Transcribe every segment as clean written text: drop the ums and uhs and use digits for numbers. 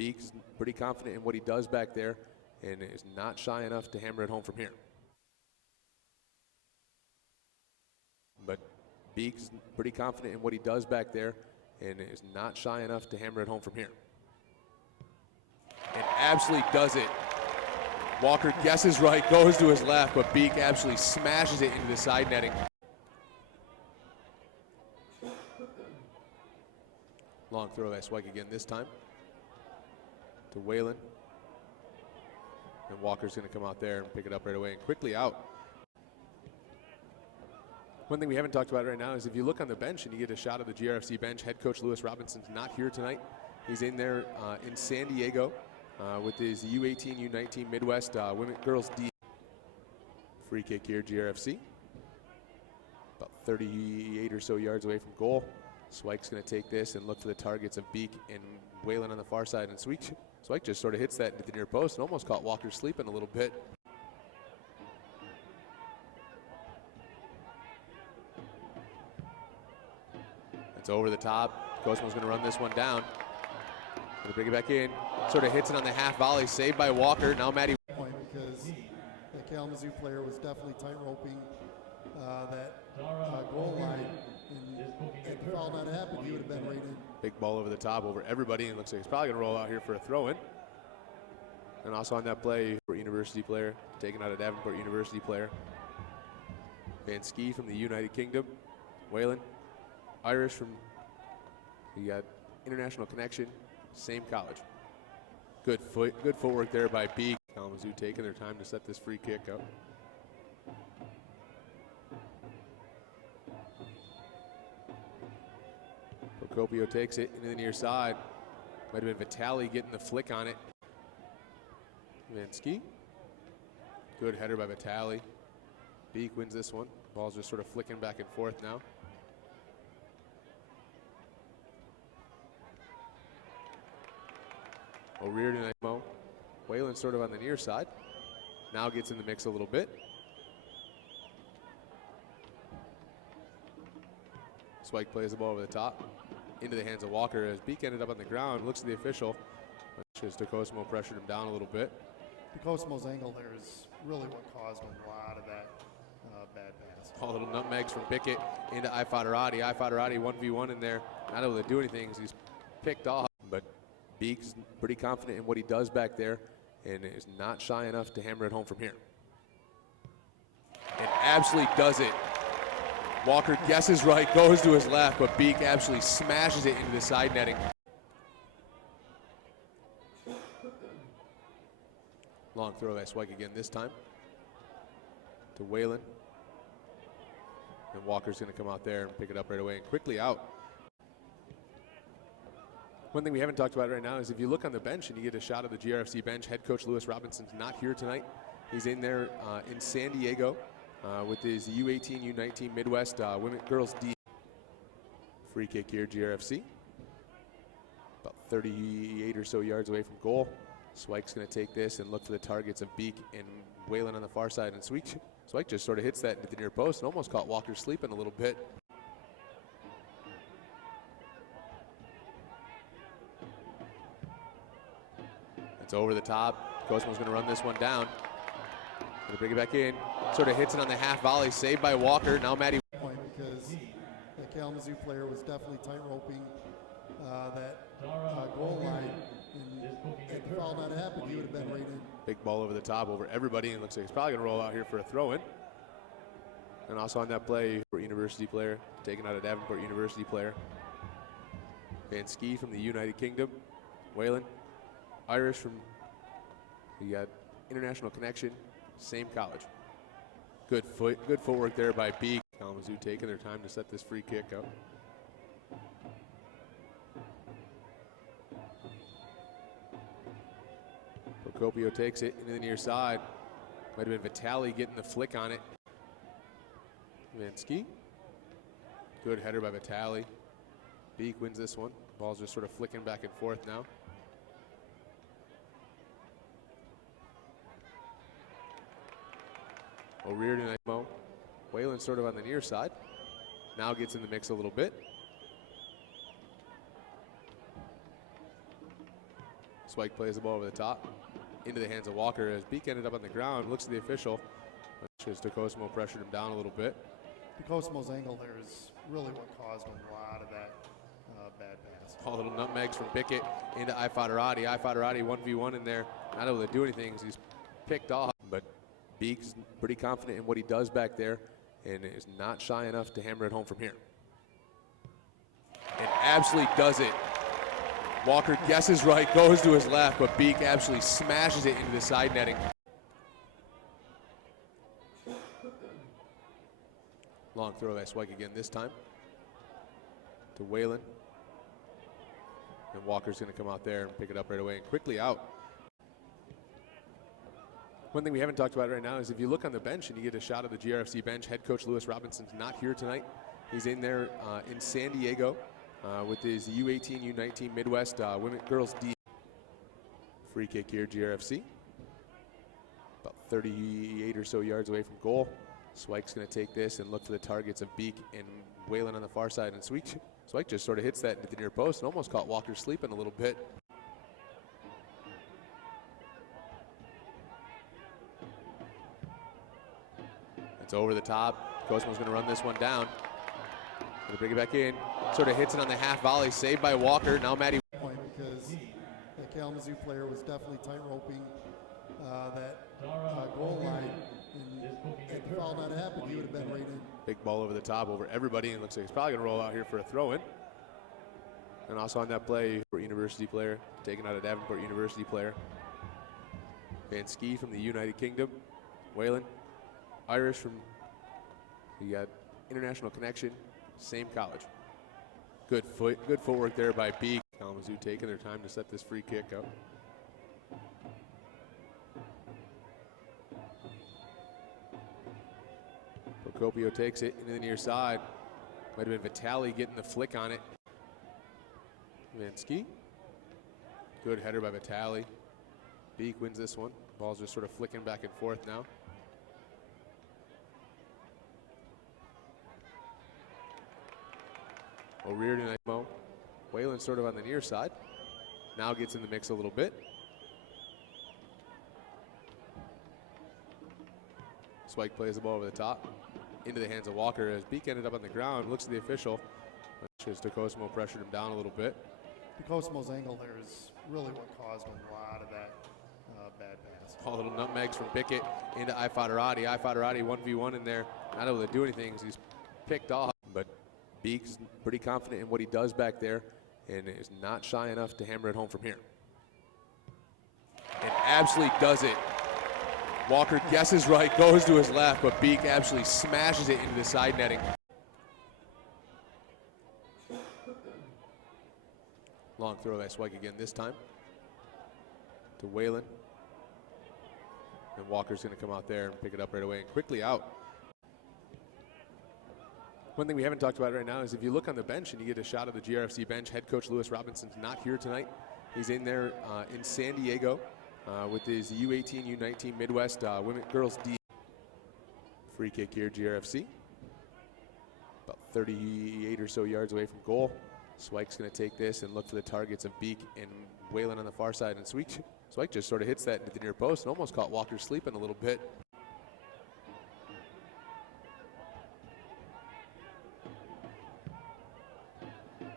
Beek's pretty confident in what he does back there and is not shy enough to hammer it home from here. But Beek's pretty confident in what he does back there and is not shy enough to hammer it home from here. And absolutely does it. Walker guesses right, goes to his left, but Beek absolutely smashes it into the side netting. Long throw by Swike again this time to Whalen. And Walker's going to come out there and pick it up right away and quickly out. One thing we haven't talked about right now is if you look on the bench and you get a shot of the GRFC bench, head coach Lewis Robinson's not here tonight. He's in there in San Diego with his U18, U19 Midwest Girls D. Free kick here, GRFC. About 38 or so yards away from goal. Swike's going to take this and look for the targets of Beek and Whalen on the far side. And Swike just sort of hits that into the near post and almost caught Walker sleeping a little bit. It's over the top. Cosmo's going to run this one down. Going to bring it back in. Sort of hits it on the half volley. Saved by Walker. Now Matty. Point because the Kalamazoo player was definitely tight roping that goal line. And if the foul not happened, he would have been right in. Big ball over the top over everybody. And looks like he's probably going to roll out here for a throw in. And also on that play, for University player, taken out a Davenport University player. Van Ski from the United Kingdom. Whalen. Irish from, you got international connection, same college. Good footwork there by Beek. Kalamazoo taking their time to set this free kick up. Procopio takes it into the near side. Might have been Vitali getting the flick on it. Vansky. Good header by Vitali. Beek wins this one. Ball's just sort of flicking back and forth now. O'Riordan, Whalen sort of on the near side. Now gets in the mix a little bit. Swike plays the ball over the top into the hands of Walker as Beek ended up on the ground. Looks at the official. Just Cosmo pressured him down a little bit. Cosmo's angle there is really what caused a lot of that bad pass. All little nutmegs from Pickett into Ifadarati. Ifadarati 1v1 in there. Not able to do anything as he's picked off. But Beek's pretty confident in what he does back there and is not shy enough to hammer it home from here. And absolutely does it. Walker guesses right, goes to his left, but Beek absolutely smashes it into the side netting. Long throw by Swike again this time to Whalen. And Walker's going to come out there and pick it up right away and quickly out. One thing we haven't talked about right now is if you look on the bench and you get a shot of the GRFC bench, head coach Lewis Robinson's not here tonight. He's in there in San Diego with his U18, U19 Midwest Girls D. Free kick here, GRFC. About 38 or so yards away from goal. Swike's going to take this and look for the targets of Beek and Whalen on the far side. And Swike just sort of hits that into the near post and almost caught Walker sleeping a little bit. It's over the top. Cosmo's going to run this one down. Going to bring it back in. Sort of hits it on the half volley. Saved by Walker. Now Matty. Point because the Kalamazoo player was definitely tight roping that goal line. And if the foul not happened, he would have been right in. Big ball over the top over everybody. And looks like he's probably going to roll out here for a throw in. And also on that play, for University player, taken out a Davenport University player. Van Ski from the United Kingdom. Whalen. Irish from, you got international connection, same college. Good footwork there by Beek. Kalamazoo taking their time to set this free kick up. Procopio takes it into the near side. Might have been Vitali getting the flick on it. Vansky. Good header by Vitali. Beek wins this one. Ball's just sort of flicking back and forth now. O'Riordan, Whalen sort of on the near side. Now gets in the mix a little bit. Swike plays the ball over the top into the hands of Walker as Beek ended up on the ground. Looks at the official. Just DeCosmo pressured him down a little bit. DeCosmo's angle there is really what caused a lot of that bad pass. All little nutmegs from Bickett into Ifadarati. Ifadarati 1v1 in there. Not able to do anything as he's picked off. But Beek's pretty confident in what he does back there and is not shy enough to hammer it home from here. And absolutely does it. Walker guesses right, goes to his left, but Beek absolutely smashes it into the side netting. Long throw by Swike again this time to Whalen. And Walker's going to come out there and pick it up right away and quickly out. One thing we haven't talked about right now is if you look on the bench and you get a shot of the GRFC bench, head coach Lewis Robinson's not here tonight. He's in there in San Diego with his U18, U19 Midwest Girls D. Free kick here, GRFC. About 38 or so yards away from goal. Swike's going to take this and look for the targets of Beek and Whalen on the far side. And Swike just sort of hits that into the near post and almost caught Walker sleeping a little bit. It's over the top. Cosmo's going to run this one down. Going to bring it back in. Sort of hits it on the half volley. Saved by Walker. Now Matty. Because the Kalamazoo player was definitely tight roping that goal line. And had the foul not happened, he would have been right in. Big ball over the top over everybody, and looks like he's probably going to roll out here for a throw-in. And also on that play, University player, taken out a Davenport University player. Van Ski from the United Kingdom. Whalen, Irish from, you got international connection, same college. Good footwork there by Beek. Kalamazoo taking their time to set this free kick up. Procopio takes it into the near side. Might have been Vitali getting the flick on it. Van Ski. Good header by Vitali. Beek wins this one. Ball's just sort of flicking back and forth now. O'Riordan and Mo. Whalen sort of on the near side. Now gets in the mix a little bit. Swike plays the ball over the top into the hands of Walker as Beek ended up on the ground. Looks at the official. Just DeCosmo pressured him down a little bit. DeCosmo's angle there is really what caused a lot of that bad pass. All little nutmegs from Bickett into Ifadarati. Ifadarati 1v1 in there. Not able to do anything as he's picked off. But Beek's pretty confident in what he does back there and is not shy enough to hammer it home from here. And absolutely does it. Walker guesses right, goes to his left, but Beek absolutely smashes it into the side netting. Long throw by Swike again this time to Whalen. And Walker's going to come out there and pick it up right away and quickly out. One thing we haven't talked about right now is if you look on the bench and you get a shot of the GRFC bench, head coach Lewis Robinson's not here tonight. He's in there in San Diego with his U18, U19 Midwest Girls D. Free kick here, GRFC. About 38 or so yards away from goal. Swike's going to take this and look for the targets of Beek and Whalen on the far side. And Swike just sort of hits that into the near post and almost caught Walker sleeping a little bit.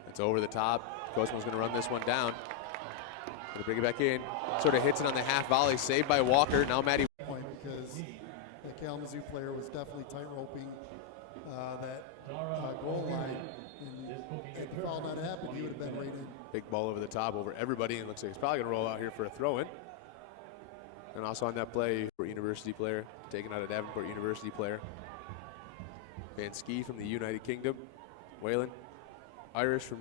It's over the top. Cosmo's going to run this one down. Going to bring it back in. Sort of hits it on the half volley. Saved by Walker. Now Matty. Because the Kalamazoo player was definitely tight roping that goal line. And had the foul not happened, he would have been right in. Big ball over the top over everybody, and looks like he's probably going to roll out here for a throw-in. And also on that play, University player, taken out a Davenport University player. Van Ski from the United Kingdom. Whalen, Irish from,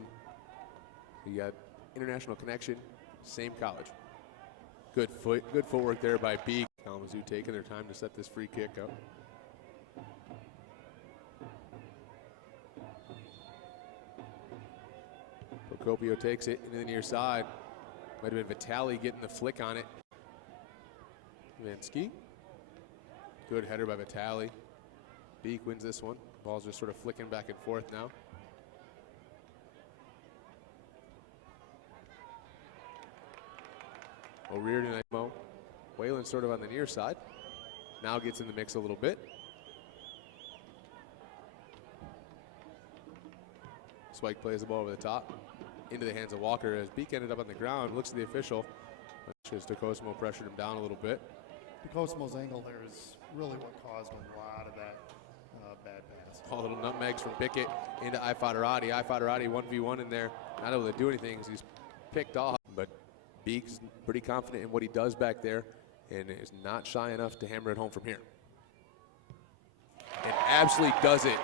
you got international connection, same college. Good footwork there by Beek. Kalamazoo taking their time to set this free kick up. Procopio takes it into the near side. Might have been Vitali getting the flick on it. Van Ski. Good header by Vitali. Beek wins this one. Ball's just sort of flicking back and forth now. O'Riordan and Mo. Whalen sort of on the near side. Now gets in the mix a little bit. Swike plays the ball over the top into the hands of Walker as Beek ended up on the ground. Looks at the official. Because DeCosmo pressured him down a little bit. DeCosmo's angle there is really what caused a lot of that bad pass. All little nutmegs from Bickett into Ifadarati. Ifadarati 1v1 in there. Not able to do anything as he's picked off. But Beek's pretty confident in what he does back there and is not shy enough to hammer it home from here. And absolutely does it.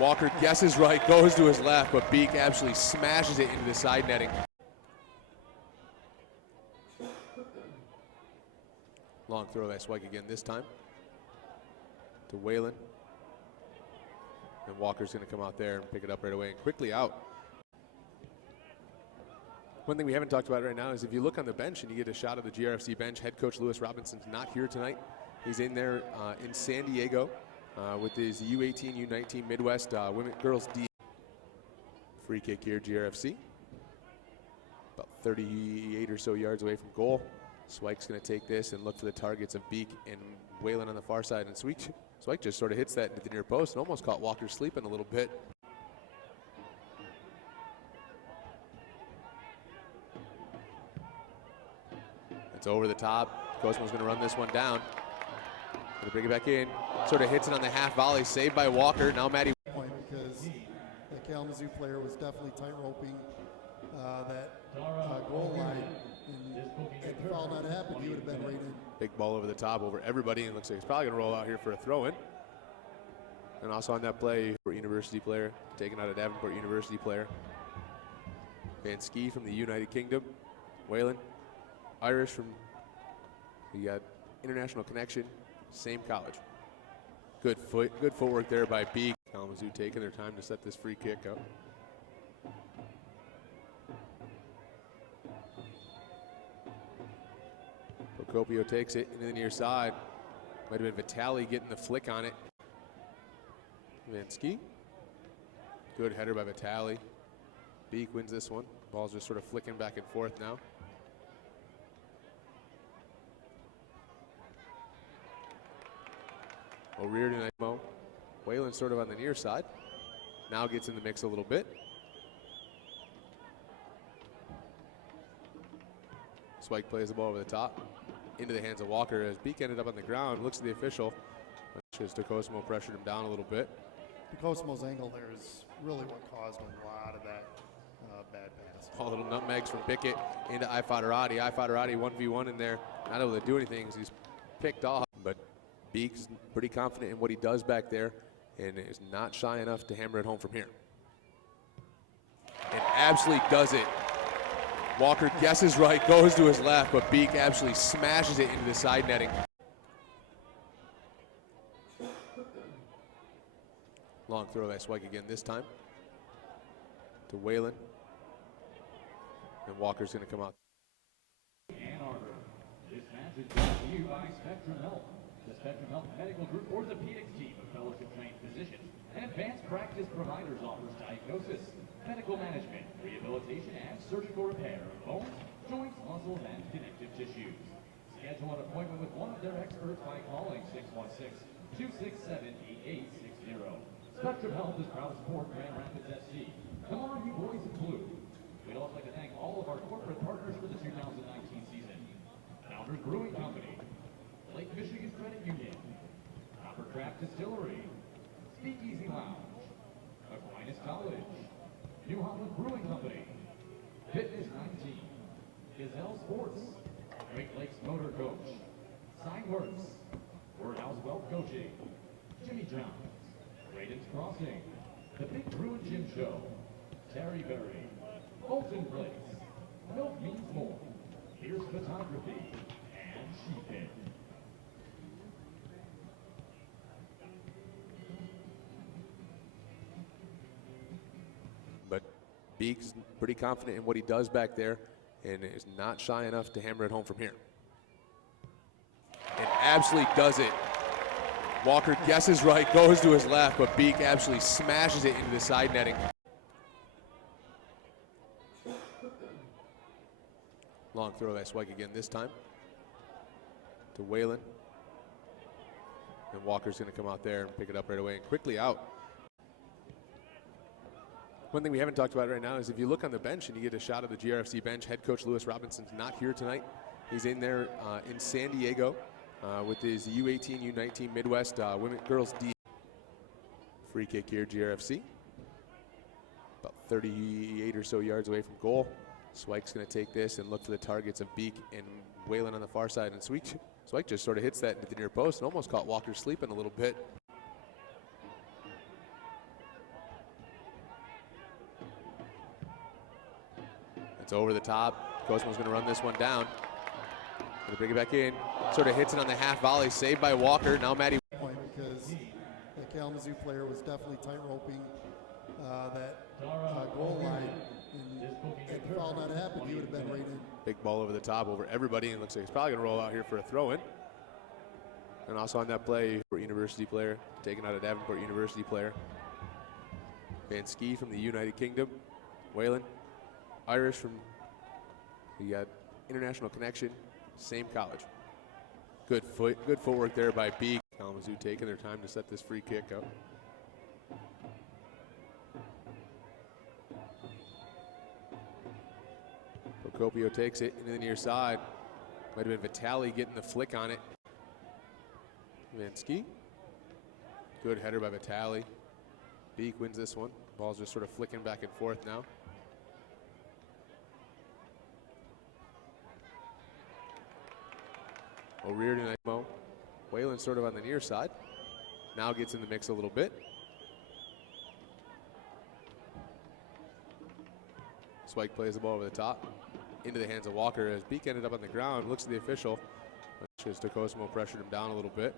Walker guesses right, goes to his left, but Beek absolutely smashes it into the side netting. Long throw by Swike again this time to Whalen. And Walker's going to come out there and pick it up right away and quickly out. One thing we haven't talked about right now is if you look on the bench and you get a shot of the GRFC bench, head coach Lewis Robinson's not here tonight. He's in there in San Diego with his U18, U19 Midwest Girls D. Free kick here, GRFC. About 38 or so yards away from goal. Swike's going to take this and look for the targets of Beek and Whalen on the far side. And Swike just sort of hits that into the near post and almost caught Walker sleeping a little bit. It's over the top. Cosmo's going to run this one down. Going to bring it back in. Sort of hits it on the half volley. Saved by Walker. Now Matty. Point because the Kalamazoo player was definitely tight roping that goal line. And had the foul not happened, he would have been right in. Big ball over the top over everybody. And looks like he's probably going to roll out here for a throw-in. And also on that play, for University player, taken out a Davenport University player. Van Ski from the United Kingdom. Whalen, Irish from the international connection, same college. Good footwork there by Beek. Kalamazoo taking their time to set this free kick up. Procopio takes it into the near side. Might have been Vitali getting the flick on it. Vansky. Good header by Vitali. Beek wins this one. Ball's just sort of flicking back and forth now. O'Riordan and Mo. Whalen sort of on the near side. Now gets in the mix a little bit. Swike plays the ball over the top into the hands of Walker as Beek ended up on the ground. Looks at the official. Because DeCosmo pressured him down a little bit. DeCosmo's angle there is really what caused a lot of that bad pass. All little nutmegs from Bickett into Ifadarati. Ifadarati 1v1 in there. Not able to do anything as he's picked off. But Beek's pretty confident in what he does back there and is not shy enough to hammer it home from here. And absolutely does it. Walker guesses right, goes to his left, but Beek absolutely smashes it into the side netting. Long throw by Swike again this time to Whalen. And Walker's going to come out. Ann Arbor. This match is brought to you by Spectrum Health. The Spectrum Health Medical Group Orthopedics team of fellowship-trained physicians and advanced practice providers offers diagnosis, medical management, rehabilitation, and surgical repair of bones, joints, muscles, and connective tissues. Schedule an appointment with one of their experts by calling 616-267-8860. Spectrum Health is proud to support Grand Rapids FC. Come on, you boys in blue. We'd also like to thank all of our corporate partners for the 2019 season. Founders Brewing Company, Lake Michigan Credit Union, Coppercraft Distillery, Speakeasy Lounge, Aquinas College, New Holland Brewing Company, Fitness 19, Gazelle Sports, Great Lakes Motor Coach, Signworks, Wordhouse Wealth Coaching, Jimmy John's, Braden's Crossing, The Big Brew and Gym Show, Terry Berry, Bolton Place, Milk Means More, Here's Photography, and Sheephead. But Beek's pretty confident in what he does back there and is not shy enough to hammer it home from here. And absolutely does it. Walker guesses right, goes to his left, but Beek absolutely smashes it into the side netting. Long throw by Swike again this time to Whalen. And Walker's going to come out there and pick it up right away and quickly out. One thing we haven't talked about right now is if you look on the bench and you get a shot of the GRFC bench, head coach Lewis Robinson's not here tonight. He's in there in San Diego with his U18, U19 Midwest Girls D. Free kick here, GRFC. About 38 or so yards away from goal. Swike's going to take this and look for the targets of Beek and Whalen on the far side. And Swike just sort of hits that into the near post and almost caught Walker sleeping a little bit. It's over the top. Cosmo's going to run this one down. Going to bring it back in. Sort of hits it on the half volley. Saved by Walker. Now Matty. Because the Kalamazoo player was definitely tight roping that goal line. And had the foul not happened, he would have been right in. Big ball over the top over everybody. And looks like he's probably going to roll out here for a throw in. And also on that play, University player, taken out a Davenport University player. Van Ski from the United Kingdom. Whalen, Irish from, you got international connection, same college. Good footwork there by Beek. Kalamazoo taking their time to set this free kick up. Procopio takes it into the near side. Might have been Vitali getting the flick on it. Van Ski. Good header by Vitali. Beek wins this one. Ball's just sort of flicking back and forth now. O'Riordan, Whalen sort of on the near side. Now gets in the mix a little bit. Swike plays the ball over the top into the hands of Walker as Beek ended up on the ground. Looks at the official. Just DeCosmo pressured him down a little bit.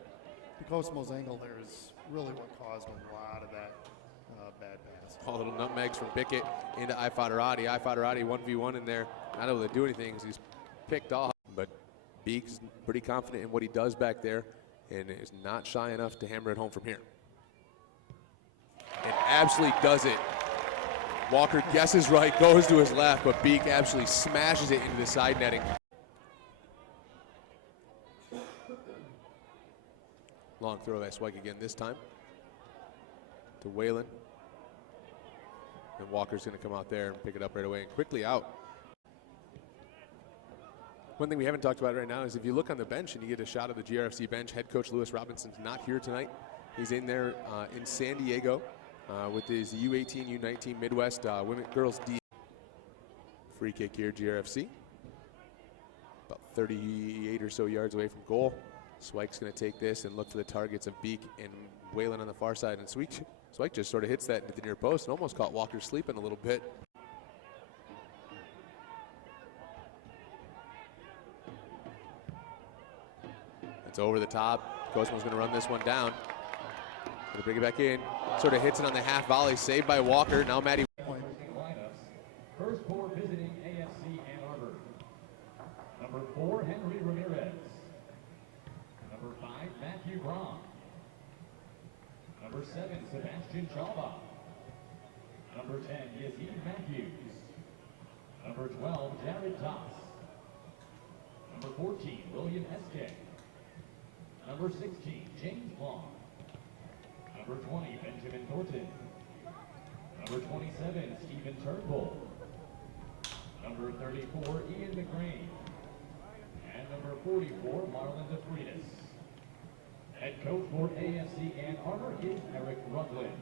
DeCosmo's angle there is really what caused a lot of that bad pass. All little nutmegs from Bickett into Ifadarati. Ifadarati 1v1 in there. Not able to do anything as he's picked off. But Beek's pretty confident in what he does back there and is not shy enough to hammer it home from here. And absolutely does it. Walker guesses right, goes to his left, but Beek absolutely smashes it into the side netting. Long throw by Swike again this time to Whalen. And Walker's going to come out there and pick it up right away and quickly out. One thing we haven't talked about right now is if you look on the bench and you get a shot of the GRFC bench, head coach Lewis Robinson's not here tonight. He's in there in San Diego with his U18, U19 Midwest Girls D. Free kick here, GRFC. About 38 or so yards away from goal. Swike's going to take this and look for the targets of Beek and Whalen on the far side. And Swike just sort of hits that into the near post and almost caught Walker sleeping a little bit. It's over the top. Cosmo's going to run this one down. Going to bring it back in. Sort of hits it on the half volley. Saved by Walker. Now Matty. First for visiting AFC Ann Arbor. Number 4, Henry Ramirez. Number 5, Matthew Grom. Number 7, Sebastian Chalba. Number 10, Yazid Matthews. Number 12, Jared Toss. Number 14, William Eske. Number 16, James Long. Number 20, Benjamin Thornton. Number 27, Stephen Turnbull. Number 34, Ian McGrain. And number 44, Marlon DeFreitas. Head coach for AFC Ann Arbor is Eric Rutland.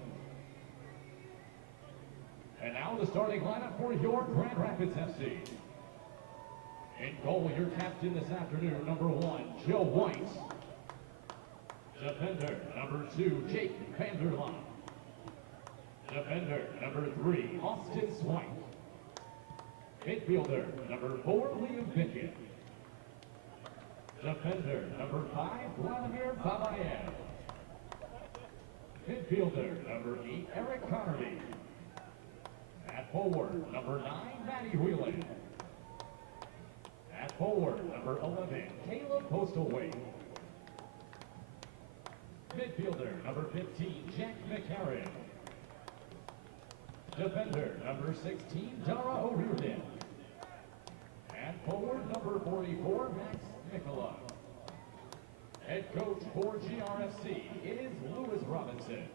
And now the starting lineup for your Grand Rapids FC. In goal, your captain this afternoon, number 1, Joe White. Defender, number 2, Jake Vanderlaan. Defender, number 3, Austin Swank. Midfielder, number 4, Liam Pickett. Defender, number 5, Vladimir Babayev. Midfielder, number 8, Eric Connerty. At forward, number 9, Matty Whelan. At forward, number 11, Caleb Postlethwaite. Midfielder, number 15, Jack McCarran. Defender, number 16, Dara O'Riordan. And Forward number 44, Max Mikola. Head coach for GRFC is Lewis Robinson.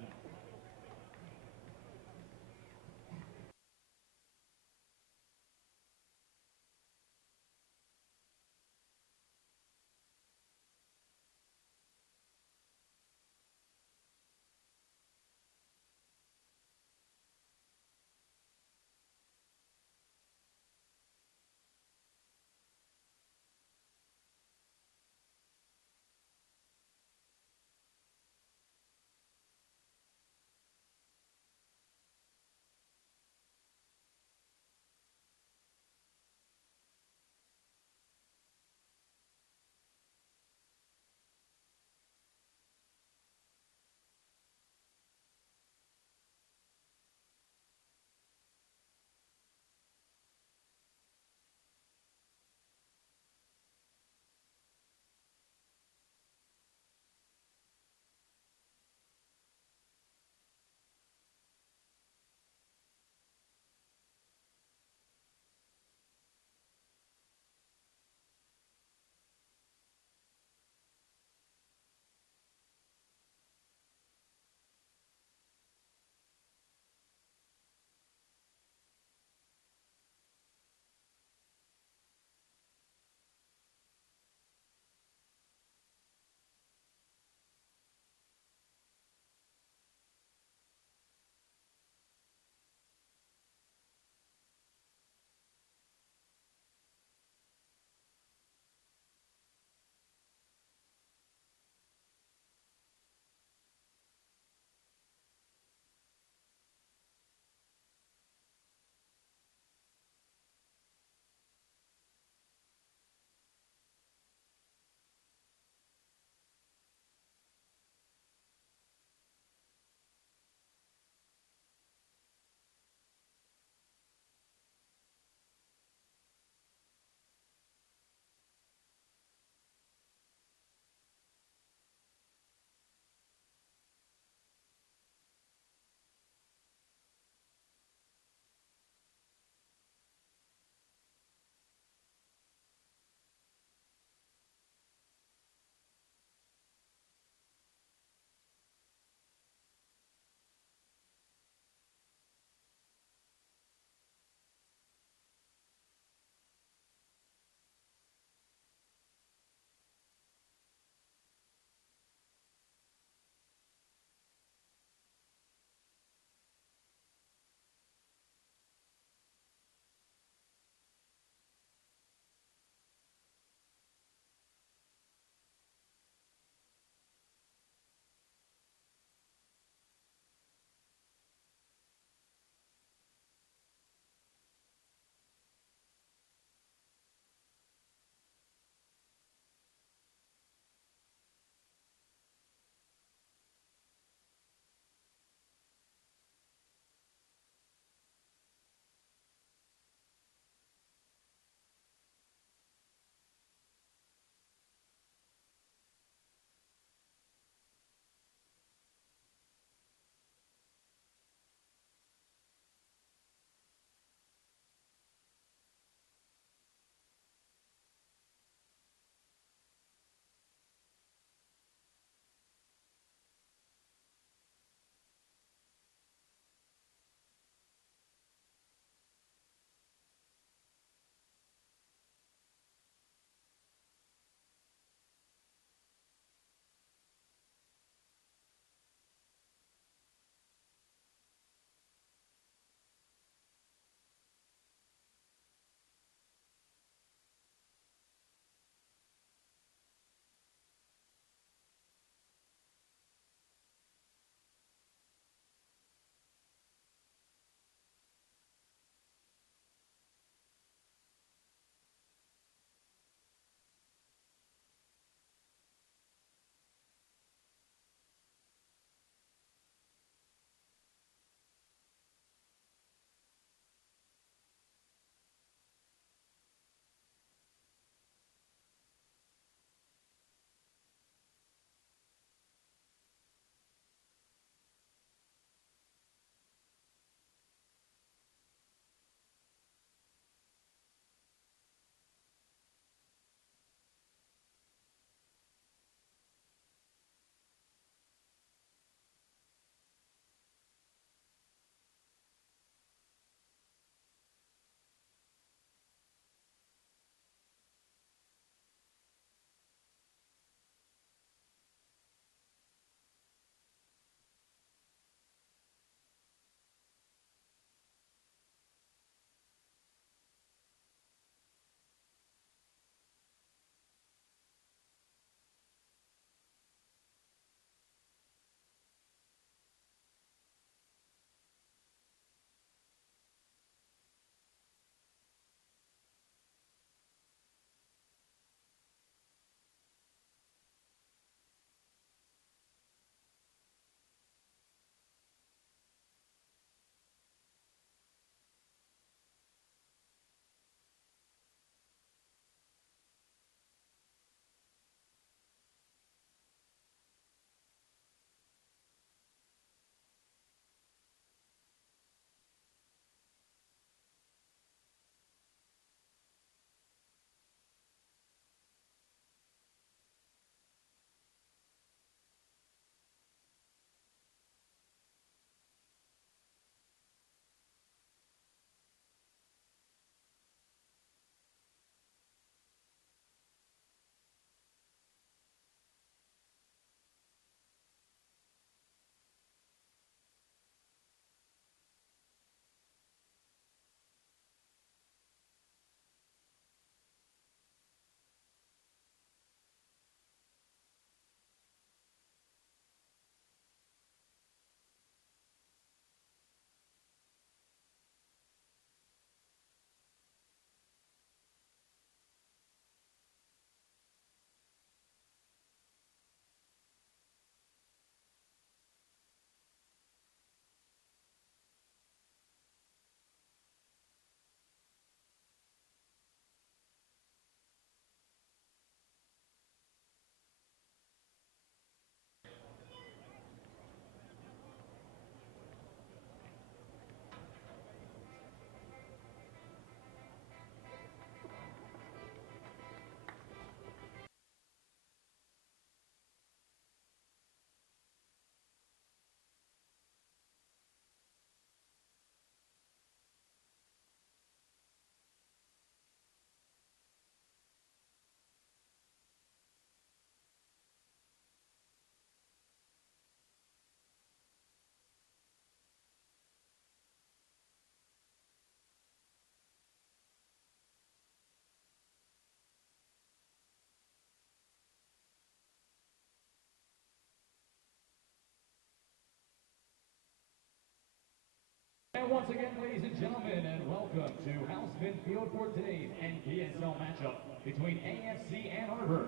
And once again, ladies and gentlemen, and welcome to Houseman Field for today's NPSL matchup between AFC Ann Arbor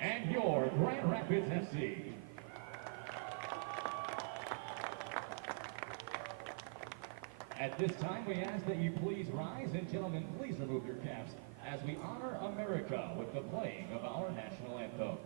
and your Grand Rapids FC. At this time, we ask that you please rise, and gentlemen, please remove your caps as we honor America with the playing of our national anthem.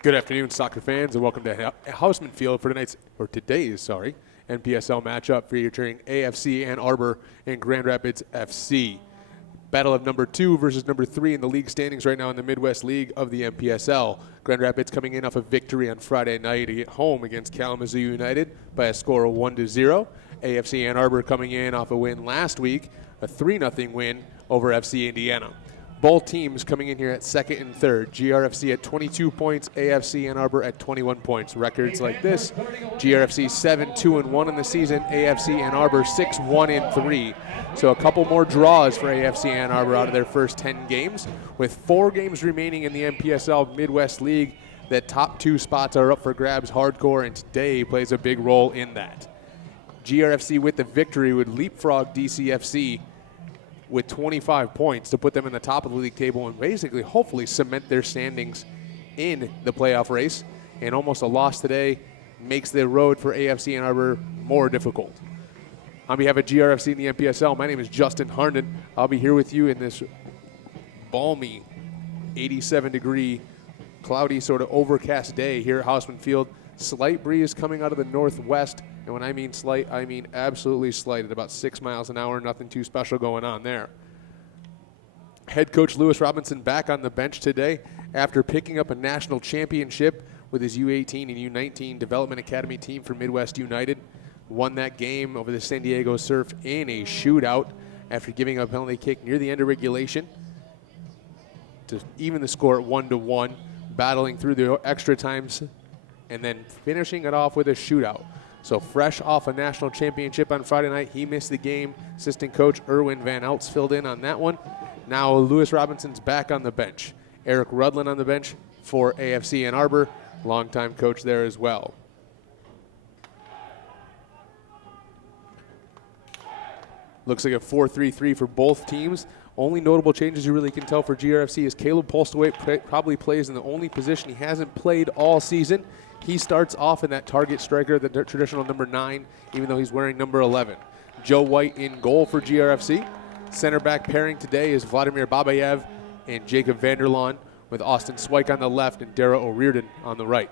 Good afternoon, soccer fans, and welcome to Houseman Field for today's NPSL matchup featuring AFC Ann Arbor and Grand Rapids FC. Battle of number 2 versus number 3 in the league standings right now in the Midwest League of the NPSL. Grand Rapids coming in off a victory on Friday night at home against Kalamazoo United by a score of 1-0. AFC Ann Arbor coming in off a win last week, a 3-0 win over FC Indiana. Both teams coming in here at second and third. GRFC at 22 points, AFC Ann Arbor at 21 points. Records like this: GRFC 7-2-1 in the season, AFC Ann Arbor 6-1-3. So a couple more draws for AFC Ann Arbor out of their first 10 games. With 4 games remaining in the NPSL Midwest League, the top 2 spots are up for grabs hardcore, and today plays a big role in that. GRFC with the victory would leapfrog DCFC with 25 points to put them in the top of the league table and basically hopefully cement their standings in the playoff race. And almost a loss today makes the road for AFC Ann Arbor more difficult. On behalf of GRFC and the NPSL, my name is Justin Harnden. I'll be here with you in this balmy 87-degree, cloudy, sort of overcast day here at Houseman Field. Slight breeze coming out of the northwest, and when I mean slight, I mean absolutely slight at about 6 miles an hour. Nothing too special going on there. Head coach Lewis Robinson back on the bench today after picking up a national championship with his U18 and U19 Development Academy team for Midwest United. Won that game over the San Diego Surf in a shootout after giving up a penalty kick near the end of regulation to even the score at 1-1, battling through the extra times and then finishing it off with a shootout. So fresh off a national championship on Friday night, he missed the game. Assistant coach Erwin Van Eltz filled in on that one. Now Lewis Robinson's back on the bench. Eric Rudlin on the bench for AFC Ann Arbor, longtime coach there as well. Looks like a 4-3-3 for both teams. Only notable changes you really can tell for GRFC is Caleb Polstoway probably plays in the only position he hasn't played all season. He starts off in that target striker, the traditional number 9, even though he's wearing number 11. Joe White in goal for GRFC. Center back pairing today is Vladimir Babayev and Jacob Vanderlaan, with Austin Swike on the left and Dara O'Riordan on the right.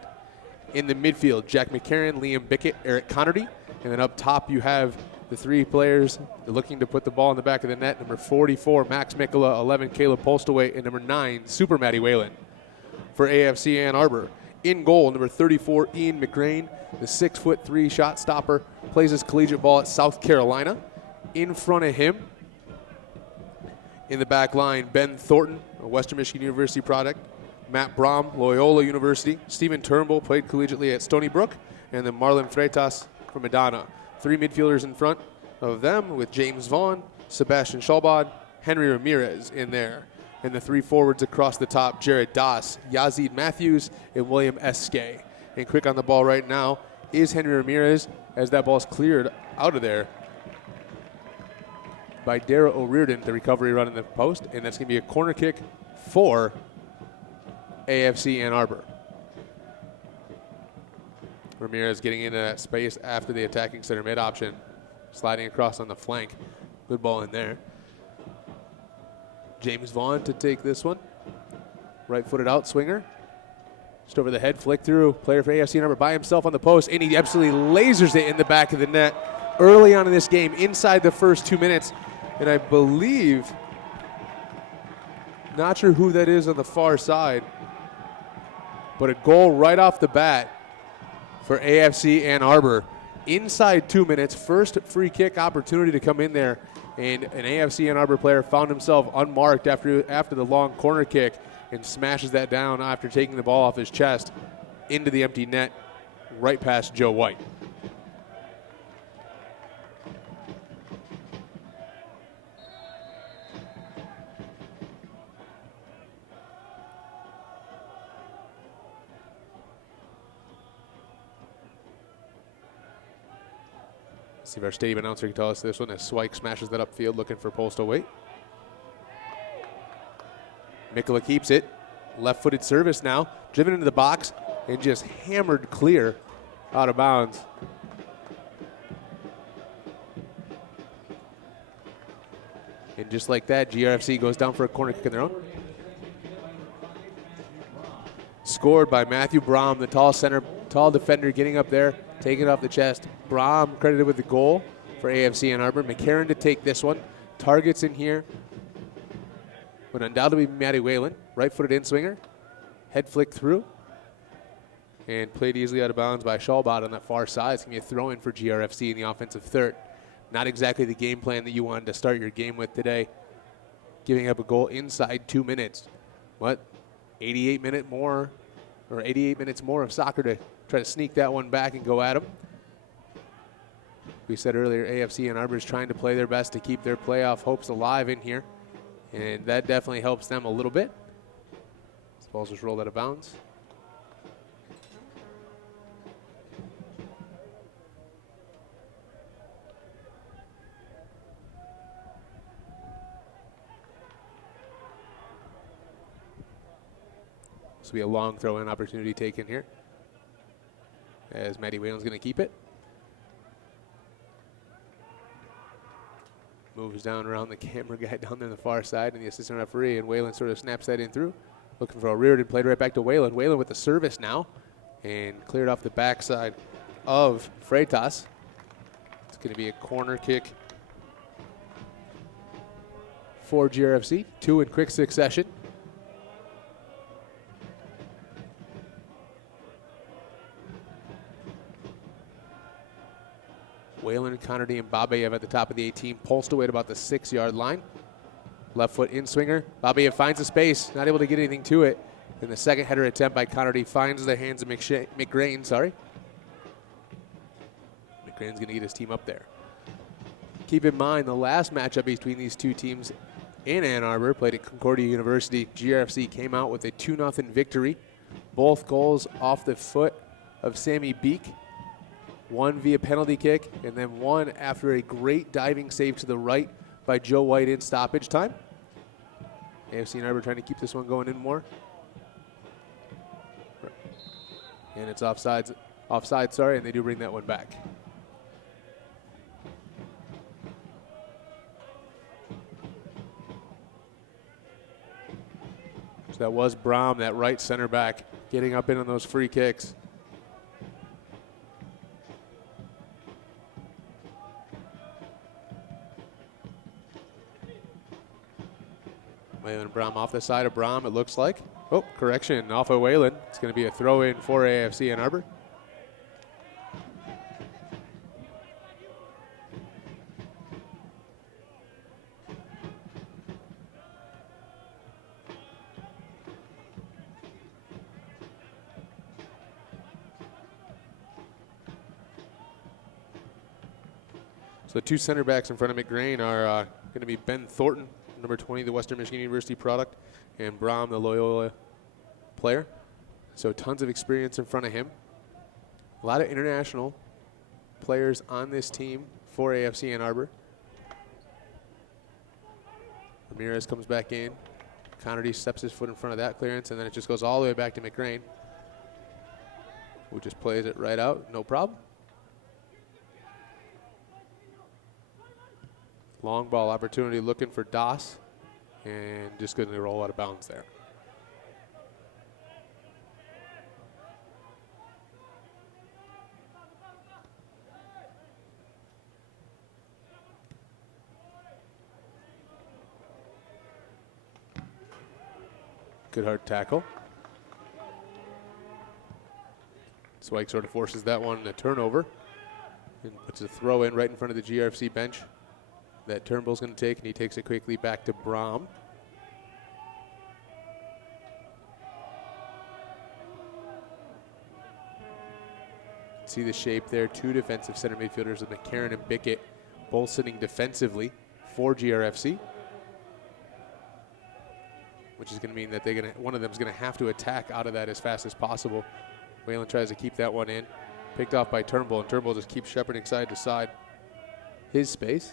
In the midfield, Jack McCarron, Liam Bickett, Eric Connerty. And then up top you have the 3 players looking to put the ball in the back of the net. Number 44, Max Mikula, 11, Caleb Polstoway, and number 9, Super Matty Whalen. For AFC Ann Arbor, in goal, number 34, Ian McGrain, the 6'3" shot stopper, plays his collegiate ball at South Carolina. In front of him, in the back line, Ben Thornton, a Western Michigan University product, Matt Brom, Loyola University, Stephen Turnbull played collegiately at Stony Brook, and then Marlon Freitas from Madonna. 3 midfielders in front of them with James Vaughn, Sebastian Schalbad, Henry Ramirez in there. And the 3 forwards across the top, Jared Doss, Yazid Matthews, and William Eskay. And quick on the ball right now is Henry Ramirez as that ball is cleared out of there by Dara O'Riordan, the recovery run in the post. And that's going to be a corner kick for AFC Ann Arbor. Ramirez getting into that space after the attacking center mid option, sliding across on the flank. Good ball in there. James Vaughn to take this one. Right-footed out swinger. Just over the head, flick through. Player for AFC Ann Arbor by himself on the post, and he absolutely lasers it in the back of the net early on in this game, inside the first 2 minutes. And I believe, not sure who that is on the far side, but a goal right off the bat for AFC Ann Arbor. Inside 2 minutes, first free kick opportunity to come in there, and an AFC Ann Arbor player found himself unmarked after the long corner kick and smashes that down after taking the ball off his chest into the empty net right past Joe White. See if our stadium announcer can tell us this one as Swike smashes that upfield looking for Postal Wait. Mikula keeps it. Left-footed service now. Driven into the box and just hammered clear out of bounds. And just like that, GRFC goes down for a corner kick in their own. Scored by Matthew Brom, the tall defender, getting up there, taking it off the chest. Brom credited with the goal for AFC Ann Arbor. McCarron to take this one. Targets in here would undoubtedly be Matty Whalen. Right-footed in-swinger. Head flick through. And played easily out of bounds by Schalbot on that far side. It's going to be a throw-in for GRFC in the offensive third. Not exactly the game plan that you wanted to start your game with today. Giving up a goal inside 2 minutes. What? 88 minutes more of soccer to try to sneak that one back and go at them. We said earlier, AFC Ann Arbor is trying to play their best to keep their playoff hopes alive in here, and that definitely helps them a little bit. This ball's just rolled out of bounds. This will be a long throw-in opportunity taken here, as Matty Whalen's going to keep it. Moves down around the camera guy down there on the far side and the assistant referee, and Whalen sort of snaps that in through. Looking for a rear and played right back to Whalen. Whalen with the service now and cleared off the backside of Freitas. It's going to be a corner kick for GRFC. 2 in quick succession. Whalen, Connerty, and Babayev at the top of the 18. Pulsed away at about the 6-yard line. Left foot in swinger. Babayev finds a space, not able to get anything to it. And the second header attempt by Connerty finds the hands of McGrain. McGrain's going to get his team up there. Keep in mind, the last matchup between these two teams in Ann Arbor, played at Concordia University, GRFC came out with a 2-0 victory. Both goals off the foot of Sammy Beek. One via penalty kick, and then one after a great diving save to the right by Joe White in stoppage time. AFC Ann Arbor trying to keep this one going in more. And it's offside, and they do bring that one back. So that was Brom, that right center back, getting up in on those free kicks. Whalen Brom off the side of Brom, it looks like. Oh, correction, off of Whalen. It's going to be a throw-in for AFC Ann Arbor. So the two center backs in front of McGrain are going to be Ben Thornton number 20, the Western Michigan University product, and Brahm, the Loyola player. So tons of experience in front of him. A lot of international players on this team for AFC Ann Arbor. Ramirez comes back in. Connerty steps his foot in front of that clearance, and then it just goes all the way back to McCrane, who just plays it right out, no problem. Long ball opportunity looking for Doss, and just going to roll out of bounds there. Good hard tackle. Swike sort of forces that one in a turnover and puts a throw in right in front of the GRFC bench that Turnbull's going to take, and he takes it quickly back to Brahm. See the shape there, two defensive center midfielders with McCarron and Bickett both sitting defensively for GRFC, which is going to mean that one of them is going to have to attack out of that as fast as possible. Whalen tries to keep that one in. Picked off by Turnbull, and Turnbull just keeps shepherding side to side his space.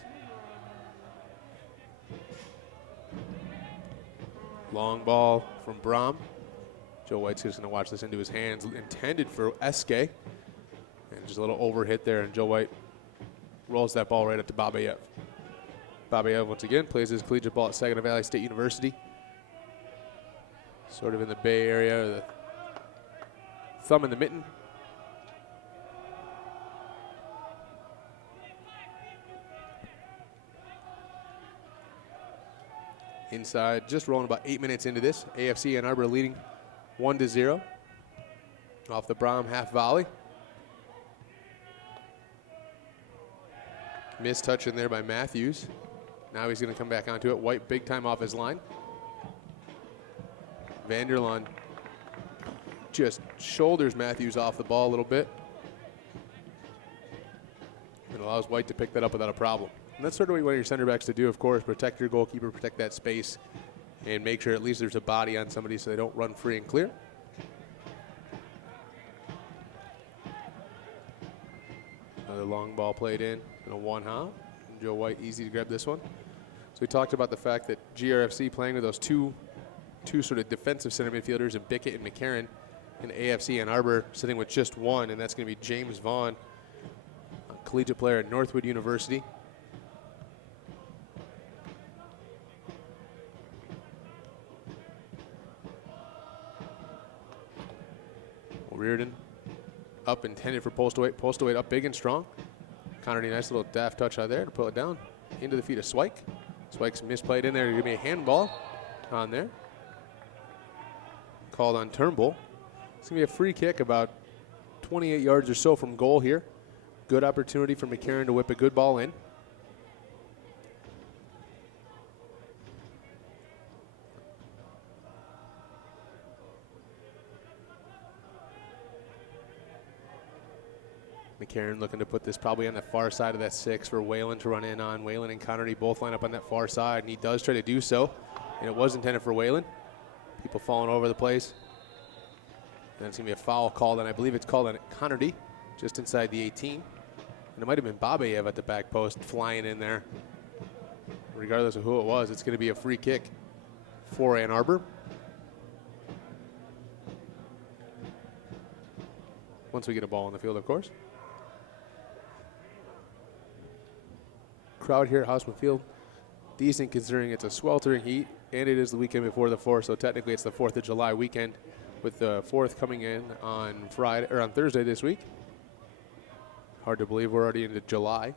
Long ball from Brahm. Joe White's just going to watch this into his hands, intended for Eske. And just a little overhit there, and Joe White rolls that ball right up to Babayev. Babayev, once again, plays his collegiate ball at Saginaw Valley State University. Sort of in the Bay Area, the thumb in the mitten. Inside, just rolling about 8 minutes into this. AFC Ann Arbor leading 1-0 off the Brahm half volley. Missed touch in there by Matthews. Now he's going to come back onto it. White big time off his line. Vanderlaan just shoulders Matthews off the ball a little bit and allows White to pick that up without a problem. And that's sort of what you want your center backs to do, of course, protect your goalkeeper, protect that space, and make sure at least there's a body on somebody so they don't run free and clear. Another long ball played in and a one-hop. Joe White easy to grab this one. So we talked about the fact that GRFC playing with those two sort of defensive center midfielders in Bickett and McCarron, and AFC Ann Arbor sitting with just one, and that's going to be James Vaughn, a collegiate player at Northwood University. Reardon up, intended for Postaway. Postaway up big and strong. Connerty, nice little daft touch out there to pull it down into the feet of Swike. Swike's misplayed in there. Going to be a handball on there. Called on Turnbull. It's going to be a free kick about 28 yards or so from goal here. Good opportunity for McCarron to whip a good ball in. McCarron looking to put this probably on the far side of that 6 for Whalen to run in on. Whalen and Connerty both line up on that far side, and he does try to do so. And it was intended for Whalen. People falling over the place. And it's going to be a foul called, and I believe it's called on Connerty, just inside the 18. And it might have been Babayev at the back post flying in there. Regardless of who it was, it's going to be a free kick for Ann Arbor. Once we get a ball on the field, of course. Crowd here at Houseman Field, decent considering it's a sweltering heat, and it is the weekend before the 4th, so technically it's the 4th of July weekend, with the 4th coming in on Friday or on Thursday this week. Hard to believe we're already into July.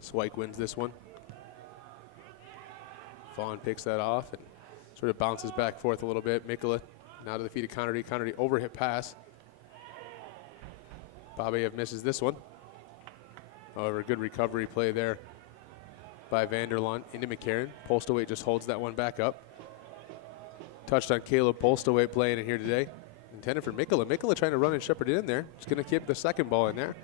Swike wins this one. Vaughn picks that off and sort of bounces back forth a little bit. Mikula now to the feet of Connerty. Connerty overhit pass. Babayev misses this one. However, good recovery play there by Vanderlaan into McCarron. Polstowait just holds that one back up. Touched on Caleb Polstowait playing in here today. Intended for Mikula. Mikula trying to run and shepherd it in there. Just going to keep the second ball in there.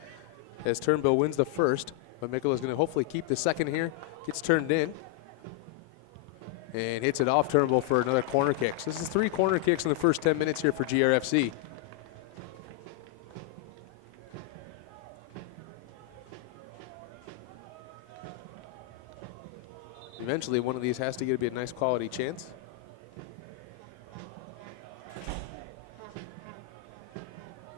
as Turnbull wins the first. But Mikkel is going to hopefully keep the second here. Gets turned in. And hits it off Turnbull for another corner kick. So this is 3 corner kicks in the first 10 minutes here for GRFC. Eventually, one of these has to be a nice quality chance.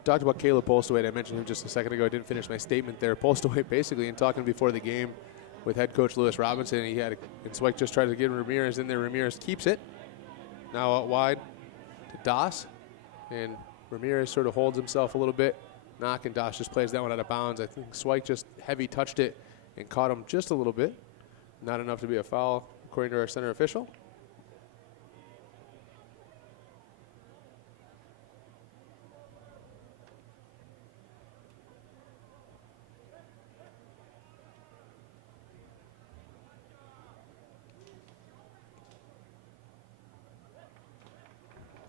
Talked about Caleb Postlewaite. I mentioned him just a second ago. I didn't finish my statement there. Postlewaite basically, in talking before the game with head coach Lewis Robinson, and Swyke just tried to get Ramirez in there. Ramirez keeps it. Now out wide to Das. And Ramirez sort of holds himself a little bit. Knock, and Das just plays that one out of bounds. I think Swyke just heavy touched it and caught him just a little bit. Not enough to be a foul, according to our center official.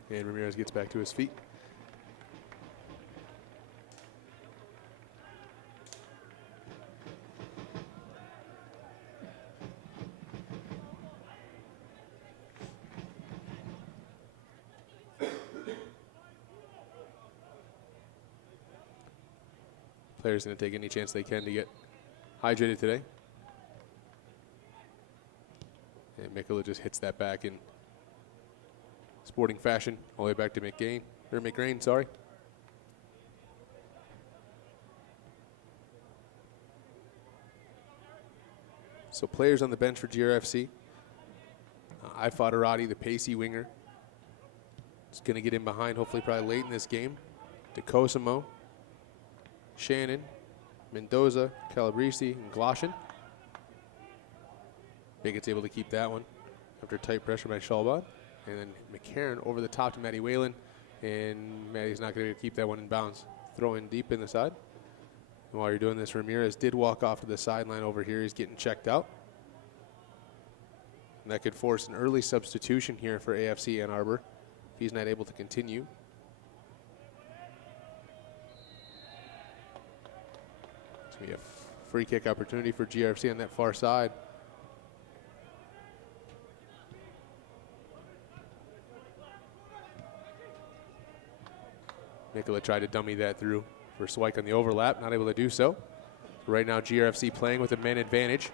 And Ramirez gets back to his feet. Players going to take any chance they can to get hydrated today. And Mikkola just hits that back in sporting fashion, all the way back to McGrain, sorry. So players on the bench for GRFC. Ifadarati, the pacey winger. It's going to get in behind, hopefully probably late in this game. DeCosimo, Shannon, Mendoza, Calabrese, and Gloshin. Bigot's able to keep that one after tight pressure by Schalbad. And then McCarron over the top to Matty Whalen. And Matty's not going to keep that one in bounds. Throw in deep in the side. And while you're doing this, Ramirez did walk off to the sideline over here. He's getting checked out. And that could force an early substitution here for AFC Ann Arbor if he's not able to continue. It's going to be a free kick opportunity for GRFC on that far side. Mikkola tried to dummy that through for Swyke on the overlap, not able to do so. Right now, GRFC playing with a man advantage.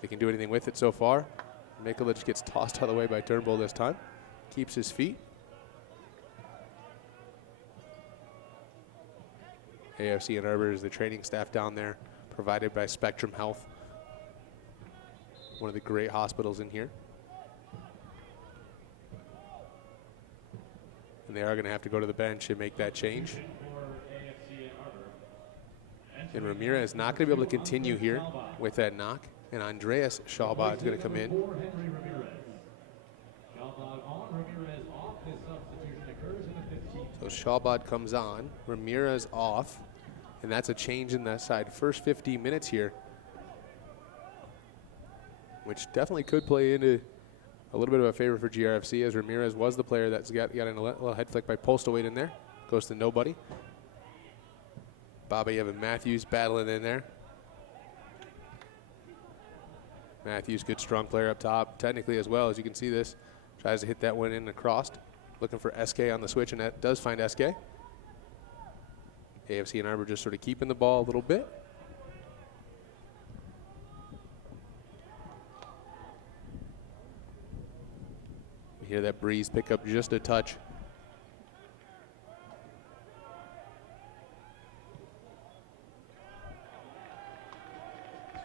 They can do anything with it so far. Mikkola just gets tossed out of the way by Turnbull this time. Keeps his feet. AFC Ann Arbor is the training staff down there, provided by Spectrum Health, one of the great hospitals in here. And they are going to have to go to the bench and make that change. And Ramirez is not going to be able to continue here with that knock. And Andreas Schalbad is going to come in. So Schalbad comes on, Ramirez off, and that's a change in that side. First 15 minutes here, which definitely could play into a little bit of a favor for GRFC, as Ramirez was the player that's got in a little head flick by Postlewaite in there. Goes to nobody. Bobby Evan Matthews battling in there. Matthews, good strong player up top, technically as well, as you can see this. Tries to hit that one in across. Looking for SK on the switch, and that does find SK. AFC Ann Arbor just sort of keeping the ball a little bit. We hear that breeze pick up just a touch.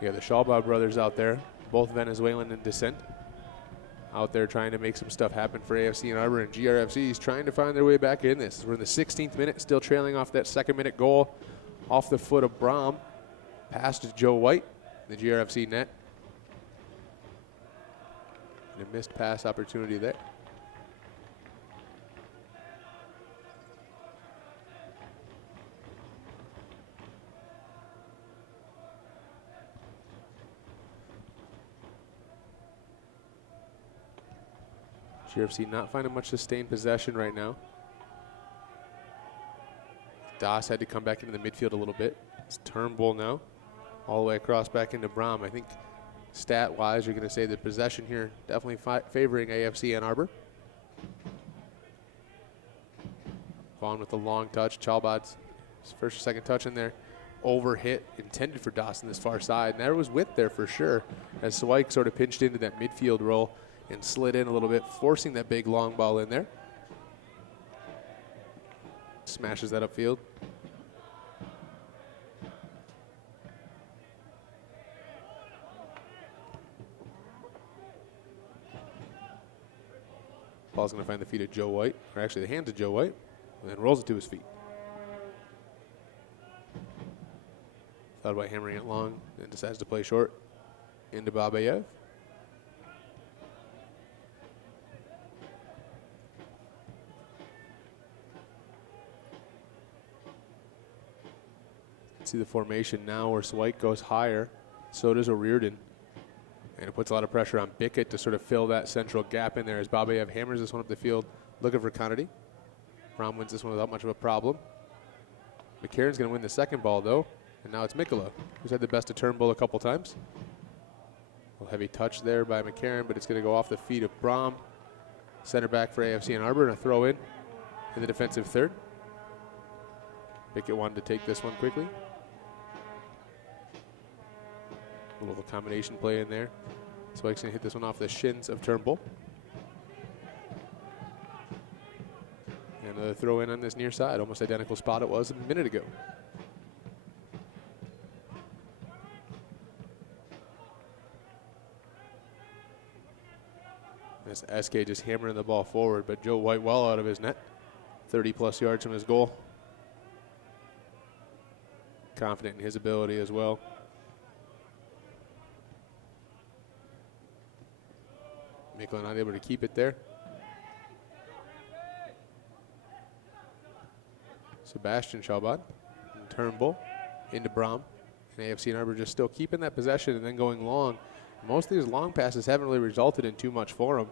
You got the Schalbad brothers out there, both Venezuelan in descent, out there trying to make some stuff happen for AFC Ann Arbor, and GRFC is trying to find their way back in this. We're in the 16th minute, still trailing off that second-minute goal off the foot of Brom. Pass to Joe White, the GRFC net. And a missed pass opportunity there. GRFC not finding much sustained possession right now. Doss had to come back into the midfield a little bit. It's Turnbull now, all the way across back into Brom. I think stat-wise, you're going to say the possession here definitely favoring AFC Ann Arbor. Vaughn with the long touch. Chalbad's first or second touch in there. Over hit, intended for Dawson this far side. And there was width there for sure, as Swike sort of pinched into that midfield role and slid in a little bit, forcing that big long ball in there. Smashes that upfield. Ball's going to find the feet of Joe White, or actually the hands of Joe White, and then rolls it to his feet. Thought about hammering it long, and decides to play short into Babayev. See the formation now where Swike goes higher, so does O'Riordan. And it puts a lot of pressure on Bickett to sort of fill that central gap in there as Babayev hammers this one up the field, looking for Conity. Rom wins this one without much of a problem. McCarron's going to win the second ball, though. And now it's Mikkola, who's had the best of Turnbull a couple times. A little heavy touch there by McCarron, but it's going to go off the feet of Brom. Center back for AFC Ann Arbor, and a throw in the defensive third. Bickett wanted to take this one quickly. A little combination play in there. Swike's going to hit this one off the shins of Turnbull. And another throw in on this near side, almost identical spot it was a minute ago. This SK just hammering the ball forward, but Joe White well out of his net. 30-plus yards from his goal. Confident in his ability as well. Mikkola not able to keep it there. Sebastian Chalbad and Turnbull into Brom. And AFC Ann Arbor just still keeping that possession and then going long. Most of these long passes haven't really resulted in too much for them.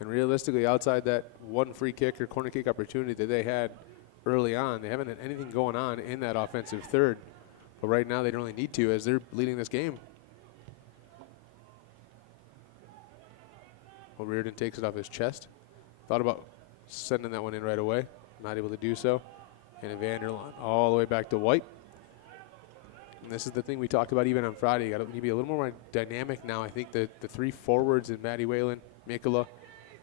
And realistically, outside that one free kick or corner kick opportunity that they had early on, they haven't had anything going on in that offensive third. But right now, they don't really need to as they're leading this game. O'Riordan takes it off his chest. Thought about sending that one in right away. Not able to do so. And Evander all the way back to White. And this is the thing we talked about even on Friday. You got to be a little more dynamic now. I think the three forwards in Matty Whalen, Mikkola,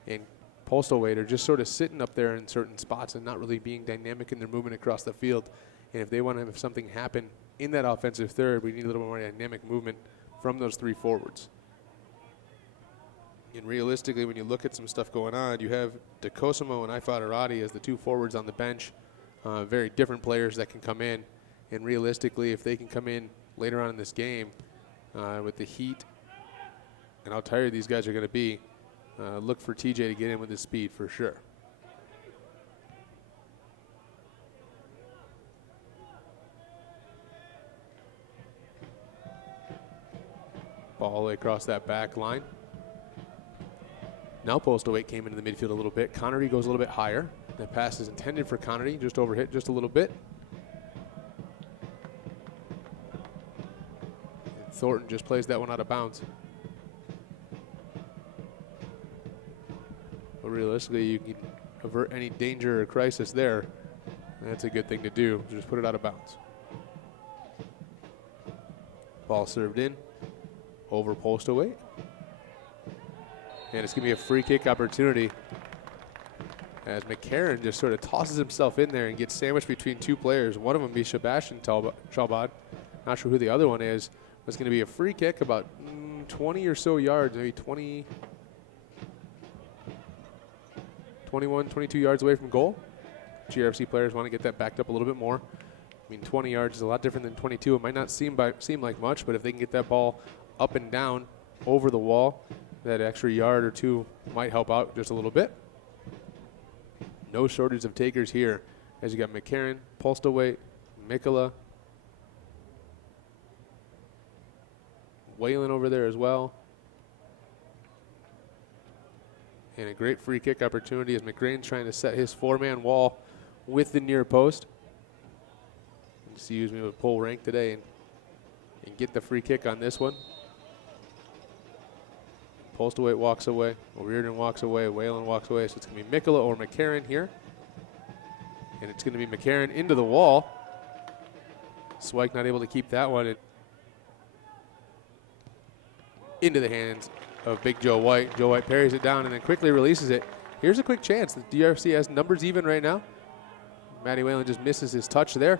and Postal Wade are just sort of sitting up there in certain spots and not really being dynamic in their movement across the field. And if they want to have something happen in that offensive third, we need a little more dynamic movement from those three forwards. And realistically, when you look at some stuff going on, you have DeCosimo and Ifadarati as the two forwards on the bench. Very different players that can come in. And realistically, if they can come in later on in this game with the heat and how tired these guys are going to be, look for TJ to get in with his speed for sure. Ball all the way across that back line. Now Postal Weight came into the midfield a little bit. Connery goes a little bit higher. That pass is intended for Connery, just overhit just a little bit. And Thornton just plays that one out of bounds. But realistically, you can avert any danger or crisis there. That's a good thing to do. Just put it out of bounds. Ball served in over Postal Weight. And it's going to be a free kick opportunity as McCarron just sort of tosses himself in there and gets sandwiched between two players. One of them be Sebastian Chalbad. Not sure who the other one is. It's going to be a free kick about 20 or so yards, maybe 20, 21, 22 yards away from goal. GRFC players want to get that backed up a little bit more. I mean, 20 yards is a lot different than 22. It might not seem like much, but if they can get that ball up and down over the wall, that extra yard or two might help out just a little bit. No shortage of takers here as you got McCarron, Postleway, Mikkola, Whalen over there as well. And a great free kick opportunity as McCrane's trying to set his four-man wall with the near post. Excuse me, with pull rank today and get the free kick on this one. Postlewaite walks away. O'Riordan walks away. Whalen walks away. So it's going to be Mikkola or McCarran here. And it's going to be McCarran into the wall. Swike not able to keep that one into the hands of big Joe White. Joe White parries it down and then quickly releases it. Here's a quick chance. The DRFC has numbers even right now. Matty Whalen just misses his touch there.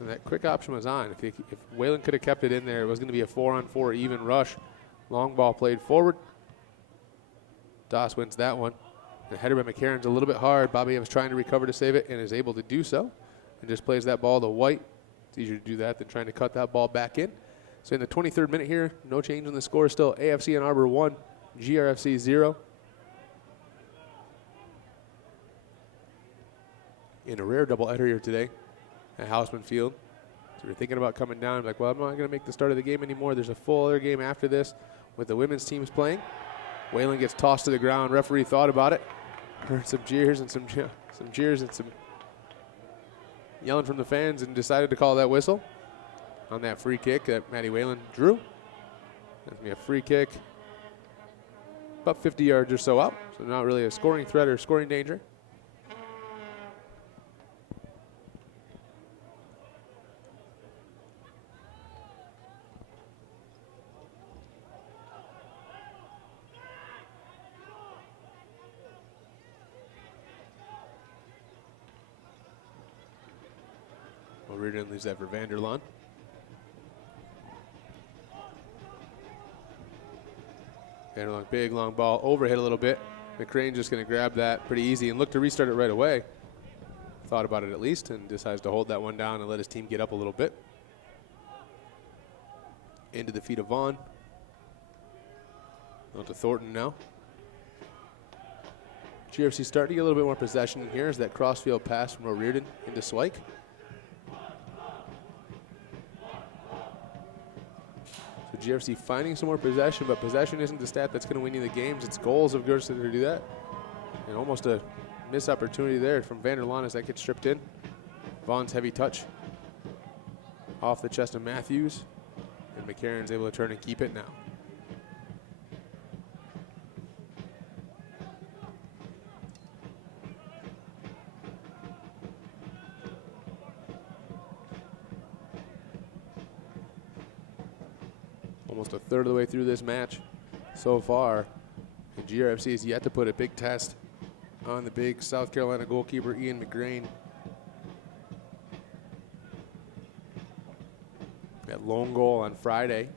And that quick option was on. If Whalen could have kept it in there, it was going to be a 4-on-4 even rush. Long ball played forward. Doss wins that one. The header by McCarran's a little bit hard. Bobby was trying to recover to save it and is able to do so. And just plays that ball to White. It's easier to do that than trying to cut that ball back in. So in the 23rd minute here, no change in the score still. AFC and Arbor 1, GRFC 0. In a rare doubleheader here today at Houseman Field. So we're thinking about coming down. I'm like, well, I'm not going to make the start of the game anymore. There's a full other game after this with the women's teams playing. Whalen gets tossed to the ground. Referee thought about it. Heard some jeers and some yelling from the fans and decided to call that whistle on that free kick that Matty Whalen drew. That's going to be a free kick about 50 yards or so out. So not really a scoring threat or scoring danger. O'Riordan leaves that for Vanderlaan. Vanderlaan, big long ball, overhit a little bit. McCrane just going to grab that pretty easy and look to restart it right away. Thought about it at least and decides to hold that one down and let his team get up a little bit. Into the feet of Vaughn. On to Thornton now. GRFC starting to get a little bit more possession in here as that crossfield pass from O'Riordan into Swike. So GRFC finding some more possession, but possession isn't the stat that's going to win you the games. It's goals of course to do that. And almost a missed opportunity there from Vanderlaan as that gets stripped in. Vaughn's heavy touch off the chest of Matthews. And McCarran's able to turn and keep it now. Almost a third of the way through this match so far. And GRFC has yet to put a big test on the big South Carolina goalkeeper, Ian McGrain. That lone goal on Friday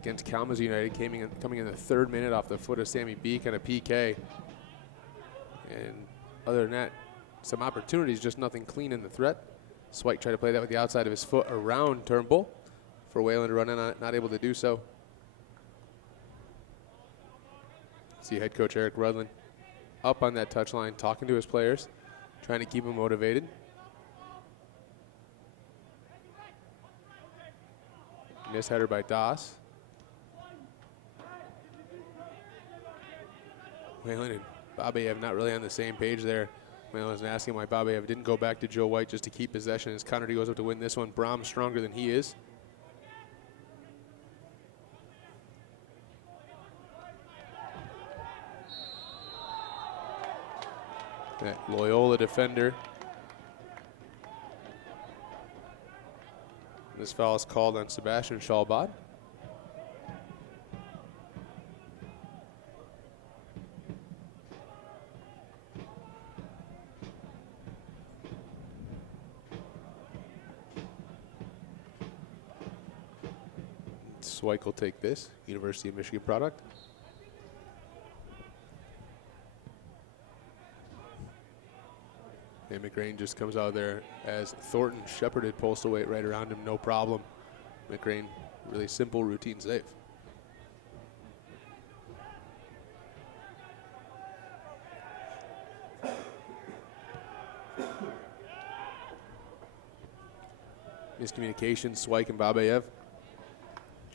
against Kalamazoo United coming in the 3rd minute off the foot of Sammy Beek on a PK. And other than that, some opportunities, just nothing clean in the threat. Swike tried to play that with the outside of his foot around Turnbull for Whalen to run in on it, not able to do so. See head coach Eric Rudlin up on that touchline, talking to his players, trying to keep them motivated. Miss header by Doss. Whalen and Babayev not really on the same page there. Whalen was asking why Babayev didn't go back to Joe White just to keep possession as Connerty goes up to win this one. Brahms stronger than he is. That Loyola defender. This foul is called on Sebastian Schalbad. Swike will take this, University of Michigan product. And McCrane just comes out of there as Thornton shepherded Postlewaite right around him, no problem. McCrane, really simple routine save. Miscommunication, Swike and Babayev.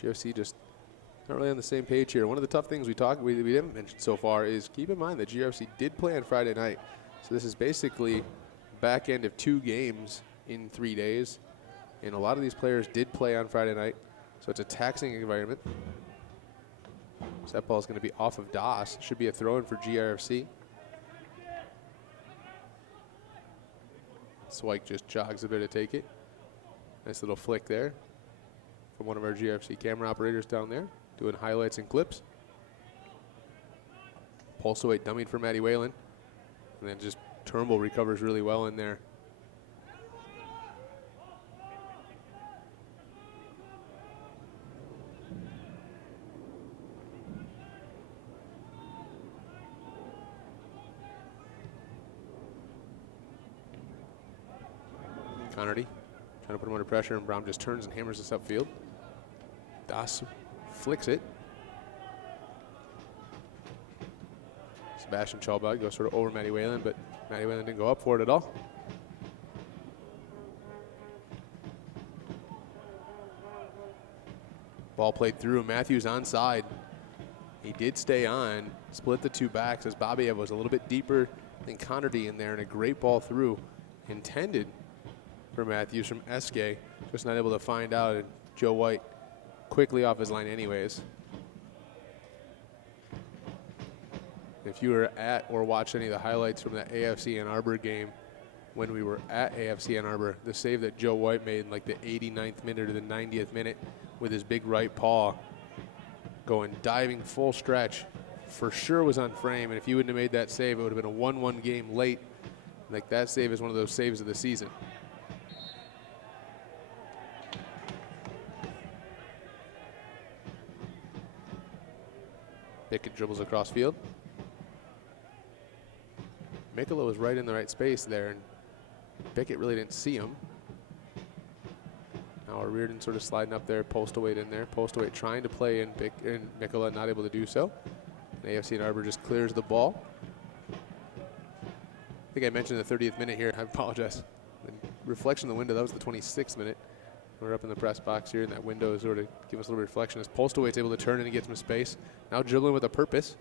GFC just not really on the same page here. One of the tough things we didn't mention so far is keep in mind that GRFC did play on Friday night. So this is basically back end of 2 games in 3 days. And a lot of these players did play on Friday night. So it's a taxing environment. So that ball is going to be off of Das. Should be a throw-in for GRFC. Swike just jogs a bit to take it. Nice little flick there from one of our GRFC camera operators down there, doing highlights and clips. Pulse away dummied for Matty Whalen. And then just Turnbull recovers really well in there. Connerty trying to put him under pressure, and Brown just turns and hammers this upfield. Das flicks it. Sebastian Chalbag goes sort of over Matty Whalen, but Matty Whalen didn't go up for it at all. Ball played through. Matthews onside. He did stay on, split the 2 backs as Bobiev was a little bit deeper than Connerty in there, and a great ball through. Intended for Matthews from SK, just not able to find out, and Joe White quickly off his line anyways. If you were at or watched any of the highlights from that AFC Ann Arbor game, when we were at AFC Ann Arbor, the save that Joe White made in like the 89th minute or the 90th minute with his big right paw going diving full stretch for sure was on frame, and if you wouldn't have made that save, it would have been a 1-1 game late. Like, that save is one of those saves of the season. Pickett dribbles across field. Mikula was right in the right space there, and Pickett really didn't see him. Now Reardon sort of sliding up there, Postlewaite in there. Postlewaite trying to play in Mikula, not able to do so. And AFC Ann Arbor just clears the ball. I think I mentioned the 30th minute here. I apologize. The reflection of the window, that was the 26th minute. We're up in the press box here, and that window is sort of give us a little reflection as Postlewaite's able to turn in and get some space. Now dribbling with a purpose.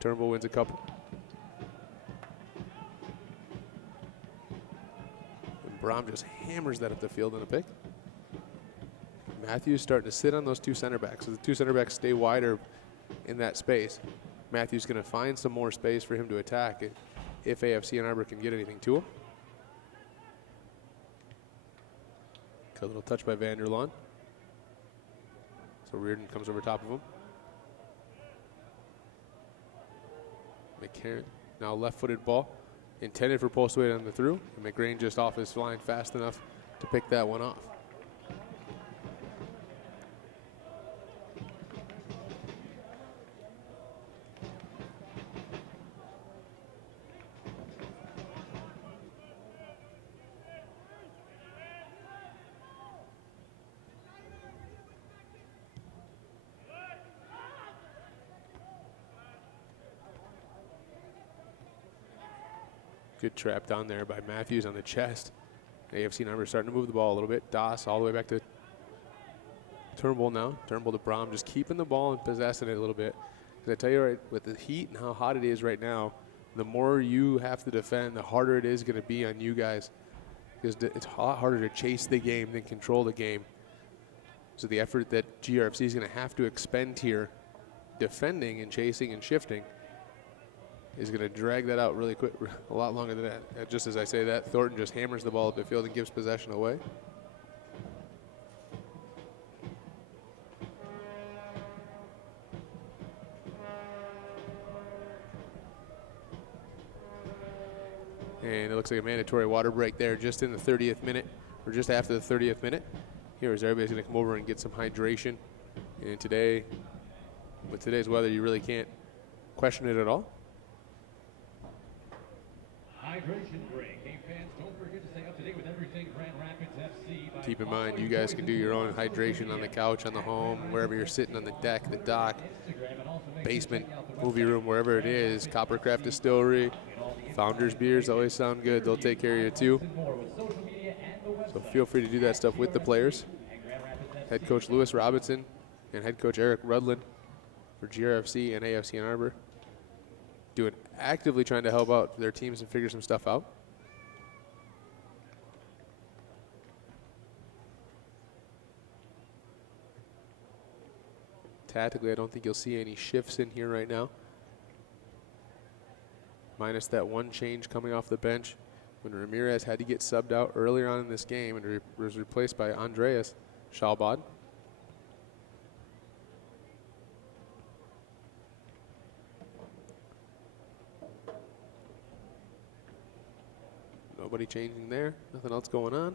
Turnbull wins a couple. And Brom just hammers that up the field in a pick. Matthews starting to sit on those 2 center backs. So the 2 center backs stay wider in that space. Matthews going to find some more space for him to attack it if AFC Ann Arbor can get anything to him. A little touch by Vanderlaan. So Reardon comes over top of him. McCarron, now left-footed ball, intended for Postlewaite on the through, and McGrain just off his line fast enough to pick that one off. Good trap down there by Matthews on the chest. AFC Ann Arbor starting to move the ball a little bit. Das all the way back to Turnbull now. Turnbull to Brom, just keeping the ball and possessing it a little bit. Because I tell you right, with the heat and how hot it is right now, the more you have to defend, the harder it is going to be on you guys. Because it's a lot harder to chase the game than control the game. So the effort that GRFC is going to have to expend here, defending and chasing and shifting, is going to drag that out really quick, a lot longer than that. Just as I say that, Thornton just hammers the ball up the field and gives possession away. And it looks like a mandatory water break there just in the 30th minute, or just after the 30th minute. Here is everybody's going to come over and get some hydration. And today, with today's weather, you really can't question it at all. Hydration break. Hey fans, don't forget to stay up to date with everything Grand Rapids FC. Keep in mind, you guys can do your own hydration on the couch, on the home, wherever you're sitting on the deck, the dock, basement, movie room, wherever it is. Coppercraft Distillery, Founders Beers always sound good. They'll take care of you too. So feel free to do that stuff with the players. Head coach Lewis Robinson and head coach Eric Rudlin for GRFC and AFC Ann Arbor actively trying to help out their teams and figure some stuff out. Tactically, I don't think you'll see any shifts in here right now. Minus that one change coming off the bench when Ramirez had to get subbed out earlier on in this game and was replaced by Andreas Schalbad. Nobody changing there. Nothing else going on.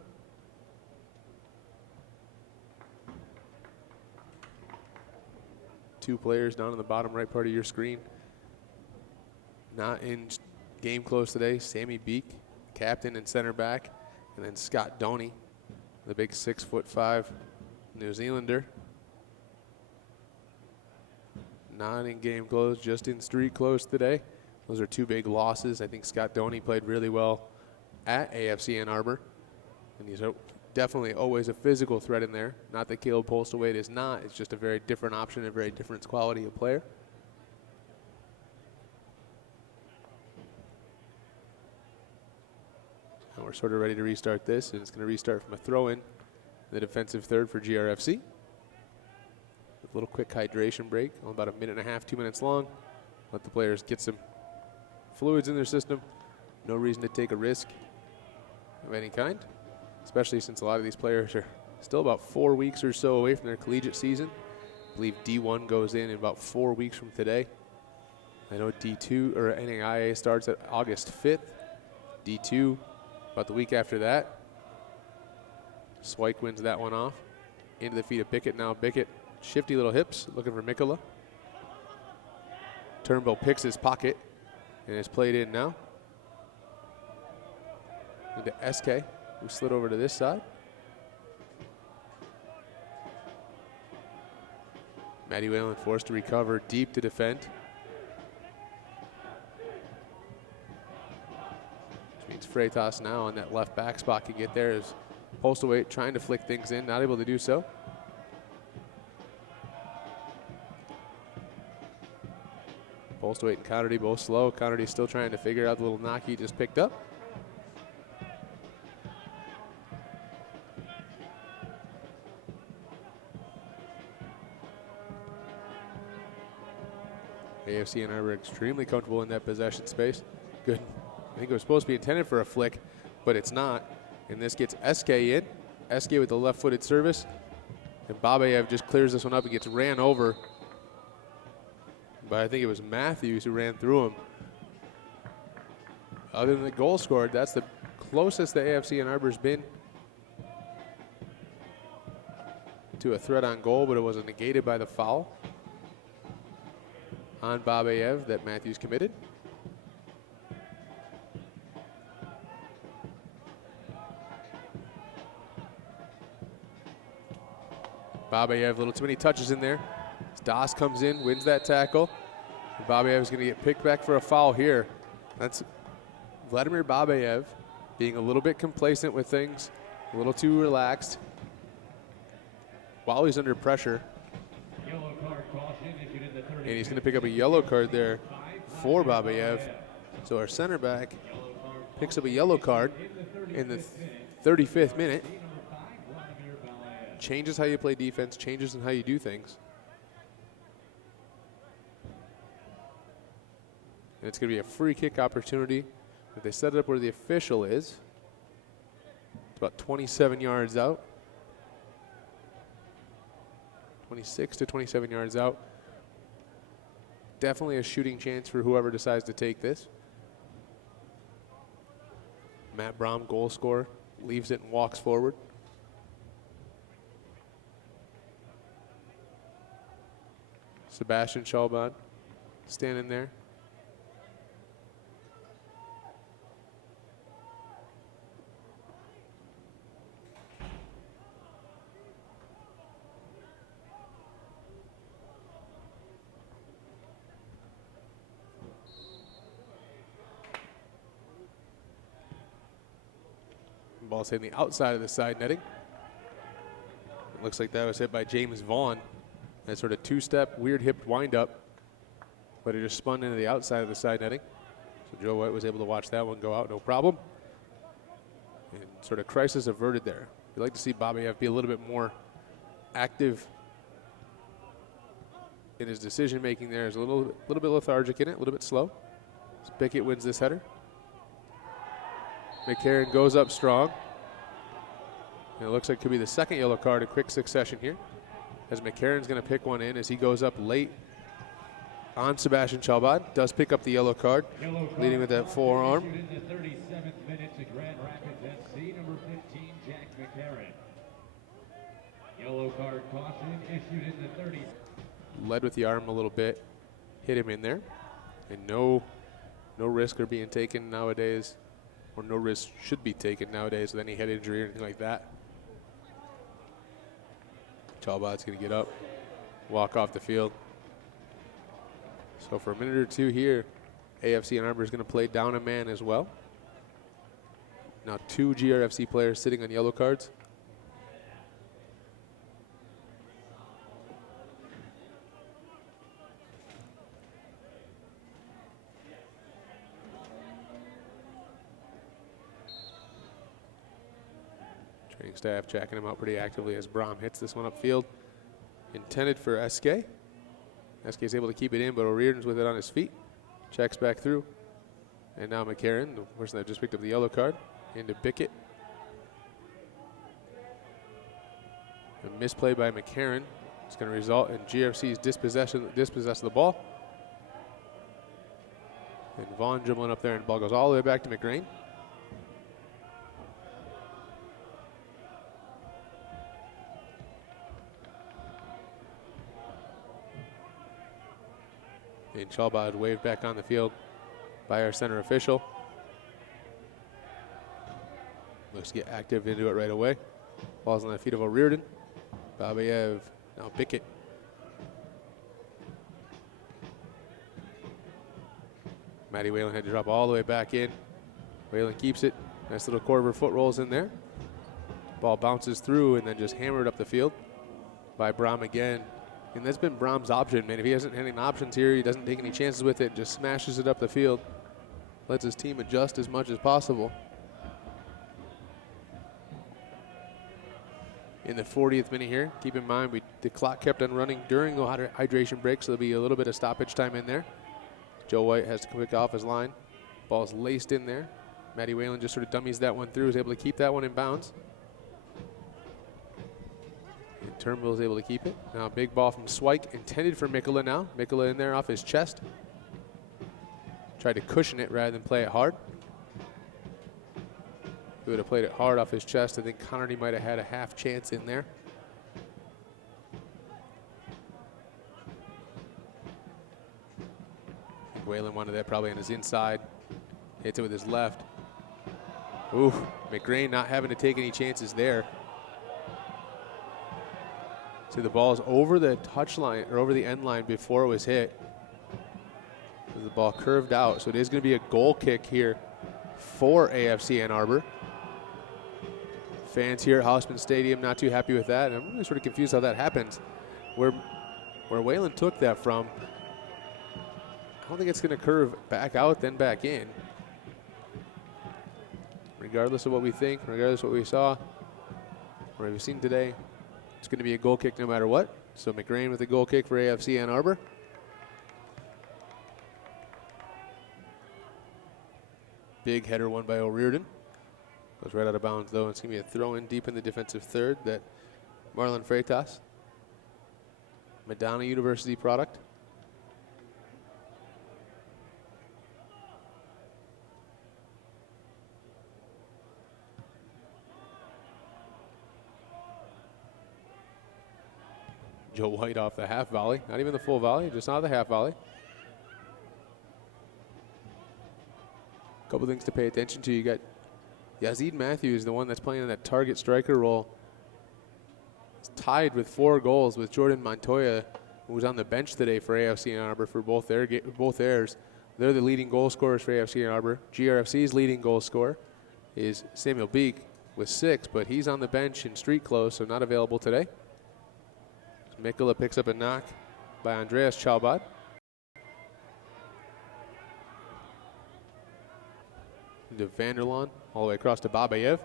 Two players down in the bottom right part of your screen. Not in game close today. Sammy Beek, captain and center back. And then Scott Doney, the big 6'5" New Zealander. Not in game close, just in street close today. Those are two big losses. I think Scott Doney played really well at AFC Ann Arbor. And he's definitely always a physical threat in there. Not that Caleb Polstoway is not. It's just a very different option, a very different quality of player. And we're sort of ready to restart this, and it's going to restart from a throw-in, the defensive third for GRFC. A little quick hydration break, about a minute and a half, 2 minutes long. Let the players get some fluids in their system. No reason to take a risk of any kind, especially since a lot of these players are still about 4 weeks or so away from their collegiate season. I believe D1 goes in about 4 weeks from today. I know D2 or NAIA starts at August 5th. D2 about the week after that. Swike wins that one off. Into the feet of Bickett now. Bickett, shifty little hips, looking for Mikola. Turnbull picks his pocket and is played in now. Into SK, who slid over to this side. Matty Whalen forced to recover, deep to defend. Which means Freitas now on that left back spot can get there as Postlewaite trying to flick things in, not able to do so. Postlewaite and Connerty both slow. Connerty still trying to figure out the little knock he just picked up. AFC Ann Arbor extremely comfortable in that possession space. Good. I think it was supposed to be intended for a flick, but it's not. And this gets SK in. SK with the left-footed service. And Babayev just clears this one up and gets ran over. But I think it was Matthews who ran through him. Other than the goal scored, that's the closest the AFC Ann Arbor's been to a threat on goal, but it was negated by the foul on Babayev that Matthews committed. Babayev, a little too many touches in there. Das comes in, wins that tackle. Babayev is going to get picked back for a foul here. That's Vladimir Babayev being a little bit complacent with things, a little too relaxed while he's under pressure. And he's going to pick up a yellow card there for Babayev. So our center back picks up a yellow card in the 35th minute. Changes how you play defense, changes in how you do things. And it's going to be a free kick opportunity. If they set it up where the official is, it's about 27 yards out. 26 to 27 yards out. Definitely a shooting chance for whoever decides to take this. Matt Braum, goal scorer, leaves it and walks forward. Sebastian Schalbad standing there. Ball's hitting the outside of the side netting. Looks like that was hit by James Vaughn. That sort of two-step, weird hipped windup, but it just spun into the outside of the side netting. So Joe White was able to watch that one go out, no problem. And sort of crisis averted there. We'd like to see Babayev be a little bit more active in his decision-making there. Is a little bit lethargic in it, a little bit slow. So Bickett wins this header. McCarron goes up strong. And it looks like it could be the second yellow card in quick succession here, as McCarron's going to pick one in as he goes up late on Sebastian Chalbad. Does pick up the yellow card, leading with that forearm. In the 37th minute to Grand Rapids FC, number 15, Jack McCarron. Yellow card caution issued in the 30th. Led with the arm a little bit, hit him in there, and no risk are being taken nowadays, or no risk should be taken nowadays with any head injury or anything like that. Chalbad's going to get up, walk off the field. So for a minute or two here, AFC and Arbor is going to play down a man as well. Now 2 GRFC players sitting on yellow cards. Training staff checking him out pretty actively as Brom hits this one upfield. Intended for SK. SK is able to keep it in, but O'Riordan's with it on his feet. Checks back through. And now McCarron, the person that just picked up the yellow card, into Bickett. A misplay by McCarron. It's going to result in GRFC's dispossess of the ball. And Vaughn dribbling up there, and the ball goes all the way back to McGrain. And Chalbad waved back on the field by our center official. Looks to get active into it right away. Ball's on the feet of O'Riordan. Babayev, now Bickett. Matty Whalen had to drop all the way back in. Whalen keeps it. Nice little quarter foot rolls in there. Ball bounces through and then just hammered up the field by Brom again. And that's been Brom's option, man. If he hasn't had any options here, he doesn't take any chances with it, just smashes it up the field. Lets his team adjust as much as possible. In the 40th minute here, keep in mind the clock kept on running during the hydration break, so there'll be a little bit of stoppage time in there. Joe White has to pick off his line. Ball's laced in there. Matty Whalen just sort of dummies that one through, is able to keep that one in bounds. And Turnbull is able to keep it. Now a big ball from Swike, intended for Mikkola now. Mikkola in there off his chest. Tried to cushion it rather than play it hard. If he would have played it hard off his chest, I think Connerty might have had a half chance in there. I think Whalen wanted that probably on his inside. Hits it with his left. Ooh, McGrain not having to take any chances there. See, the ball is over the touch line, or over the end line before it was hit. The ball curved out, so it is going to be a goal kick here for AFC Ann Arbor. Fans here at Hausman Stadium not too happy with that. I'm really sort of confused how that happens. Where Whalen took that from, I don't think it's going to curve back out, then back in. Regardless of what we think, regardless of what we saw, or we've seen today, it's going to be a goal kick no matter what. So McGrain with a goal kick for AFC Ann Arbor. Big header won by O'Riordan. Goes right out of bounds though. It's going to be a throw in deep in the defensive third that Marlon Freitas, Madonna University product. Joe White off the half volley. Not even the full volley, just on the half volley. Couple things to pay attention to. You got Yazid Matthews, the one that's playing in that target striker role. It's tied with 4 goals with Jordan Montoya, who was on the bench today for AFC Ann Arbor for both airs. They're the leading goal scorers for AFC Ann Arbor. GRFC's leading goal scorer is Samuel Beek with 6, but he's on the bench in street clothes, so not available today. Mikula picks up a knock by Andreas Chalbot. To Vanderlaan, all the way across to Babayev.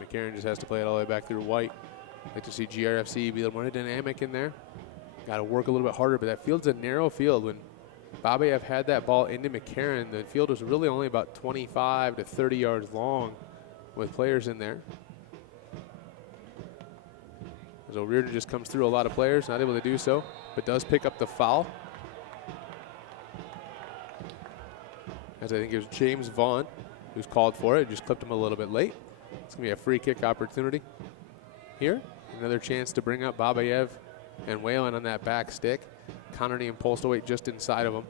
McCarron just has to play it all the way back through White. Like to see GRFC be a little more dynamic in there. Got to work a little bit harder, but that field's a narrow field. When Babayev had that ball into McCarron, the field was really only about 25 to 30 yards long with players in there. As O'Riordan just comes through a lot of players, not able to do so, but does pick up the foul. As I think it was James Vaughn who's called for it, just clipped him a little bit late. It's going to be a free kick opportunity here. Another chance to bring up Babayev and Whalen on that back stick. Connerty and Postlewaite just inside of him.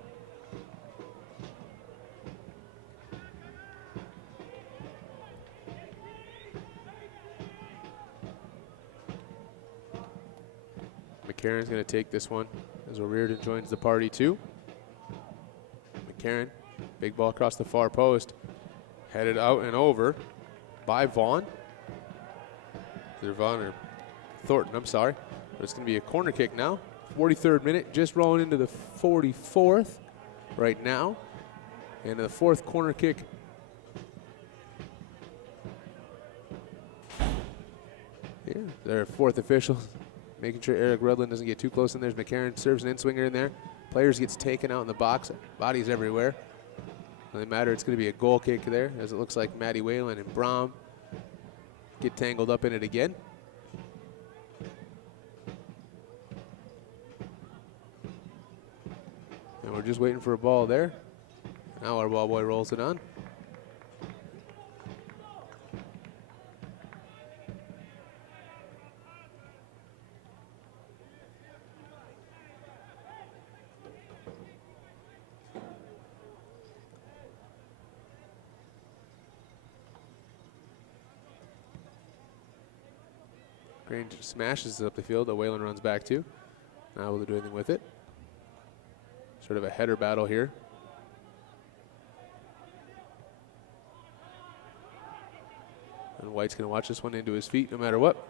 McCarron's going to take this one as O'Riordan joins the party too. McCarron, big ball across the far post, headed out and over by Vaughn. Either Vaughn or Thornton, I'm sorry. But it's going to be a corner kick now. 43rd minute, just rolling into the 44th right now. And the fourth corner kick. Yeah, their fourth official. Making sure Eric Rudlin doesn't get too close in there. McCarron serves an in-swinger in there. Players gets taken out in the box. Bodies everywhere. Doesn't matter. It's going to be a goal kick there, as it looks like Matty Whalen and Brom get tangled up in it again. And we're just waiting for a ball there. Now our ball boy rolls it on. Grange smashes it up the field. Whalen runs back too. Not able to do anything with it. Sort of a header battle here. And White's going to watch this one into his feet no matter what.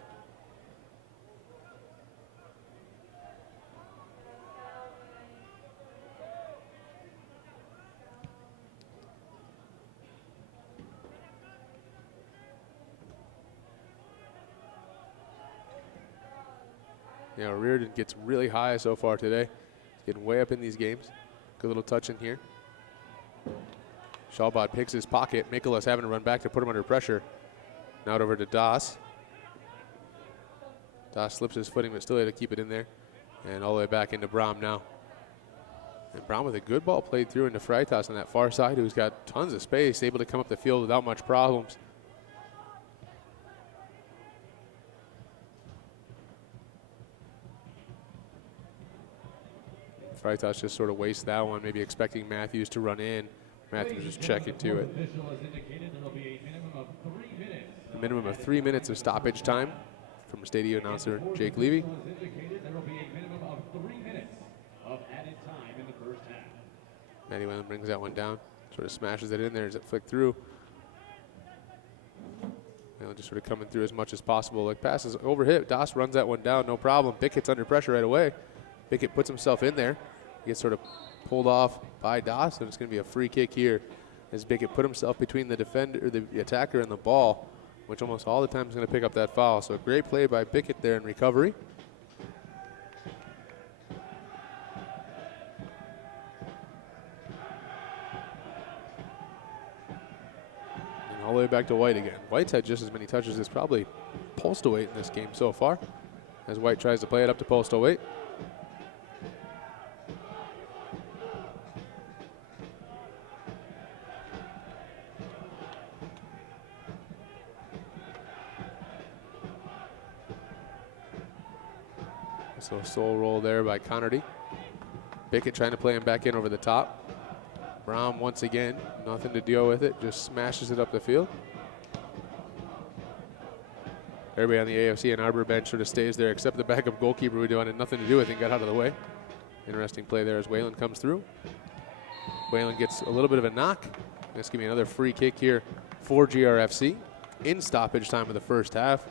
Yeah, Reardon gets really high so far today. He's getting way up in these games. Good little touch in here. Chalbot picks his pocket. Mikolas having to run back to put him under pressure. Now over to Das. Das slips his footing, but still able to keep it in there. And all the way back into Brom now. And Brom with a good ball played through into Freitas on that far side, who's got tons of space, able to come up the field without much problems. Freitas just sort of wastes that one, maybe expecting Matthews to run in. Matthews just checking to it. A minimum of 3 minutes of stoppage time from stadium announcer Jake Levy. Matty Whalen brings that one down, sort of smashes it in there as it flicked through. Whalen just sort of coming through as much as possible. Like passes overhit, Das runs that one down, no problem. Bickett's under pressure right away. Bickett puts himself in there. He gets sort of pulled off by Das, and it's going to be a free kick here as Bickett put himself between the defender, or the attacker, and the ball, which almost all the time is going to pick up that foul. So a great play by Bickett there in recovery. And all the way back to White again. White's had just as many touches as probably Postlewaite in this game so far, as White tries to play it up to Postlewaite. So sole roll there by Connerty. Bickett trying to play him back in over the top. Brom once again, nothing to deal with it, just smashes it up the field. Everybody on the AFC and Arbor bench sort of stays there except the backup goalkeeper who wanted nothing to do with it and got out of the way. Interesting play there as Whalen comes through. Whalen gets a little bit of a knock. That's going to be another free kick here for GRFC. in stoppage time of the first half.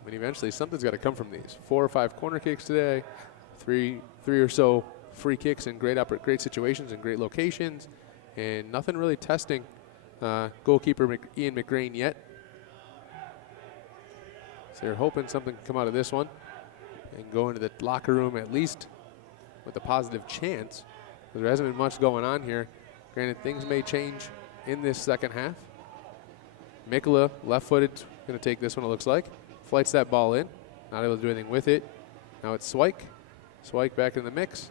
I mean, eventually something's got to come from these. 4 or 5 corner kicks today, three or so free kicks in great situations and great locations, and nothing really testing goalkeeper Ian McGrain yet. So they're hoping something can come out of this one and go into the locker room at least with a positive chance. There hasn't been much going on here. Granted, things may change in this second half. Mikkola, left-footed, going to take this one, it looks like. Flights that ball in, not able to do anything with it. Now it's Swike. Swike back in the mix.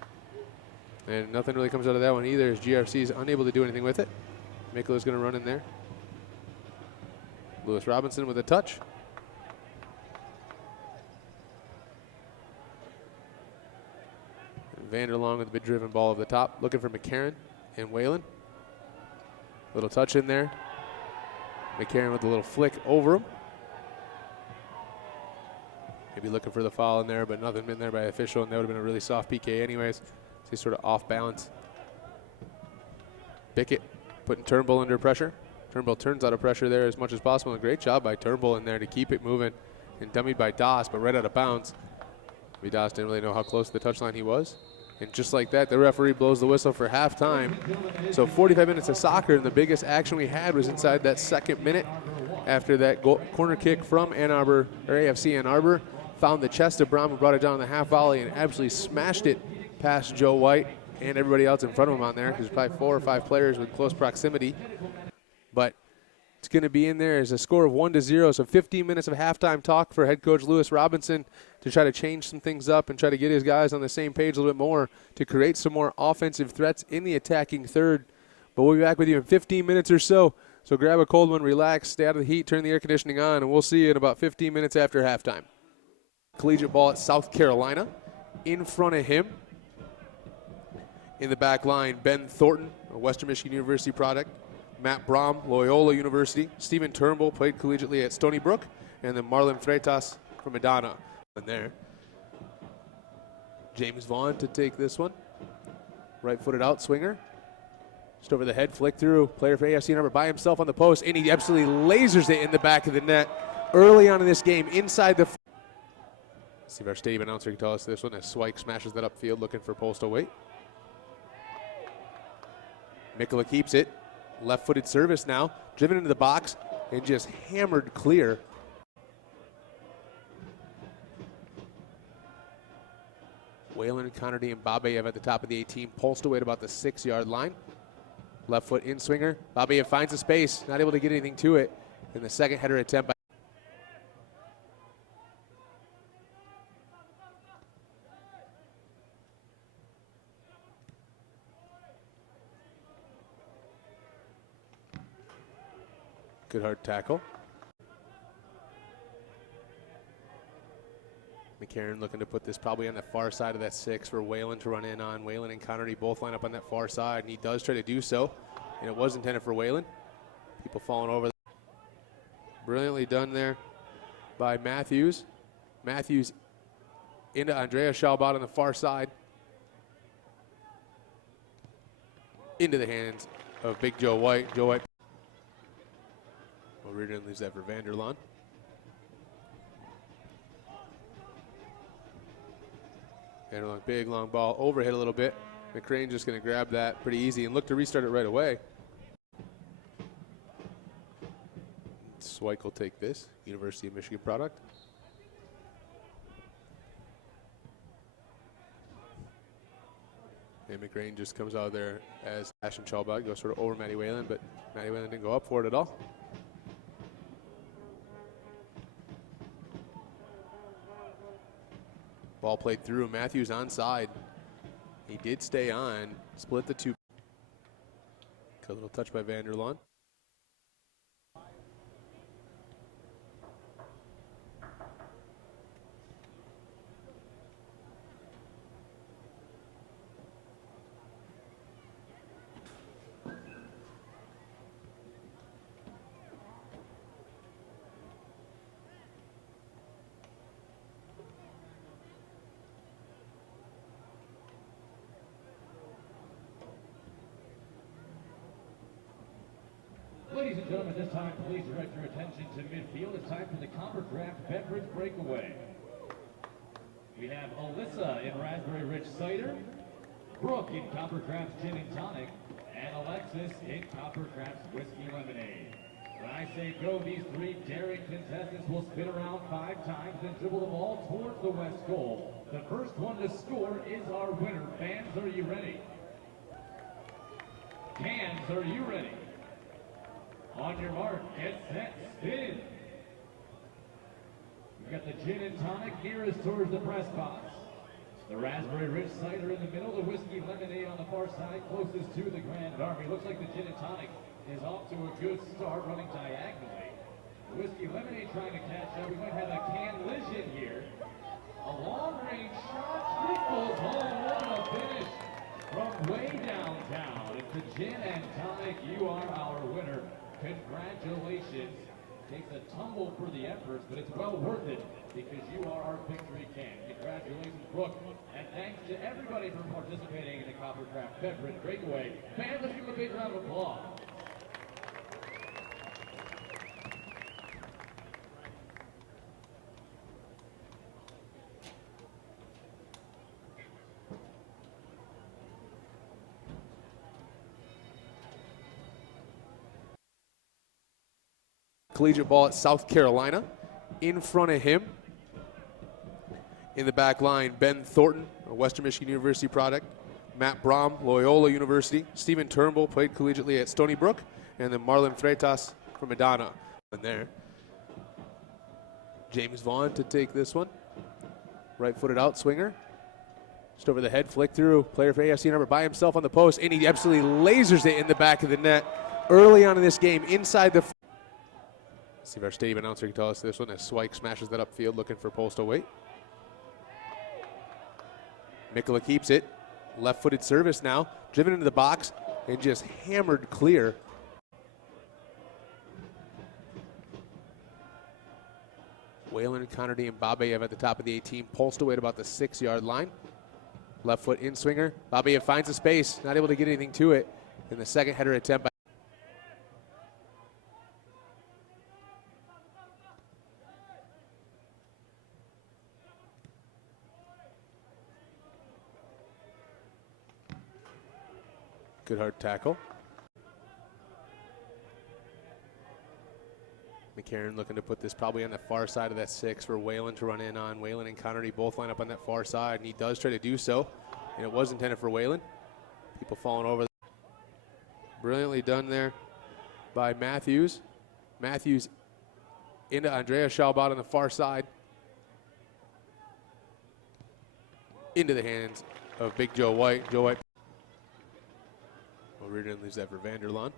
And nothing really comes out of that one either, as GRC is unable to do anything with it. Mikkola's going to run in there. Lewis Robinson with a touch. Vanderlong with the big driven ball over the top, looking for McCarron and Whalen. Little touch in there. McCarron with a little flick over him. Maybe looking for the foul in there, but nothing been there by official, and that would have been a really soft PK anyways. So he's sort of off balance. Bickett putting Turnbull under pressure. Turnbull turns out of pressure there as much as possible. A great job by Turnbull in there to keep it moving, and dummied by Doss, but right out of bounds. Maybe Doss didn't really know how close to the touchline he was. And just like that, the referee blows the whistle for halftime. So 45 minutes of soccer, and the biggest action we had was inside that second minute after that corner kick from Ann Arbor, or AFC Ann Arbor. Found the chest of Braum, who brought it down on the half volley and absolutely smashed it past Joe White and everybody else in front of him on there. There's probably 4 or 5 players with close proximity. But it's going to be in there as a score of 1-0. So 15 minutes of halftime talk for head coach Lewis Robinson to try to change some things up and try to get his guys on the same page a little bit more to create some more offensive threats in the attacking third. But we'll be back with you in 15 minutes or so. So grab a cold one, relax, stay out of the heat, turn the air conditioning on, and we'll see you in about 15 minutes after halftime. Collegiate ball at South Carolina. In front of him, in the back line, Ben Thornton, a Western Michigan University product. Matt Braum, Loyola University. Stephen Turnbull played collegiately at Stony Brook. And then Marlon Freitas from Madonna. In there. James Vaughn to take this one. Right-footed out, swinger. Just over the head, flick through. Player for AFC number by himself on the post. And he absolutely lasers it in the back of the net early on in this game inside the... See if our stadium announcer can tell us this one as Swike smashes that upfield looking for postal weight. Mikkola keeps it. Left-footed service now. Driven into the box and just hammered clear. Whalen, Connerty, and Babayev at the top of the 18. Pulsed away at about the 6-yard line. Left foot in swinger. Babayev finds a space. Not able to get anything to it in the second header attempt. Good hard tackle. McCarron looking to put this probably on the far side of that 6 for Whalen to run in on. Whalen and Connerty both line up on that far side, and he does try to do so. And it was intended for Whalen. People falling over. Brilliantly done there by Matthews. Matthews into Andrea Schalbot on the far side. Into the hands of Big Joe White. Joe White. Well, Reardon leaves that for Vanderlaan. Vanderlaan, big long ball, overhit a little bit. McCrane just going to grab that pretty easy and look to restart it right away. Swike will take this, University of Michigan product. And McCrane just comes out there as Ashton Schalbach goes sort of over Matty Whalen, but Matty Whalen didn't go up for it at all. Ball played through. Matthews onside. He did stay on. Split the two. A little touch by Vanderlaan. gentlemen, this time please direct your attention to midfield. It's time for the Copper Craft Beverage Breakaway. We have Alyssa in Raspberry Rich Cider, Brooke in Copper Craft's Gin and Tonic, and Alexis in Copper Craft's Whiskey Lemonade. When I say go, these three daring contestants will spin around 5 times and dribble the ball towards the west goal. The first one to score is our winner. Fans, are you ready? Cans, are you ready? On your mark, get set, spin. We've got the Gin and Tonic nearest towards the press box. The Raspberry Rich Cider in the middle, the Whiskey Lemonade on the far side, closest to the Grand Army. Looks like the Gin and Tonic is off to a good start, running diagonally. The Whiskey Lemonade trying to catch up. We might have a can collision here. A long-range shot, trickles home, what a finish from way downtown. It's the Gin and Tonic, you are our winner. Congratulations. Takes a tumble for the efforts, but it's well worth it because you are our victory can. Congratulations, Brooke. And thanks to everybody for participating in the Copper Craft Beverage Breakaway. Fans, let's give them a big round of applause. Collegiate ball at South Carolina. In front of him, in the back line, Ben Thornton, a Western Michigan University product. Matt Brom, Loyola University. Stephen Turnbull played collegiately at Stony Brook. And then Marlon Freitas from Madonna. And there. James Vaughn to take this one. Right-footed out swinger. Just over the head, flick through. Player for AFC number by himself on the post. And he absolutely lasers it in the back of the net early on in this game inside the... See if our stadium announcer can tell us this one as Swike smashes that upfield looking for postal weight. Mikula keeps it. Left-footed service now. Driven into the box and just hammered clear. Whalen, Connerty, and Babayev at the top of the 18. Pulsed away at about the 6-yard line. Left foot in swinger. Babayev finds a space. Not able to get anything to it in the second header attempt. Good hard tackle. McCarron looking to put this probably on the far side of that 6 for Whalen to run in on. Whalen and Connerty both line up on that far side, and he does try to do so. And it was intended for Whalen. People falling over. Brilliantly done there by Matthews. Matthews into Andrea Schalbot on the far side. Into the hands of Big Joe White. Joe White. Reardon leaves that for Vanderlaan.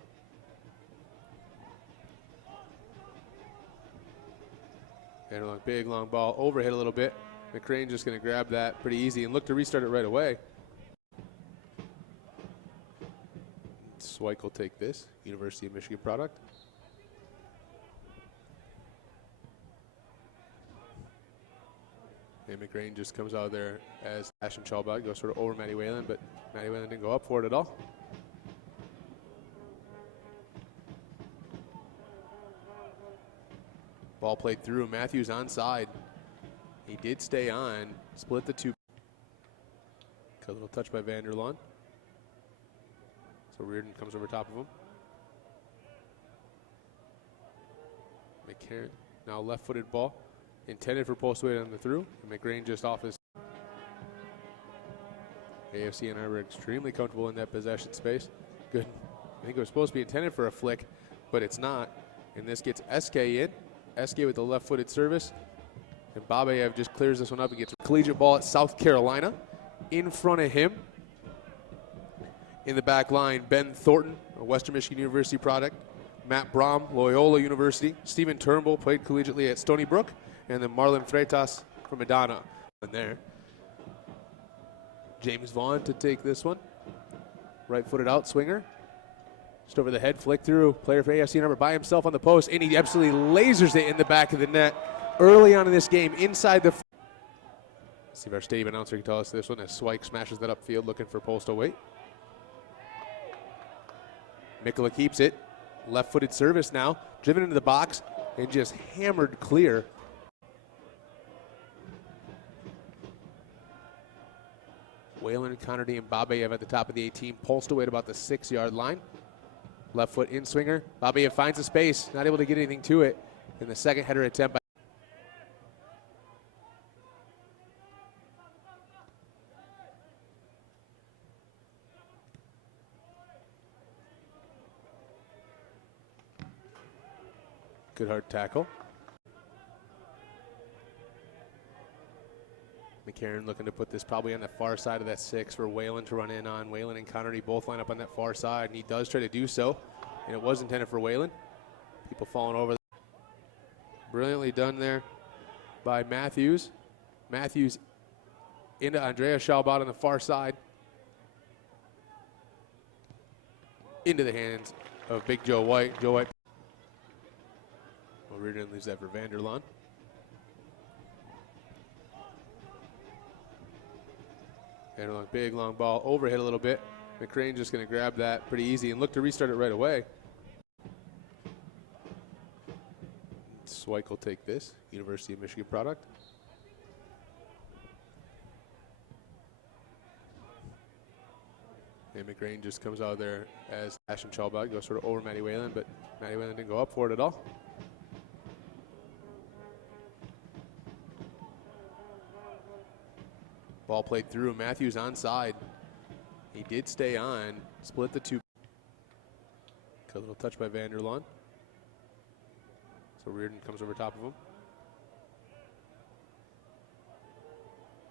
Vanderlaan, big long ball, overhit a little bit. McCrane just going to grab that pretty easy and look to restart it right away. Swike will take this, University of Michigan product. And McCrane just comes out there as Ashton Chalbot goes sort of over Matty Whalen, but Matty Whalen didn't go up for it at all. Ball played through. Matthews onside. He did stay on. Split the two. A little touch by Vanderlaan. So Reardon comes over top of him. McCarron now left-footed ball. Intended for post weight on the through. And McGrain just off his. AFC and Arbor extremely comfortable in that possession space. Good. I think it was supposed to be intended for a flick, but it's not. And this gets SK in. SK with the left-footed service. And Babayev just clears this one up and gets collegiate ball at South Carolina. In front of him, in the back line, Ben Thornton, a Western Michigan University product. Matt Brom, Loyola University. Stephen Turnbull played collegiately at Stony Brook. And then Marlon Freitas from Madonna. And there. James Vaughn to take this one. Right-footed out swinger. Just over the head, flick through. Player for AFC number by himself on the post, and he absolutely lasers it in the back of the net early on in this game inside the. See if our stadium announcer can tell us this one as Swike smashes that upfield looking for postal weight. Mikula keeps it. Left-footed service now, driven into the box and just hammered clear. Whalen, Connerty, and Babayev at the top of the 18, pulsed away at about the 6-yard line. Left foot in swinger. Babayev finds a space, not able to get anything to it in the second header attempt. Good hard tackle. McCarron looking to put this probably on the far side of that 6 for Whalen to run in on. Whalen and Connerty both line up on that far side, and he does try to do so, and it was intended for Whalen. People falling over. Brilliantly done there by Matthews. Matthews into Andrea Schalbot on the far side. Into the hands of Big Joe White. Joe White. Well, Reardon leaves that for Vanderlaan. Vanderlaan, big long ball, overhit a little bit. McCrane just going to grab that pretty easy and look to restart it right away. Swike will take this, University of Michigan product. And McCrane just comes out there as Ashton Schalbot goes sort of over Matty Whalen, but Matty Whalen didn't go up for it at all. Ball played through. Matthews onside. He did stay on. Split the two. A little touch by Vanderlaan. So Reardon comes over top of him.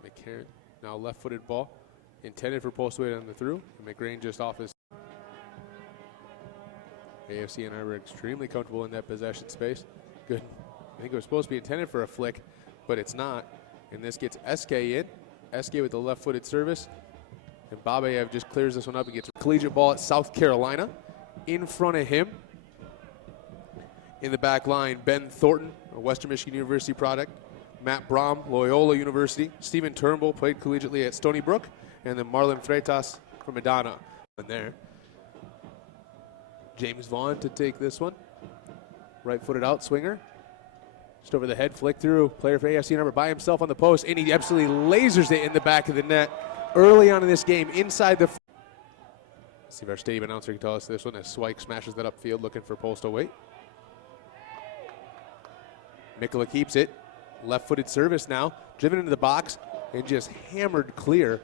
McCarron now left-footed ball. Intended for post-weight on the through. And McGrain just off his. AFC and Arbor extremely comfortable in that possession space. Good. I think it was supposed to be intended for a flick, but it's not. And this gets SK in. SK with the left-footed service. And Babayev just clears this one up and gets a collegiate ball at South Carolina. In front of him, in the back line, Ben Thornton, a Western Michigan University product. Matt Brom, Loyola University. Stephen Turnbull played collegiately at Stony Brook. And then Marlon Freitas from Madonna. And there. James Vaughn to take this one. Right-footed out swinger. Just over the head, flick through. Player for AFC number by himself on the post, and he absolutely lasers it in the back of the net early on in this game inside the. See if our stadium announcer can tell us this one as Swike smashes that upfield looking for postal weight. Mikkola keeps it. Left-footed service now. Driven into the box and just hammered clear.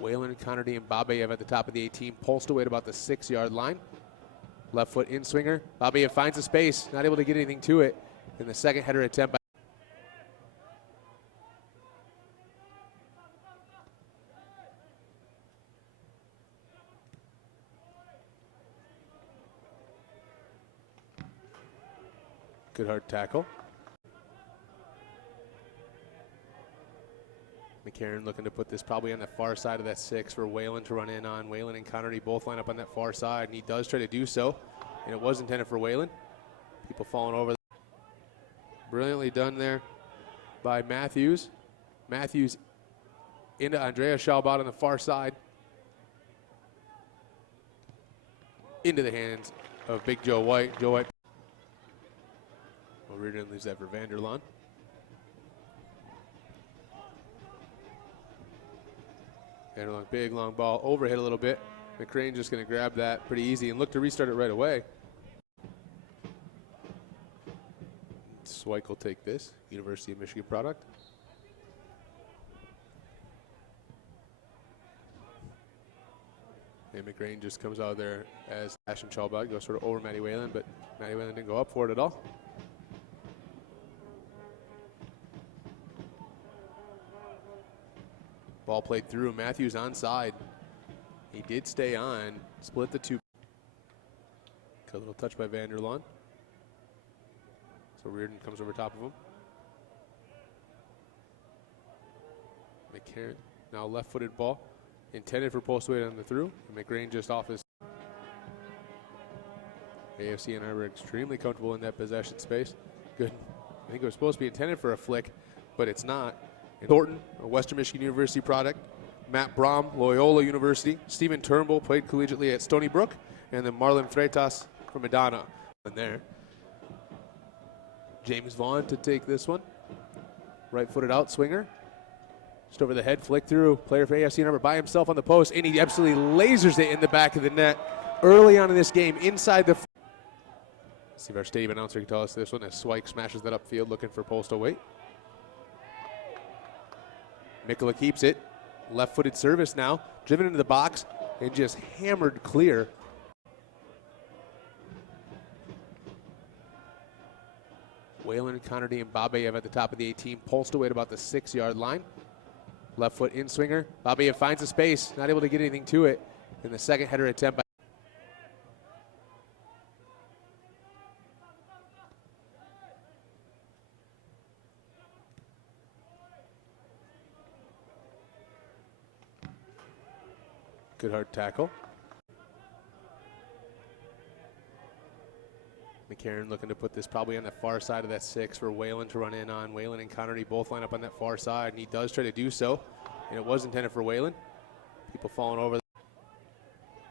Whalen, Connerty, and Babayev at the top of the 18, pulsed away at about the 6-yard line. Left foot in swinger. Babayev finds a space, not able to get anything to it in the second header attempt. Good hard tackle. McCarron looking to put this probably on the far side of that 6 for Whalen to run in on. Whalen and Connerty both line up on that far side, and he does try to do so, and it was intended for Whalen. People falling over. Brilliantly done there by Matthews. Matthews into Andrea Schalbot on the far side. Into the hands of Big Joe White. Joe White. Well, Reardon leaves that for Vanderlaan. Vanderlaan, big long ball, overhit a little bit. McCrane just going to grab that pretty easy and look to restart it right away. Swike will take this, University of Michigan product. And McCrane just comes out there as Ashton Schalbot goes sort of over Matty Whalen, but Matty Whalen didn't go up for it at all. Ball played through. Matthews onside. He did stay on. Split the two. A little touch by Vanderlaan. So Reardon comes over top of him. McCarron now left-footed ball. Intended for post weight on the through. And McGrain just off his. AFC and Arbor extremely comfortable in that possession space. Good. I think it was supposed to be intended for a flick, but it's not. And Thornton, a Western Michigan University product. Matt Brom, Loyola University. Stephen Turnbull played collegiately at Stony Brook. And then Marlon Freitas from Madonna. And there. James Vaughn to take this one. Right-footed out swinger. Just over the head, flick through. Player for AFC Arbor by himself on the post, and he absolutely lasers it in the back of the net early on in this game inside the. Let's see if our stadium announcer can tell us this one as Swike smashes that upfield looking for postal weight. Mikkola keeps it. Left-footed service now. Driven into the box and just hammered clear. Whalen, Connerty, and Babayev at the top of the 18. Pulsed away at about the 6-yard line. Left foot in swinger. Babayev finds a space. Not able to get anything to it. In the second header attempt by good hard tackle. McCarron looking to put this probably on the far side of that 6 for Whalen to run in on. Whalen and Connerty both line up on that far side, and he does try to do so. And it was intended for Whalen. People falling over.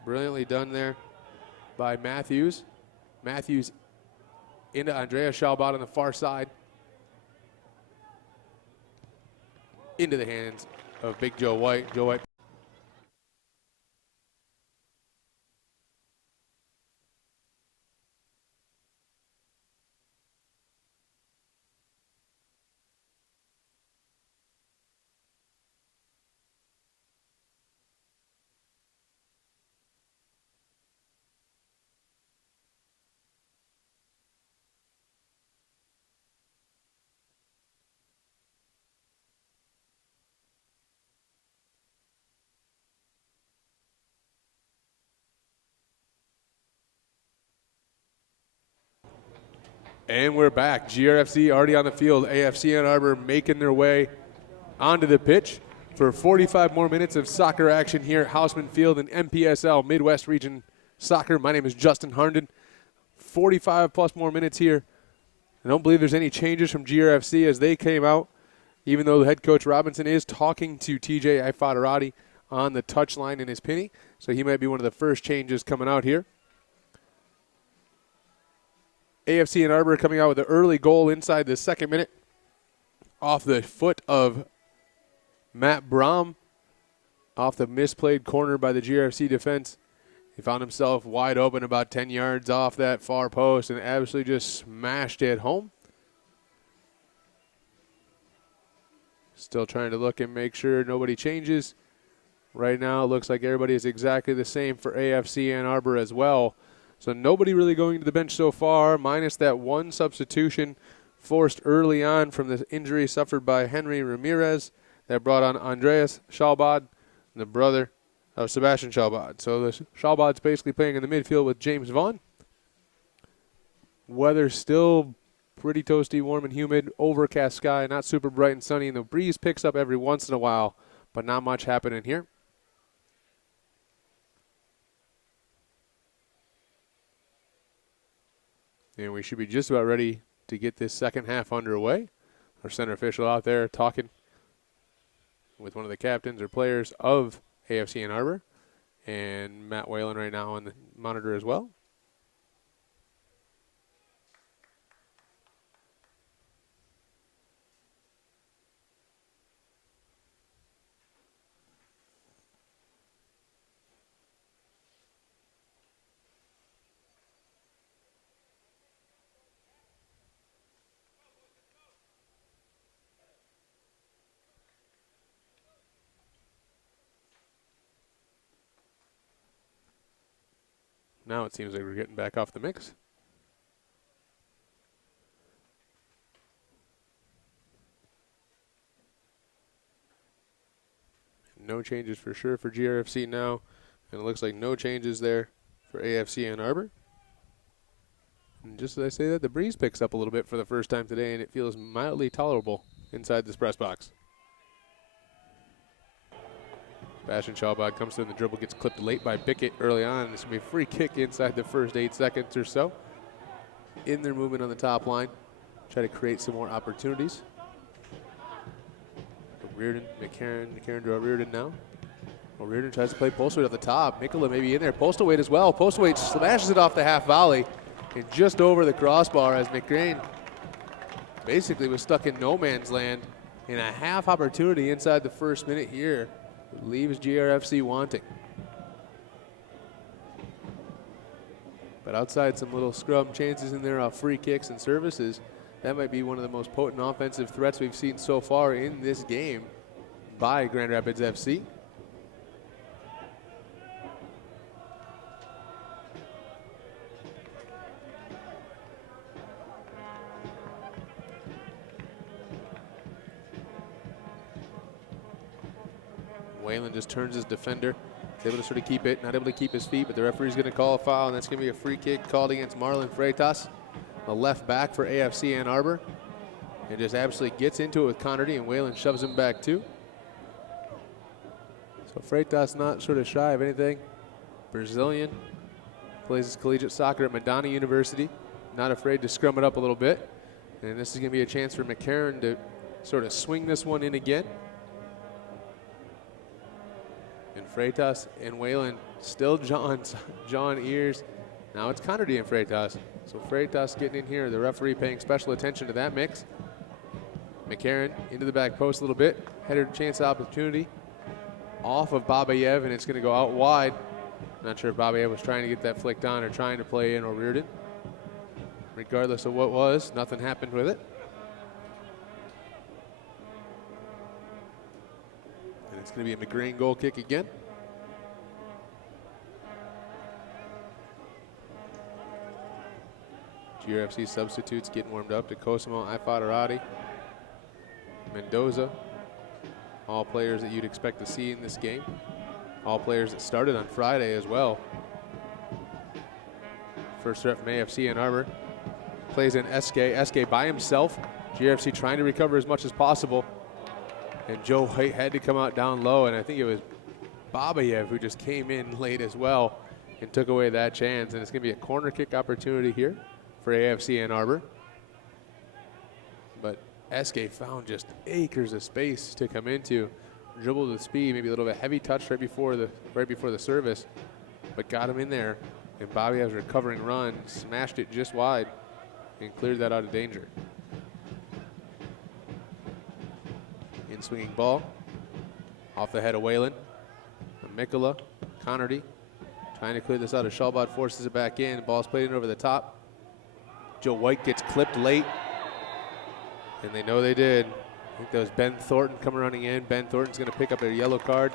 Brilliantly done there by Matthews. Matthews into Andrea Schalbot on the far side. Into the hands of Big Joe White. Joe White. And we're back. GRFC already on the field. AFC Ann Arbor making their way onto the pitch for 45 more minutes of soccer action here at Houseman Field in MPSL Midwest Region Soccer. My name is Justin Harnden. 45 plus more minutes here. I don't believe there's any changes from GRFC as they came out, even though the head coach Robinson is talking to TJ Ifadarati on the touchline in his penny. So he might be one of the first changes coming out here. AFC Ann Arbor coming out with an early goal inside the second minute off the foot of Matt Brom, off the misplayed corner by the GRFC defense. He found himself wide open about 10 yards off that far post and absolutely just smashed it home. Still trying to look and make sure nobody changes. Right now it looks like everybody is exactly the same for AFC Ann Arbor as well. So nobody really going to the bench so far, minus that one substitution forced early on from the injury suffered by Henry Ramirez that brought on Andreas Schalbad, the brother of Sebastian Schalbad. So the Schalbad's basically playing in the midfield with James Vaughn. Weather still pretty toasty, warm and humid, overcast sky, not super bright and sunny, and the breeze picks up every once in a while, but not much happening here. And we should be just about ready to get this second half underway. Our center official out there talking with one of the captains or players of AFC Ann Arbor. And Matt Whalen right now on the monitor as well. Now it seems like we're getting back off the mix. No changes for sure for GRFC now. And it looks like no changes there for AFC Ann Arbor. And just as I say that, the breeze picks up a little bit for the first time today, and it feels mildly tolerable inside this press box. Sebastian Schalbad comes through and the dribble gets clipped late by Bickett early on. This will be a free kick inside the first 8 seconds or so. In their movement on the top line. Try to create some more opportunities. Reardon, McCarron to Reardon now. O'Riordan tries to play Postlewaite at the top. Mikula maybe in there. Postlewaite as well. Postlewaite smashes it off the half volley and just over the crossbar as McCrane basically was stuck in no man's land in a half opportunity inside the first minute here. Leaves GRFC wanting. But outside some little scrum chances in there off free kicks and services, that might be one of the most potent offensive threats we've seen so far in this game by Grand Rapids FC. Whalen just turns his defender. He's able to sort of keep it, not able to keep his feet, but the referee's going to call a foul, and that's going to be a free kick called against Marlon Freitas, a left back for AFC Ann Arbor. And just absolutely gets into it with Connerty, and Whalen shoves him back too. So Freitas not sort of shy of anything. Brazilian, plays his collegiate soccer at Madonna University. Not afraid to scrum it up a little bit. And this is going to be a chance for McCarron to sort of swing this one in again. And Freitas and Whalen still John ears. Now it's Connerty and Freitas. So Freitas getting in here, the referee paying special attention to that mix. McCarron into the back post a little bit. Header chance opportunity off of Babayev, and it's going to go out wide. Not sure if Babayev was trying to get that flicked on or trying to play in O'Riordan. Regardless of what was, nothing happened with it. And it's going to be a McGrane goal kick again. GRFC substitutes getting warmed up to Cosimo Ifadarati, Mendoza, all players that you'd expect to see in this game. All players that started on Friday as well. First rep from AFC Ann Arbor. Plays in SK by himself. GRFC trying to recover as much as possible. And Joe White had to come out down low, and I think it was Babayev who just came in late as well and took away that chance. And it's going to be a corner kick opportunity here for AFC Ann Arbor. But SK found just acres of space to come into. Dribbled with speed, maybe a little bit heavy touch right before the service, but got him in there. And Babayev's recovering run smashed it just wide and cleared that out of danger. In swinging ball, off the head of Whalen. Mikula, Connerty, trying to clear this out of Shalbot, forces it back in. Ball's played in over the top. Joe White gets clipped late, and they know they did. I think that was Ben Thornton coming running in. Ben Thornton's going to pick up a yellow card.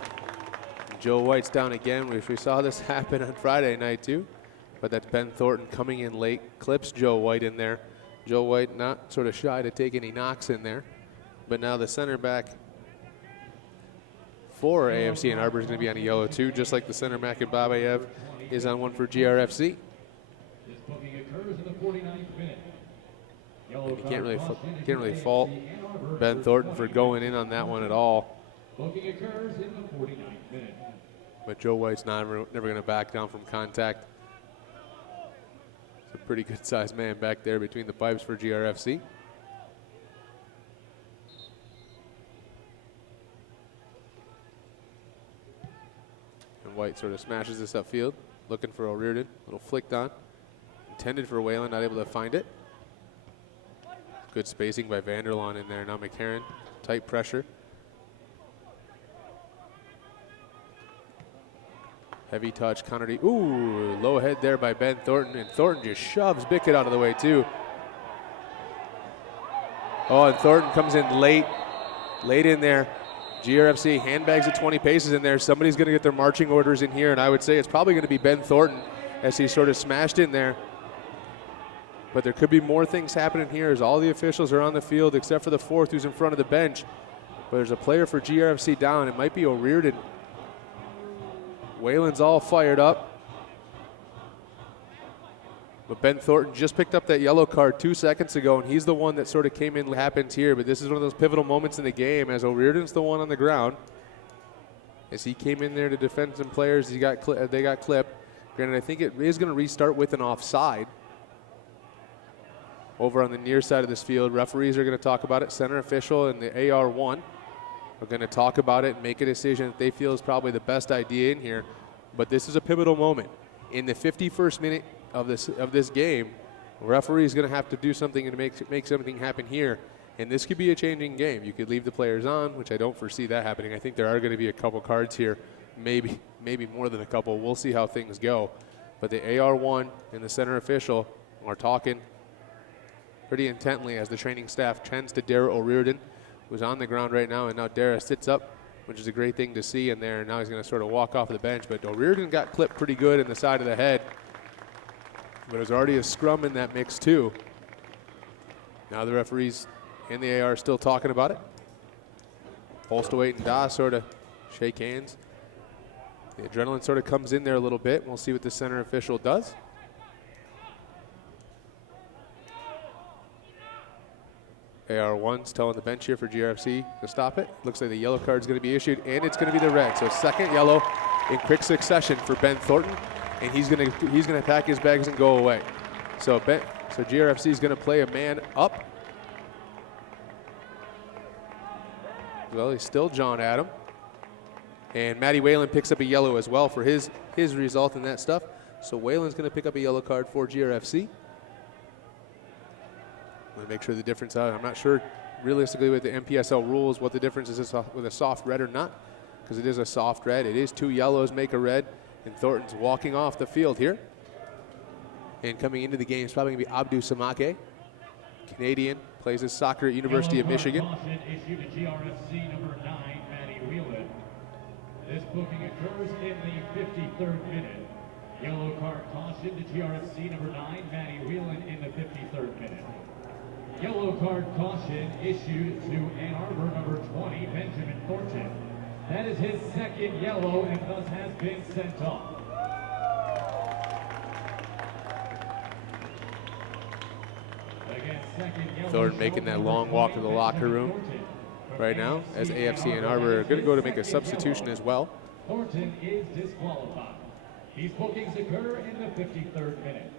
Joe White's down again. We saw this happen on Friday night too, but that's Ben Thornton coming in late, clips Joe White in there. Joe White not sort of shy to take any knocks in there, but now the center back for AFC Ann Arbor is going to be on a yellow too, just like the center back at Babayev is on one for GRFC. This booking occurs in the 49th minute. And you can't really fault Ben Thornton for going in on that one at all. Booking occurs in the 49th minute. But Joe White's never going to back down from contact. It's a pretty good sized man back there between the pipes for GRFC. And White sort of smashes this upfield, looking for O'Riordan. Little flicked on. Intended for Whalen, not able to find it. Good spacing by Vanderlaan in there. Now McCarron, tight pressure. Heavy touch, Connerty. Ooh, low head there by Ben Thornton, and Thornton just shoves Bickett out of the way too. Oh, and Thornton comes in late in there. GRFC handbags at 20 paces in there. Somebody's going to get their marching orders in here, and I would say it's probably going to be Ben Thornton as he sort of smashed in there. But there could be more things happening here as all the officials are on the field except for the fourth who's in front of the bench. But there's a player for GRFC down. It might be O'Riordan. Whalen's all fired up. But Ben Thornton just picked up that yellow card 2 seconds ago, and he's the one that sort of came in. Happens here, but this is one of those pivotal moments in the game as O'Riordan's the one on the ground. As he came in there to defend some players, they got clipped. Granted, I think it is going to restart with an offside. Over on the near side of this field, referees are going to talk about it. Center official and the AR1. are going to talk about it and make a decision that they feel is probably the best idea in here. But this is a pivotal moment. In the 51st minute of this game, the referee is going to have to do something to make something happen here. And this could be a changing game. You could leave the players on, which I don't foresee that happening. I think there are going to be a couple cards here, maybe more than a couple. We'll see how things go. But the AR1 and the center official are talking pretty intently as the training staff tends to Dara O'Riordan, who's on the ground right now. And now Dara sits up, which is a great thing to see in there. And now he's going to sort of walk off the bench. But O'Riordan got clipped pretty good in the side of the head. But there's already a scrum in that mix, too. Now the referees and the AR are still talking about it. Postlewaite and Das sort of shake hands. The adrenaline sort of comes in there a little bit. We'll see what the center official does. AR1's telling the bench here for GRFC to stop it. Looks like the yellow card is going to be issued, and it's going to be the red. So second yellow in quick succession for Ben Thornton, and he's going to pack his bags and go away. So GRFC is going to play a man up. Well, he's still John Adam. And Matty Whalen picks up a yellow as well for his result in that stuff. So Whalen's going to pick up a yellow card for GRFC. I'm going to make sure the difference out. I'm not sure realistically with the MPSL rules what the difference is with a soft red or not, because it is a soft red. It is 2 yellows make a red, and Thornton's walking off the field here. And coming into the game is probably going to be Abdou Samake, Canadian, plays his soccer at University of Michigan. Caution issued to GRFC number 9, Matty Whelan. This booking occurs in the 53rd minute. Yellow card caution to GRFC number 9, Matty Whelan in the 53rd minute. Yellow card caution issued to Ann Arbor number 20, Benjamin Thornton. That is his second yellow and thus has been sent off. Thornton making that long walk to the locker room right now, as AFC and Arbor are going to go to make a substitution as well. Thornton is disqualified. These bookings occur in the 53rd minute.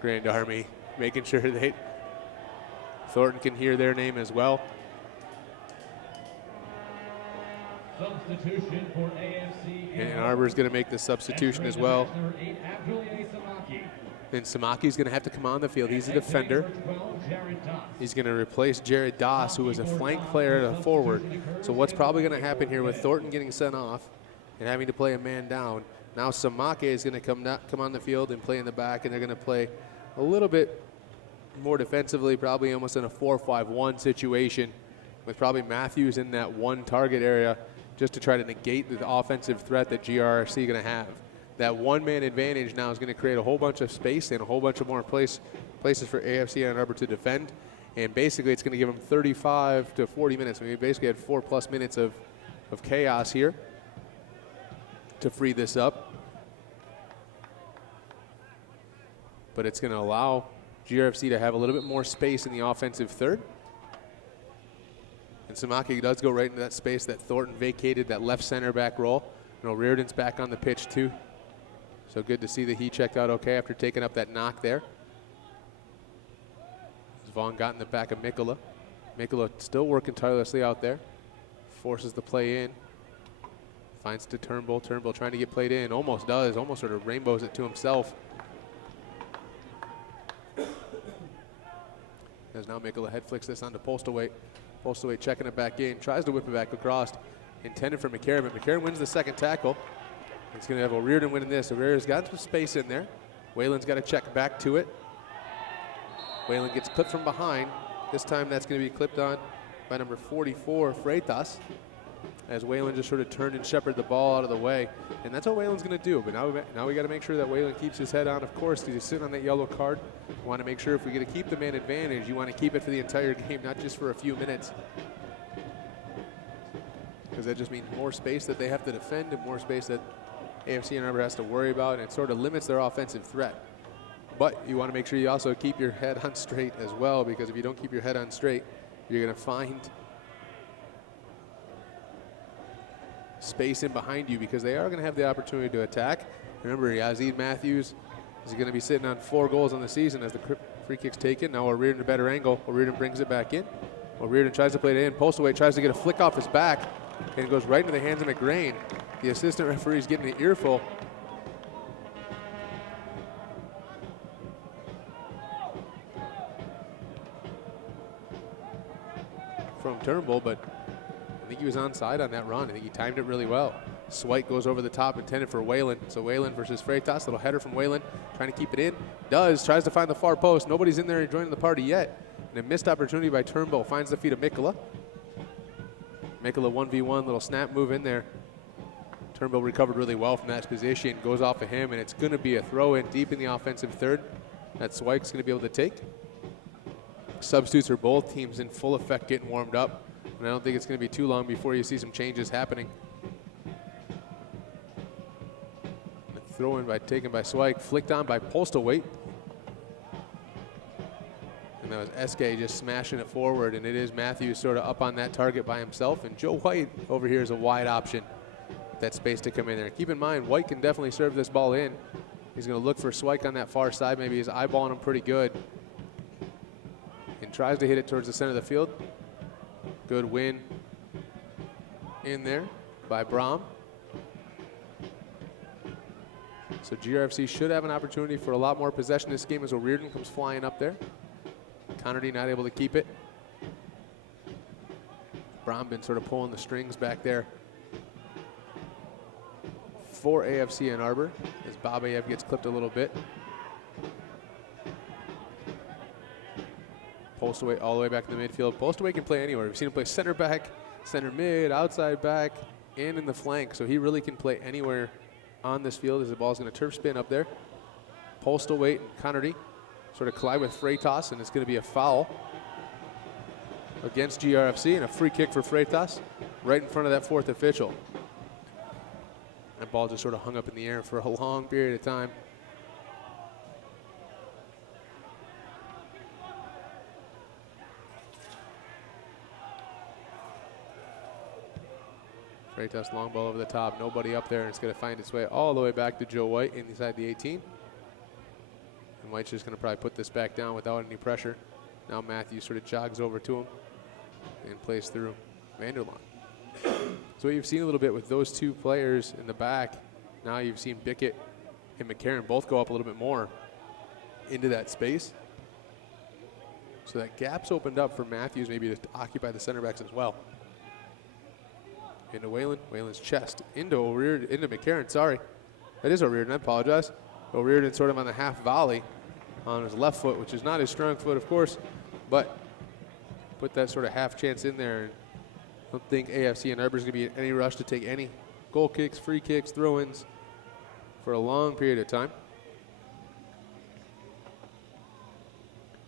Grand Army making sure Thornton can hear their name as well. Substitution for AFC. And Arbor's going to make the substitution as well. And Samaki's going to have to come on the field. He's a defender. He's going to replace Jared Doss, who was a flank player at a forward. So what's probably going to happen here with Thornton getting sent off and having to play a man down, now Samake is going to come on the field and play in the back, and they're going to play a little bit more defensively, probably almost in a 4-5-1 situation, with probably Matthews in that one target area just to try to negate the offensive threat that GRFC going to have. That one-man advantage now is going to create a whole bunch of space and a whole bunch of more places for AFC and Arbor to defend. And basically it's going to give them 35 to 40 minutes. I mean, we basically had 4+ minutes of chaos here to free this up. But it's going to allow GRFC to have a little bit more space in the offensive third. And Samaki does go right into that space that Thornton vacated, that left center back role. And O'Riordan's back on the pitch too. So good to see that he checked out okay after taking up that knock there. Vaughn got in the back of Mikkola. Mikkola still working tirelessly out there. Forces the play in. Finds to Turnbull. Turnbull trying to get played in. Almost does. Almost sort of rainbows it to himself. As now Mikkola head flicks this onto Postlewaite. Postlewaite checking it back in. Tries to whip it back across. Intended for McCarron, but McCarron wins the second tackle. It's going to have O'Riordan winning this. O'Riordan's got some space in there. Whalen's got to check back to it. Whalen gets clipped from behind. This time that's going to be clipped on by number 44, Freitas, as Whalen just sort of turned and shepherded the ball out of the way. And that's what Whalen's going to do. But now we got to make sure that Whalen keeps his head on, of course, because he's sitting on that yellow card. We want to make sure if we're going to keep the man advantage, you want to keep it for the entire game, not just for a few minutes. Because that just means more space that they have to defend and more space that AFC and Arbor has to worry about, and it sort of limits their offensive threat. But you want to make sure you also keep your head on straight as well, because if you don't keep your head on straight, you're going to find space in behind you because they are going to have the opportunity to attack. Remember, Yazid Matthews is going to be sitting on 4 goals on the season as the free kick's taken. Now O'Riordan a better angle. O'Riordan brings it back in. O'Riordan tries to play it in. Postleway tries to get a flick off his back, and it goes right into the hands of McGrain. The assistant referee is getting an earful. From Turnbull, but I think he was onside on that run. I think he timed it really well. Swike goes over the top, intended for Whalen. So Whalen versus Freitas, little header from Whalen, trying to keep it in. Tries to find the far post. Nobody's in there joining the party yet. And a missed opportunity by Turnbull, finds the feet of Mikkola. Mikkola 1v1, little snap move in there. Turnbull recovered really well from that position, goes off of him, and it's going to be a throw in deep in the offensive third that Swike's going to be able to take. Substitutes are both teams in full effect getting warmed up, and I don't think it's going to be too long before you see some changes happening. Throw in taken by Swike, flicked on by Postleway. And that was Eske just smashing it forward, and it is Matthews sort of up on that target by himself, and Joe White over here is a wide option. That space to come in there. Keep in mind, White can definitely serve this ball in. He's going to look for Swike on that far side. Maybe he's eyeballing him pretty good. And tries to hit it towards the center of the field. Good win in there by Brahm. So GRFC should have an opportunity for a lot more possession this game as O'Riordan comes flying up there. Connerty not able to keep it. Brahm been sort of pulling the strings back there for AFC and Arbor as Babayev gets clipped a little bit. Postleway all the way back in the midfield. Postleway can play anywhere. We've seen him play center back, center mid, outside back, and in the flank. So he really can play anywhere on this field as the ball's going to turf spin up there. Postleway and Connerty sort of collide with Freitas, and it's going to be a foul against GRFC and a free kick for Freitas right in front of that 4th official. That ball just sort of hung up in the air for a long period of time. Freitas long ball over the top, nobody up there, and it's going to find its way all the way back to Joe White inside the 18. And White's just going to probably put this back down without any pressure. Now Matthews sort of jogs over to him and plays through Vanderlaan. So what you've seen a little bit with those 2 players in the back, now you've seen Bickett and McCarron both go up a little bit more into that space. So that gap's opened up for Matthews maybe to occupy the center backs as well. Into Whalen, Whalen's chest, into O'Riordan, into McCarron, sorry. That is O'Riordan, I apologize. O'Riordan sort of on the half volley on his left foot, which is not his strong foot, of course, but put that sort of half chance in there. And I don't think AFC and Arbor's going to be in any rush to take any goal kicks, free kicks, throw-ins for a long period of time.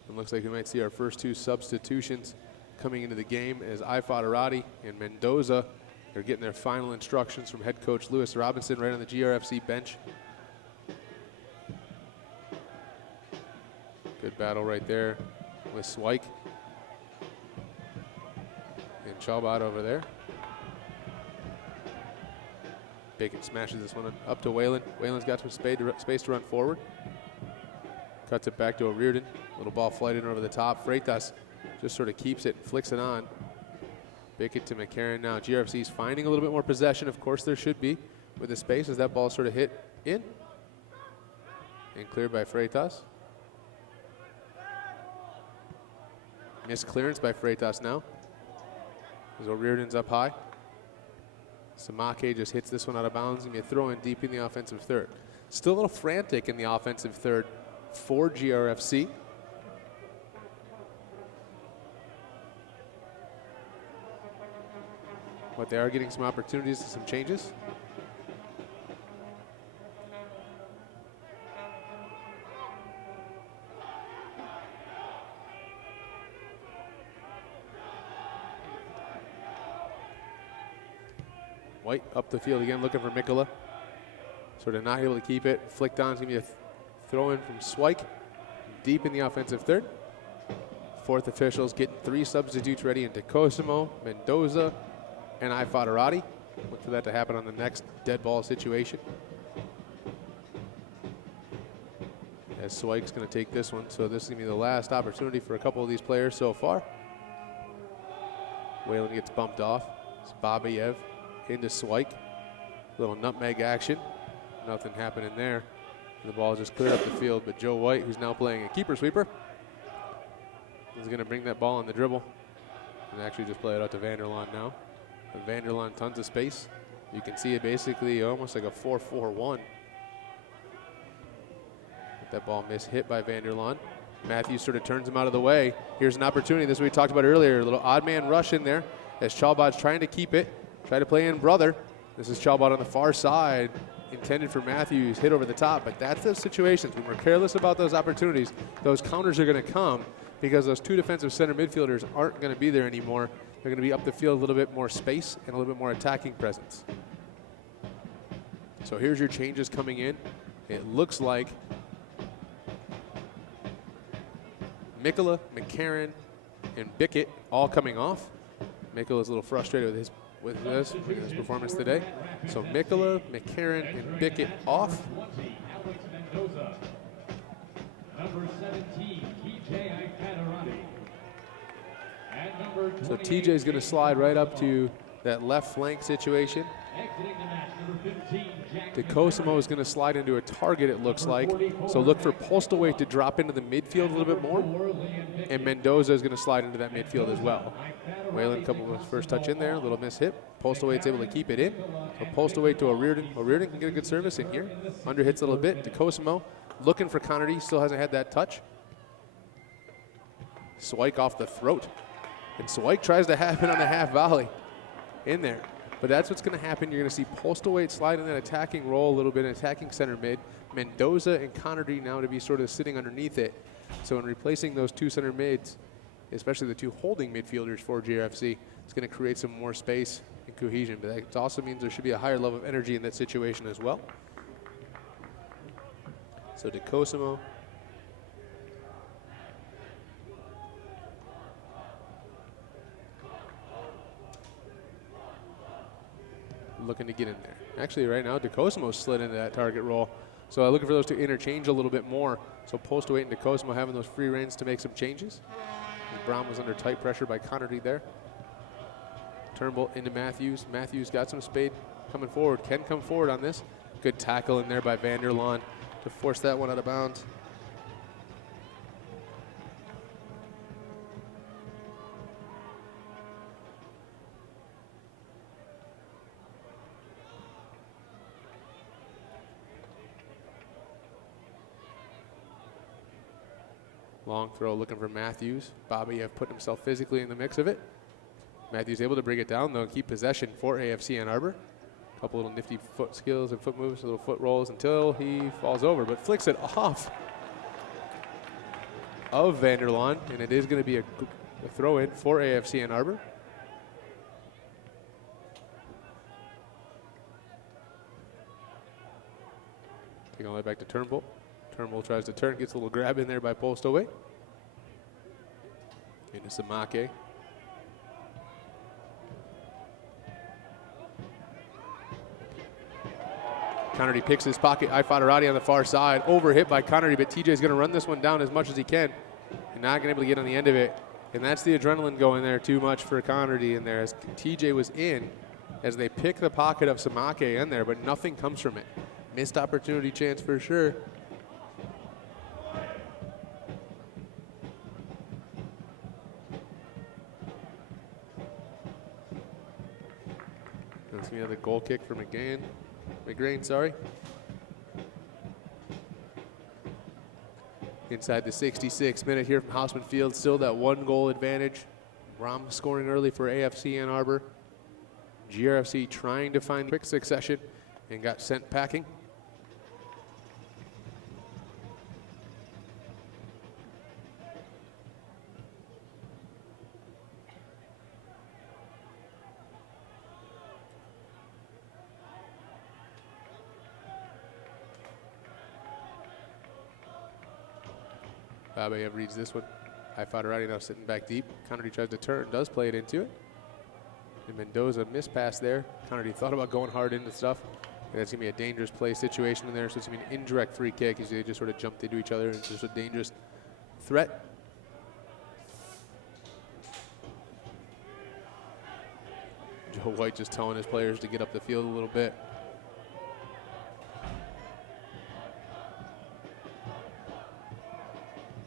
It looks like we might see our first 2 substitutions coming into the game as Ifadarati and Mendoza are getting their final instructions from head coach Lewis Robinson right on the GRFC bench. Good battle right there with Swike. And Chalbot over there. Bacon smashes this one up to Whalen. Whalen's got some space to run forward. Cuts it back to O'Riordan. Little ball flighted over the top. Freitas just sort of keeps it and flicks it on. Bickett to McCarron now. GRFC's finding a little bit more possession. Of course there should be with the space as that ball sort of hit in. And cleared by Freitas. Missed clearance by Freitas now. As O'Riordan's up high. Samake just hits this one out of bounds and you throw in deep in the offensive third. Still a little frantic in the offensive third for GRFC. But they are getting some opportunities and some changes. White up the field again, looking for Mikkola. Sort of not able to keep it. Flicked on, it's going to be a throw in from Swike. Deep in the offensive third. 4th officials getting 3 substitutes ready into Cosimo, Mendoza, and Ifadarati. Look for that to happen on the next dead ball situation. As Swike's going to take this one, so this is going to be the last opportunity for a couple of these players so far. Whalen gets bumped off. It's Babayev into Swike. Little nutmeg action. Nothing happening there. The ball just cleared up the field, but Joe White, who's now playing a keeper sweeper, is going to bring that ball on the dribble and actually just play it out to Vanderlaan now. But Vanderlaan, tons of space. You can see it basically almost like a 4-4-1. That ball hit by Vanderlaan. Matthews sort of turns him out of the way. Here's an opportunity. This is what we talked about earlier. A little odd man rush in there as Chalbot's trying to keep it. Try to play in brother. This is Chalbot on the far side. Intended for Matthews, hit over the top. But that's the situations. When we're careless about those opportunities, those counters are going to come because those two defensive center midfielders aren't going to be there anymore. They're going to be up the field a little bit more space and a little bit more attacking presence. So here's your changes coming in. It looks like Mikkola, McCarron, and Bickett all coming off. Mikkola's a little frustrated with his performance today. So Mikkola, McCarron, and Bickett off. So TJ's going to slide right up to that left flank situation. DeCosimo is going to slide into a target, it looks like. So look for Postlethwaite to drop into the midfield a little bit more. And Mendoza is going to slide into that midfield as well. Whalen, a couple of his first touch in there, a little mishit. Postlethwaite's able to keep it in. So Postlethwaite to O'Riordan. O'Riordan can get a good service in here. Underhits a little bit. DeCosimo looking for Connerty, still hasn't had that touch. Swike off the throat. And Swike tries to happen on the half volley in there. But that's what's going to happen. You're going to see Postlethwaite slide in that attacking role a little bit, attacking center mid. Mendoza and Connerty now to be sort of sitting underneath it. So in replacing those two center mids, especially the two holding midfielders for GRFC, it's going to create some more space and cohesion. But that also means there should be a higher level of energy in that situation as well. So DeCosimo. Looking to get in there. Actually, right now, DeCosimo slid into that target role. So I'm looking for those to interchange a little bit more. So Postlethwaite and DeCosimo having those free reins to make some changes. And Brown was under tight pressure by Connerty there. Turnbull into Matthews. Matthews got some speed coming forward. Can come forward on this. Good tackle in there by Vanderlaan to force that one out of bounds. Long throw looking for Matthews. Babayev put himself physically in the mix of it. Matthews able to bring it down, though, and keep possession for AFC Ann Arbor. A couple little nifty foot skills and foot moves, little foot rolls until he falls over, but flicks it off of Vanderlaan, and it is going to be a throw in for AFC Ann Arbor. Taking all the way back to Turnbull. Turnbull tries to turn, gets a little grab in there by Postlethwaite. Into Samake. Connerty picks his pocket. Ifadarati on the far side. Overhit by Connerty, but TJ's going to run this one down as much as he can. And not going to be able to get on the end of it. And that's the adrenaline going there too much for Connerty in there as TJ was in as they pick the pocket of Samake in there, but nothing comes from it. Missed opportunity chance for sure. That's another goal kick for McGrain, sorry. Inside the 66th minute here from Houseman Field, still that 1-goal advantage. Rom scoring early for AFC Ann Arbor. GRFC trying to find quick succession and got sent packing. Babayev reads this one. Ifadarati now sitting back deep. Connerty tries to turn, does play it into it. And Mendoza missed pass there. Connerty thought about going hard into stuff. And that's going to be a dangerous play situation in there, so it's going to be an indirect free kick as they just sort of jumped into each other, and it's just a dangerous threat. Joe White just telling his players to get up the field a little bit.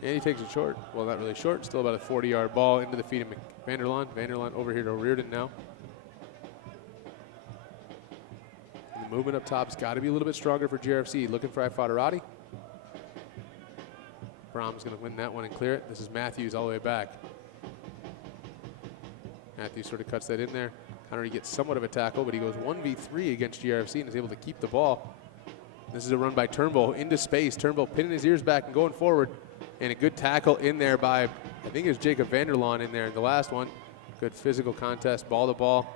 And he takes it short. Well, not really short. Still about a 40-yard ball into the feet of Vanderlaan. Vanderlaan over here to Reardon now. And the movement up top's got to be a little bit stronger for GRFC. Looking for Ifadarati. Brom's going to win that one and clear it. This is Matthews all the way back. Matthews sort of cuts that in there. Connerty gets somewhat of a tackle, but he goes 1v3 against GRFC and is able to keep the ball. This is a run by Turnbull into space. Turnbull pinning his ears back and going forward. And a good tackle in there by, I think it was Jacob Vanderlaan in there in the last one. Good physical contest, ball to ball.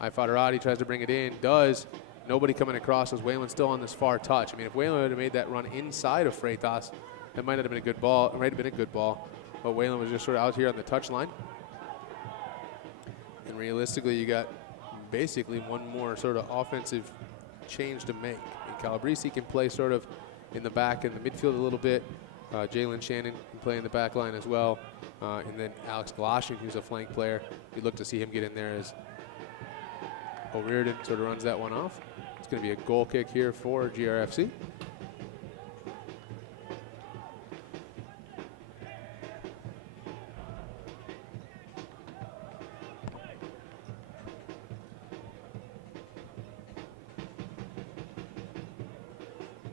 Ifadarati tries to bring it in, does. Nobody coming across as Wayland's still on this far touch. I mean, if Wayland would have made that run inside of Freitas, that might not have been a good ball. It might have been a good ball. But Wayland was just sort of out here on the touch line. And realistically, you got basically one more sort of offensive change to make. And Calabrese can play sort of in the back in the midfield a little bit. Jalen Shannon can play in the back line as well. And then Alex Galoshin, who's a flank player. You'd look to see him get in there as O'Riordan sort of runs that one off. It's going to be a goal kick here for GRFC.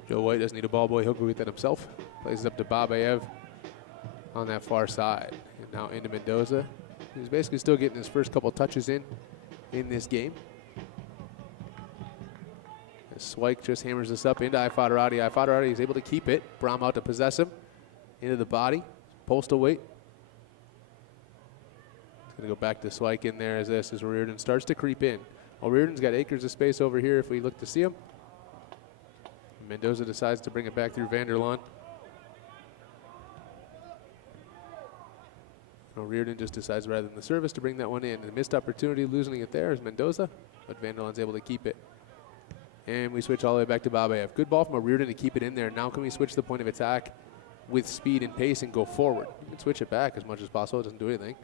Joe White doesn't need a ball boy. He'll go get that himself. Plays it up to Babayev on that far side. And now into Mendoza, who's basically still getting his first couple touches in this game. As Swike just hammers this up into Ifadarati. Ifadarati is able to keep it. Brom out to possess him. Into the body. Postal weight. It's going to go back to Swike in there as O'Riordan starts to creep in. O'Riordan's got acres of space over here if we look to see him. Mendoza decides to bring it back through Vanderlaan. O'Riordan just decides rather than the service to bring that one in. And the missed opportunity, losing it there is Mendoza, but Vanderlaan's able to keep it. And we switch all the way back to Babayev. Good ball from O'Riordan to keep it in there. Now can we switch the point of attack with speed and pace and go forward? You can switch it back as much as possible. It doesn't do anything.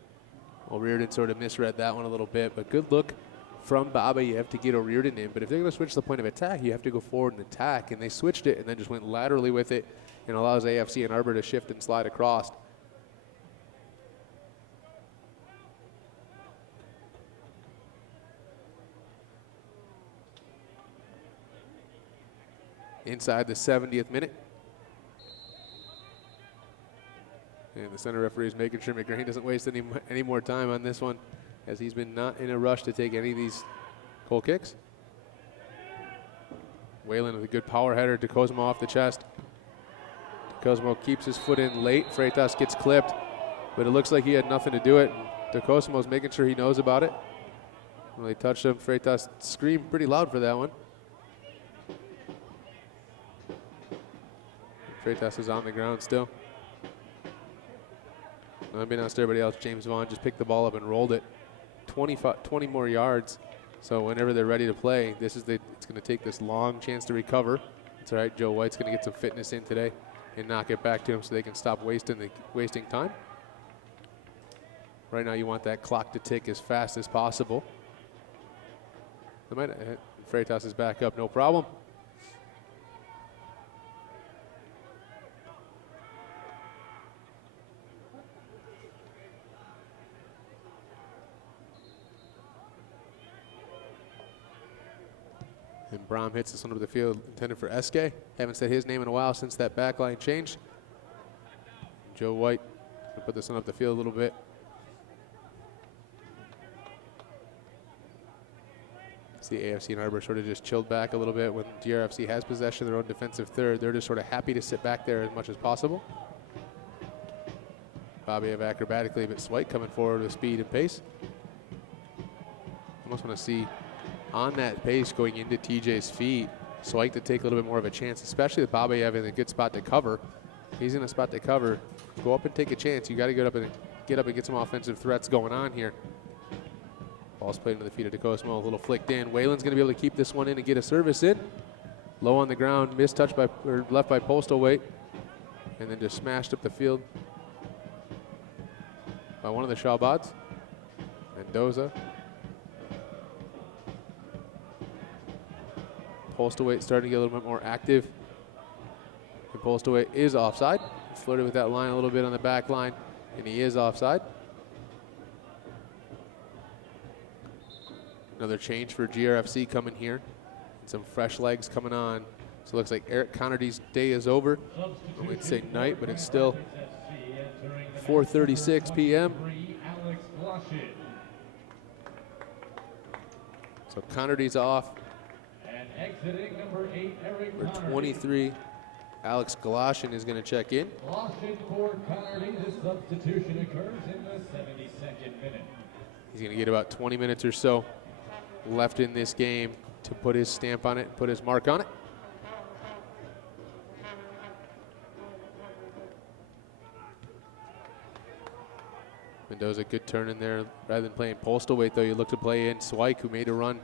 O'Riordan sort of misread that one a little bit, but good look from Babayev to get O'Riordan in. But if they're going to switch the point of attack, you have to go forward and attack. And they switched it and then just went laterally with it and allows AFC and Arbor to shift and slide across. Inside the 70th minute. And the center referee is making sure McGrain doesn't waste any more time on this one, as he's been not in a rush to take any of these goal kicks. Wayland with a good power header to Cosmo off the chest. Cosmo keeps his foot in late. Freitas gets clipped, but it looks like he had nothing to do it. DeCosmo's making sure he knows about it. When they touched him, Freitas screamed pretty loud for that one. Freitas is on the ground still. Unbeknownst to everybody else, James Vaughn just picked the ball up and rolled it 20 more yards. So whenever they're ready to play, it's going to take this long chance to recover. It's all right. Joe White's going to get some fitness in today and knock it back to him so they can stop wasting time. Right now, you want that clock to tick as fast as possible. Freitas is back up, no problem. And Brom hits this one over the field, intended for Eske. Haven't said his name in a while since that back line changed. Joe White will put this one up the field a little bit. See AFC and Arbor sort of just chilled back a little bit. When GRFC has possession of their own defensive third, they're just sort of happy to sit back there as much as possible. Babayev acrobatically, but Swite coming forward with speed and pace. Almost want to see on that pace going into TJ's feet, Swike to take a little bit more of a chance, especially with Babayev in a good spot to cover. He's in a spot to cover. Go up and take a chance. You got to get up and get some offensive threats going on here. Ball's played into the feet of DeCosmo, a little flicked in. Whalen's going to be able to keep this one in and get a service in. Low on the ground, missed touch by, or left by Postal Weight, and then just smashed up the field by one of the Shalbads. Mendoza. Postal Weight starting to get a little bit more active. And Postal Weight is offside. He flirted with that line a little bit on the back line, and he is offside. Another change for GRFC coming here. And some fresh legs coming on. So it looks like Eric Connerty's day is over. I would say night, but it's still 4:36 p.m. So Connerty's off. And exiting number 8, Eric For Connerty. 23, Alex Galoshin is going to check in. Galoshin for Connerty. This substitution occurs in the 72nd minute. He's going to get about 20 minutes or so left in this game to put his stamp on it, put his mark on it. Mendoza, good turn in there. Rather than playing Postal Weight, though, you look to play in Swike, who made a run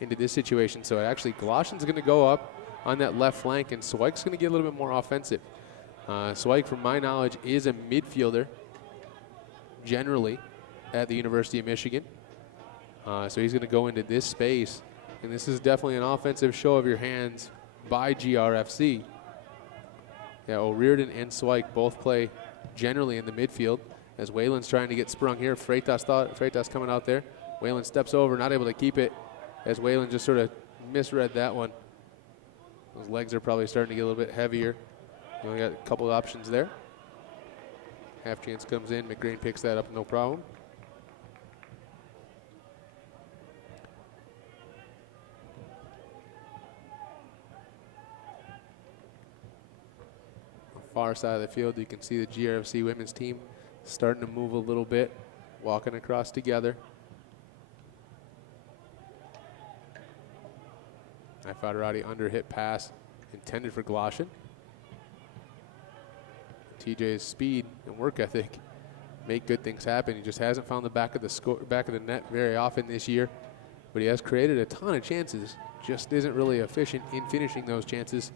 into this situation. So actually, Galoshin's going to go up on that left flank, and Swike's going to get a little bit more offensive. Swike, from my knowledge, is a midfielder generally at the University of Michigan. So he's going to go into this space, and this is definitely an offensive show of your hands by GRFC. Yeah, O'Riordan and Swike both play generally in the midfield, as Whalen's trying to get sprung here. Freitas coming out there. Whalen steps over, not able to keep it, as Whalen just sort of misread that one. Those legs are probably starting to get a little bit heavier. You only got a couple of options there. Half chance comes in. McGrane picks that up, no problem. Far side of the field, you can see the GRFC women's team starting to move a little bit, walking across together. Ifadarati under hit pass intended for Galoshin. TJ's speed and work ethic make good things happen. He just hasn't found the back of the net very often this year, but he has created a ton of chances. Just isn't really efficient in finishing those chances.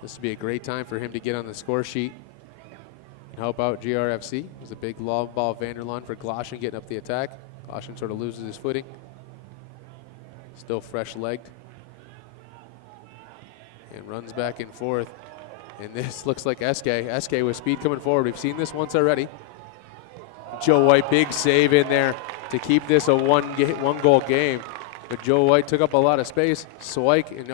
This would be a great time for him to get on the score sheet and help out GRFC. There's a big long ball Vanderlaan for Galoshin getting up the attack. Galoshin sort of loses his footing. Still fresh legged. And runs back and forth. And this looks like SK. SK with speed coming forward. We've seen this once already. Joe White, big save in there to keep this a one-goal game. But Joe White took up a lot of space. Swike and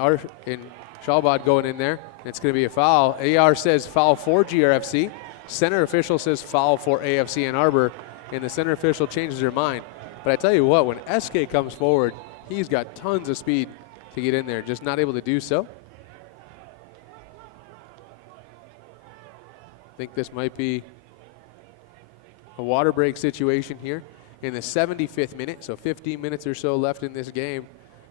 Shalbad going in there. It's going to be a foul. AR says foul for GRFC. Center official says foul for AFC and Arbor. And the center official changes their mind. But I tell you what, when SK comes forward, he's got tons of speed to get in there. Just not able to do so. I think this might be a water break situation here in the 75th minute. So 15 minutes or so left in this game.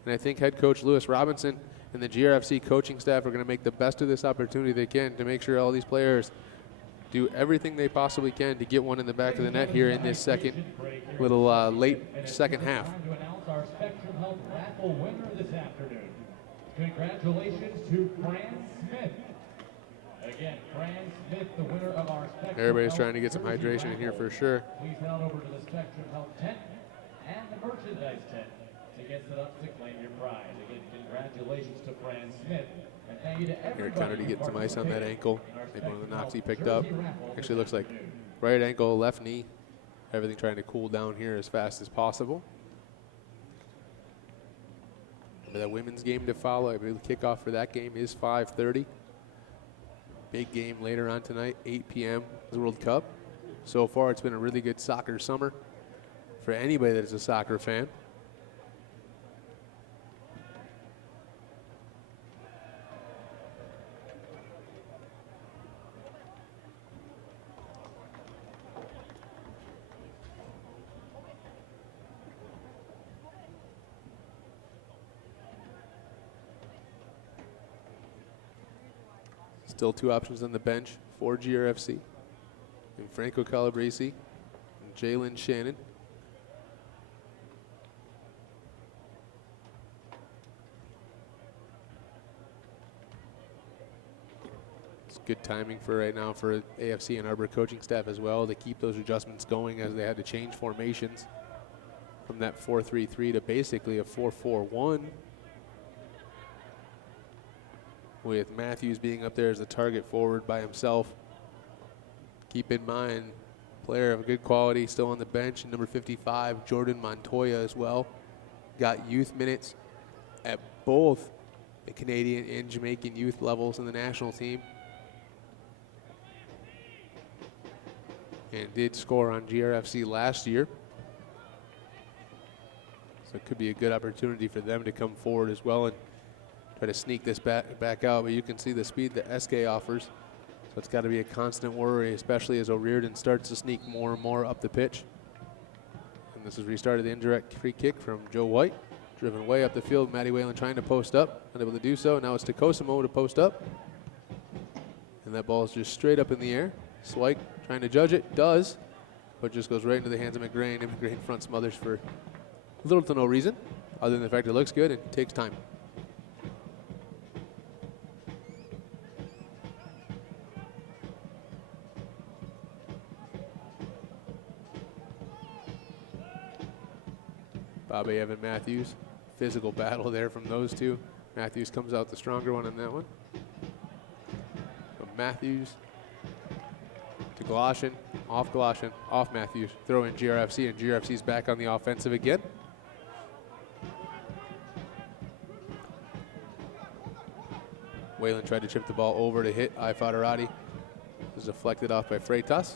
And I think head coach Lewis Robinson and the GRFC coaching staff are going to make the best of this opportunity they can to make sure all these players do everything they possibly can to get one in the back of the net here in this second little late second half. Time to announce our Spectrum Health raffle winner this afternoon. Congratulations to Fran Smith. Again, Fran Smith, the winner of our Spectrum Everybody's Health trying to get some jersey hydration in here raffle. for sure. Please head on over to the Spectrum Health tent and the merchandise tent to get set up to claim your prize. Again, congratulations to Fran Smith. And thank you to Eric everybody Connerty getting some ice on that ankle. in our I think one of the Spectrum knocks he Health picked up. jersey raffle this Actually looks like afternoon. right ankle, left knee. Everything trying to cool down here as fast as possible. The women's game to follow. I believe the kickoff for that game is 5:30. Big game later on tonight, 8 p.m. the World Cup. So far, it's been a really good soccer summer for anybody that is a soccer fan. Still two options on the bench for GRFC. And Franco Calabresi and Jalen Shannon. Good timing for right now for AFC and Arbor coaching staff as well to keep those adjustments going as they had to change formations from that 4-3-3 to basically a 4-4-1, with Matthews being up there as the target forward by himself. Keep in mind, player of good quality still on the bench, and number 55, Jordan Montoya as well. Got youth minutes at both the Canadian and Jamaican youth levels in the national team. And did score on GRFC last year. So it could be a good opportunity for them to come forward as well and try to sneak this back out. But you can see the speed that SK offers. So it's got to be a constant worry, especially as O'Riordan starts to sneak more and more up the pitch. And this is restarted the indirect free kick from Joe White. Driven way up the field, Matty Whalen trying to post up. Unable to do so. Now it's Tecosimo to post up. And that ball is just straight up in the air. Swike trying to judge it, does, but just goes right into the hands of McGrain, and McGrain front smothers for little to no reason, other than the fact it looks good and takes time. Bobby Evan Matthews, physical battle there from those two. Matthews comes out the stronger one on that one. So Matthews to Gloshin, off Matthews, throw in GRFC, and GRFC's back on the offensive again. Whalen tried to chip the ball over to hit Ifadarati. It was deflected off by Freitas.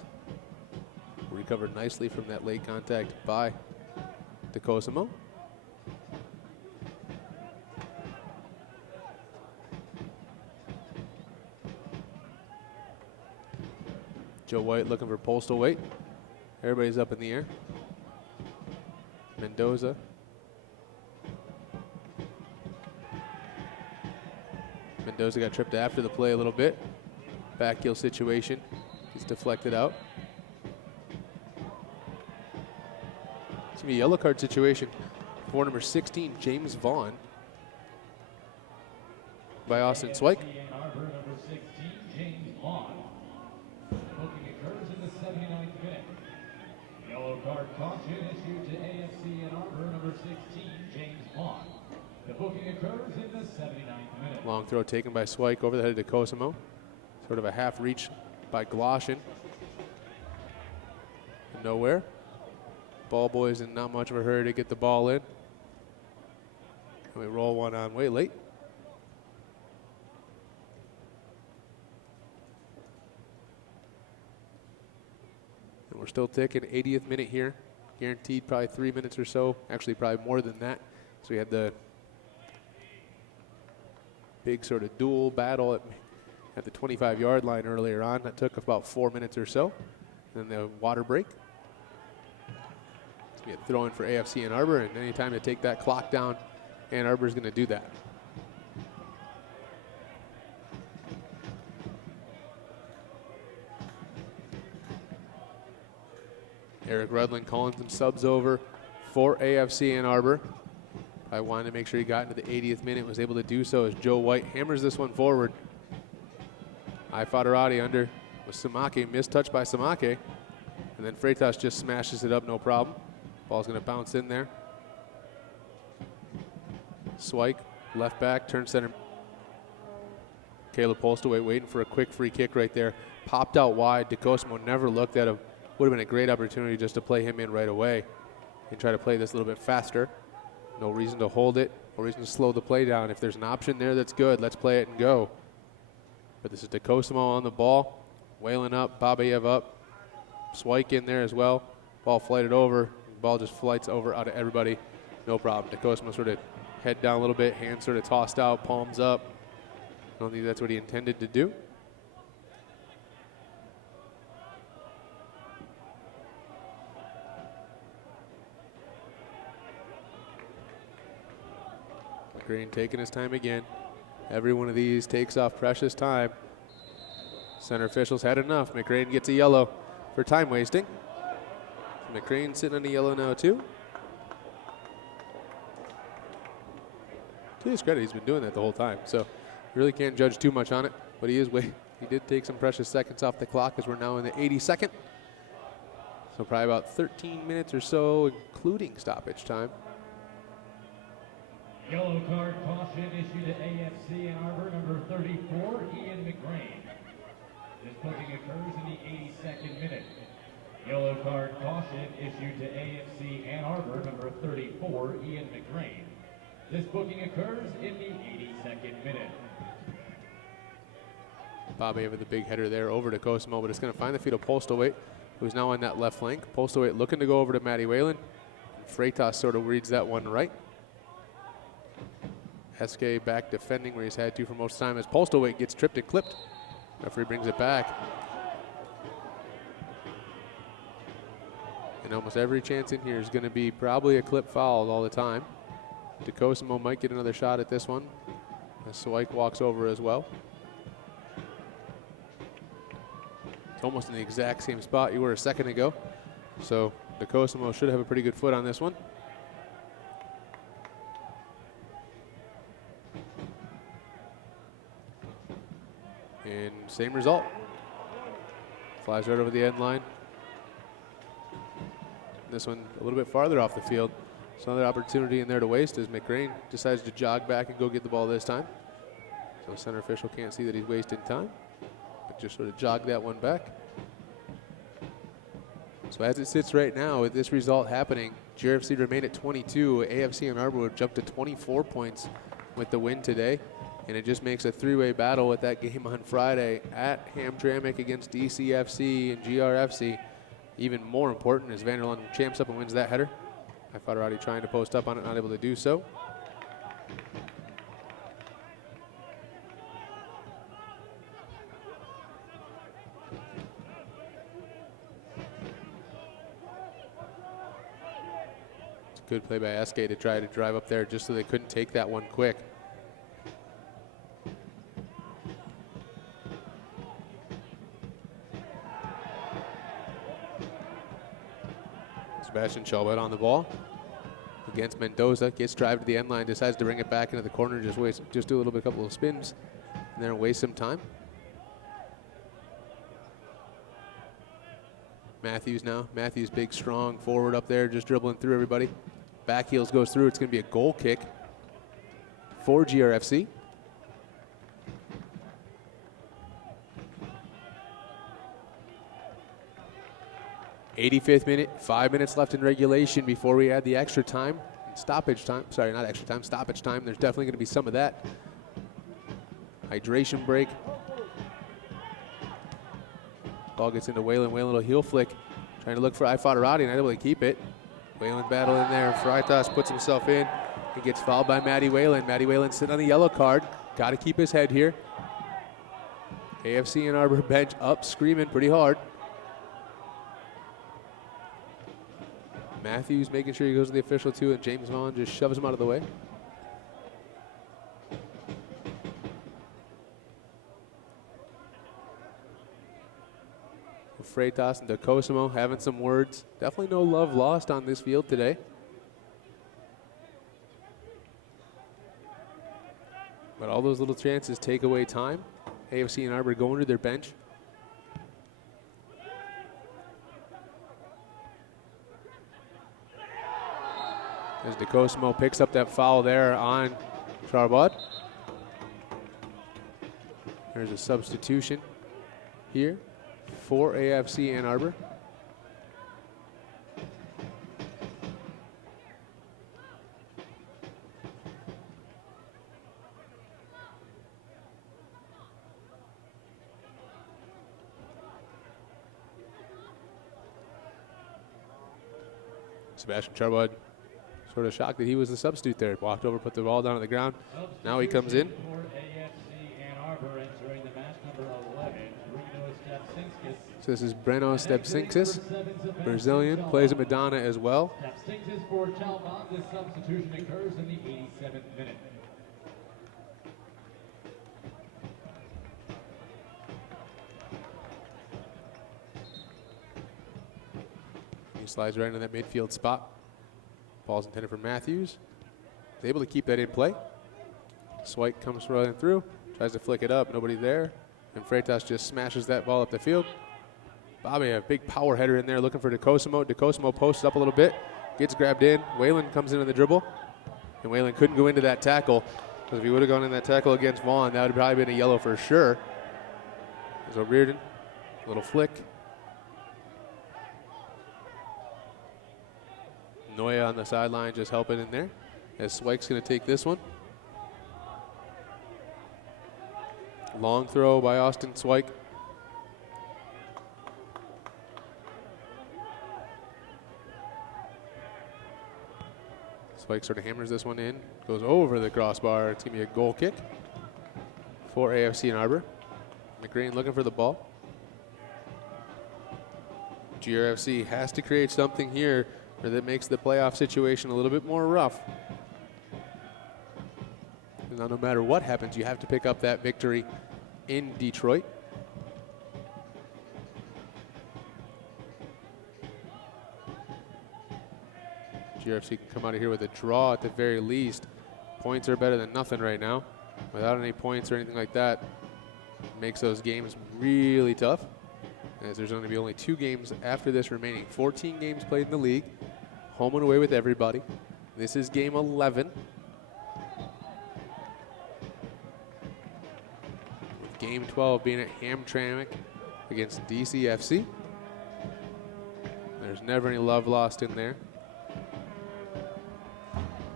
Recovered nicely from that late contact by Tecosimo. Joe White looking for postal weight. Everybody's up in the air. Mendoza. Mendoza got tripped after the play a little bit. Back heel situation. He's deflected out. It's going to be a yellow card situation for number 16, James Vaughn, by Austin Swike. Arbor, number 16, James Vaughn. Booking occurs in the 79th minute. Yellow card caution issued to AFC and Arbor, number 16, James Vaughn. The booking occurs in the 79th minute. Long throw taken by Swike over the head of Tecosimo. Sort of a half reach by Gloshin. Nowhere. Ball boys in not much of a hurry to get the ball in. And we roll one on way late. And we're still ticking, 80th minute here. Guaranteed probably 3 minutes or so. Actually, probably more than that. So we had the big sort of duel battle at the 25-yard line earlier on. That took about 4 minutes or so. And then the water break. So we had throw in for AFC and Arbor, and anytime to take that clock down, Ann Arbor is going to do that. Eric Rudlin calling some subs over for AFC Ann Arbor. I wanted to make sure he got into the 80th minute, was able to do so as Joe White hammers this one forward. Ifadarati under with Samake, mistouched by Samake. And then Freitas just smashes it up, no problem. Ball's going to bounce in there. Swike, left back, turn center. Caleb Postaway waiting for a quick free kick right there. Popped out wide. Tecosimo never looked at him. Would have been a great opportunity just to play him in right away and try to play this a little bit faster. No reason to hold it, no reason to slow the play down. If there's an option there that's good, let's play it and go. But this is Tecosimo on the ball. Whalen up, Babayev up. Swike in there as well. Ball flighted over. Ball just flights over out of everybody. No problem. Tecosimo sort of head down a little bit, hands sort of tossed out, palms up. I don't think that's what he intended to do. Green taking his time again. Every one of these takes off precious time. Center officials had enough. McCrane gets a yellow for time wasting. McCrane sitting on a yellow now too. To his credit, he's been doing that the whole time. So really can't judge too much on it, but he is He did take some precious seconds off the clock as we're now in the 82nd. So probably about 13 minutes or so, including stoppage time. Yellow card caution issued to AFC Ann Arbor, number 34, Ian McGrain. This booking occurs in the 82nd minute. Yellow card caution issued to AFC Ann Arbor, number 34, Ian McGrain. This booking occurs in the 82nd minute. Bobby with the big header there over to Cosimo, but it's going to find the feet of Postlewaite, who's now on that left flank. Postlewaite looking to go over to Matty Whalen. Freitas sort of reads that one right. SK back defending where he's had to for most of the time as Postlewaite gets tripped and clipped. Referee brings it back. And almost every chance in here is going to be probably a clip foul all the time. DeCosimo might get another shot at this one as Swyke walks over as well. It's almost in the exact same spot you were a second ago. So DeCosimo should have a pretty good foot on this one. And same result. Flies right over the end line. This one a little bit farther off the field. So another opportunity in there to waste as McGrain decides to jog back and go get the ball this time. So center official can't see that he's wasting time, but just sort of jog that one back. So as it sits right now, with this result happening, GRFC remain at 22. AFC and Arbor would jump to 24 points with the win today. And it just makes a three-way battle with that game on Friday at Hamtramck against DCFC and GRFC even more important as Vanderlund champs up and wins that header. Ifadarati trying to post up on it, not able to do so. It's a good play by SK to try to drive up there just so they couldn't take that one quick. Sebastian Chalbert on the ball against Mendoza, gets drive to the end line, decides to bring it back into the corner, just do a little bit, couple of spins, and then waste some time. Matthews now, Matthews big, strong forward up there, just dribbling through everybody. Back heels goes through, it's gonna be a goal kick for GRFC. '85th minute, 5 minutes left in regulation before we add the extra time. Stoppage time, sorry, not extra time, stoppage time. There's definitely gonna be some of that. Hydration break. Ball gets into Whalen, Whalen will heel flick. Trying to look for Ifadarati, not able to keep it. Whalen battle in there, Freitas puts himself in. He gets fouled by Matty Whalen. Matty Whalen sitting on the yellow card. Gotta keep his head here. AFC and Arbor bench up, screaming pretty hard. Matthews making sure he goes to the official too, and James Vaughn just shoves him out of the way. Freitas and DeCosimo having some words. Definitely no love lost on this field today. But all those little chances take away time. AFC and Arbor going to their bench. As DeCosimo picks up that foul there on Charbot. There's a substitution here for AFC Ann Arbor. Sebastian Charbot sort of shocked that he was the substitute there. Walked over, put the ball down on the ground. Now he comes in. So this is Breno Stepsinskis, Brazilian, plays at Madonna as well. Stepsinskis for Chalbot. This substitution occurs in the 87th minute. He slides right into that midfield spot. Ball's intended for Matthews. He's able to keep that in play. Swyke comes running through, tries to flick it up, nobody there. And Freitas just smashes that ball up the field. Bobby, a big power header in there looking for DeCosimo. DeCosimo posts up a little bit, gets grabbed in. Whalen comes into the dribble, and Whalen couldn't go into that tackle. Because if he would have gone in that tackle against Vaughn, that would have probably been a yellow for sure. There's O'Riordan, little flick. Noya on the sideline just helping in there. As Swike's going to take this one. Long throw by Austin Swike. Swike sort of hammers this one in, goes over the crossbar. It's going to be a goal kick for AFC and Arbor. McGrane looking for the ball. GRFC has to create something here that makes the playoff situation a little bit more rough. Now, no matter what happens, you have to pick up that victory in Detroit. GRFC can come out of here with a draw at the very least. Points are better than nothing right now. Without any points or anything like that, makes those games really tough, as there's going to be only 2 games after this remaining. 14 games played in the league, home and away with everybody. This is game 11. With game 12 being at Hamtramck against DCFC. There's never any love lost in there.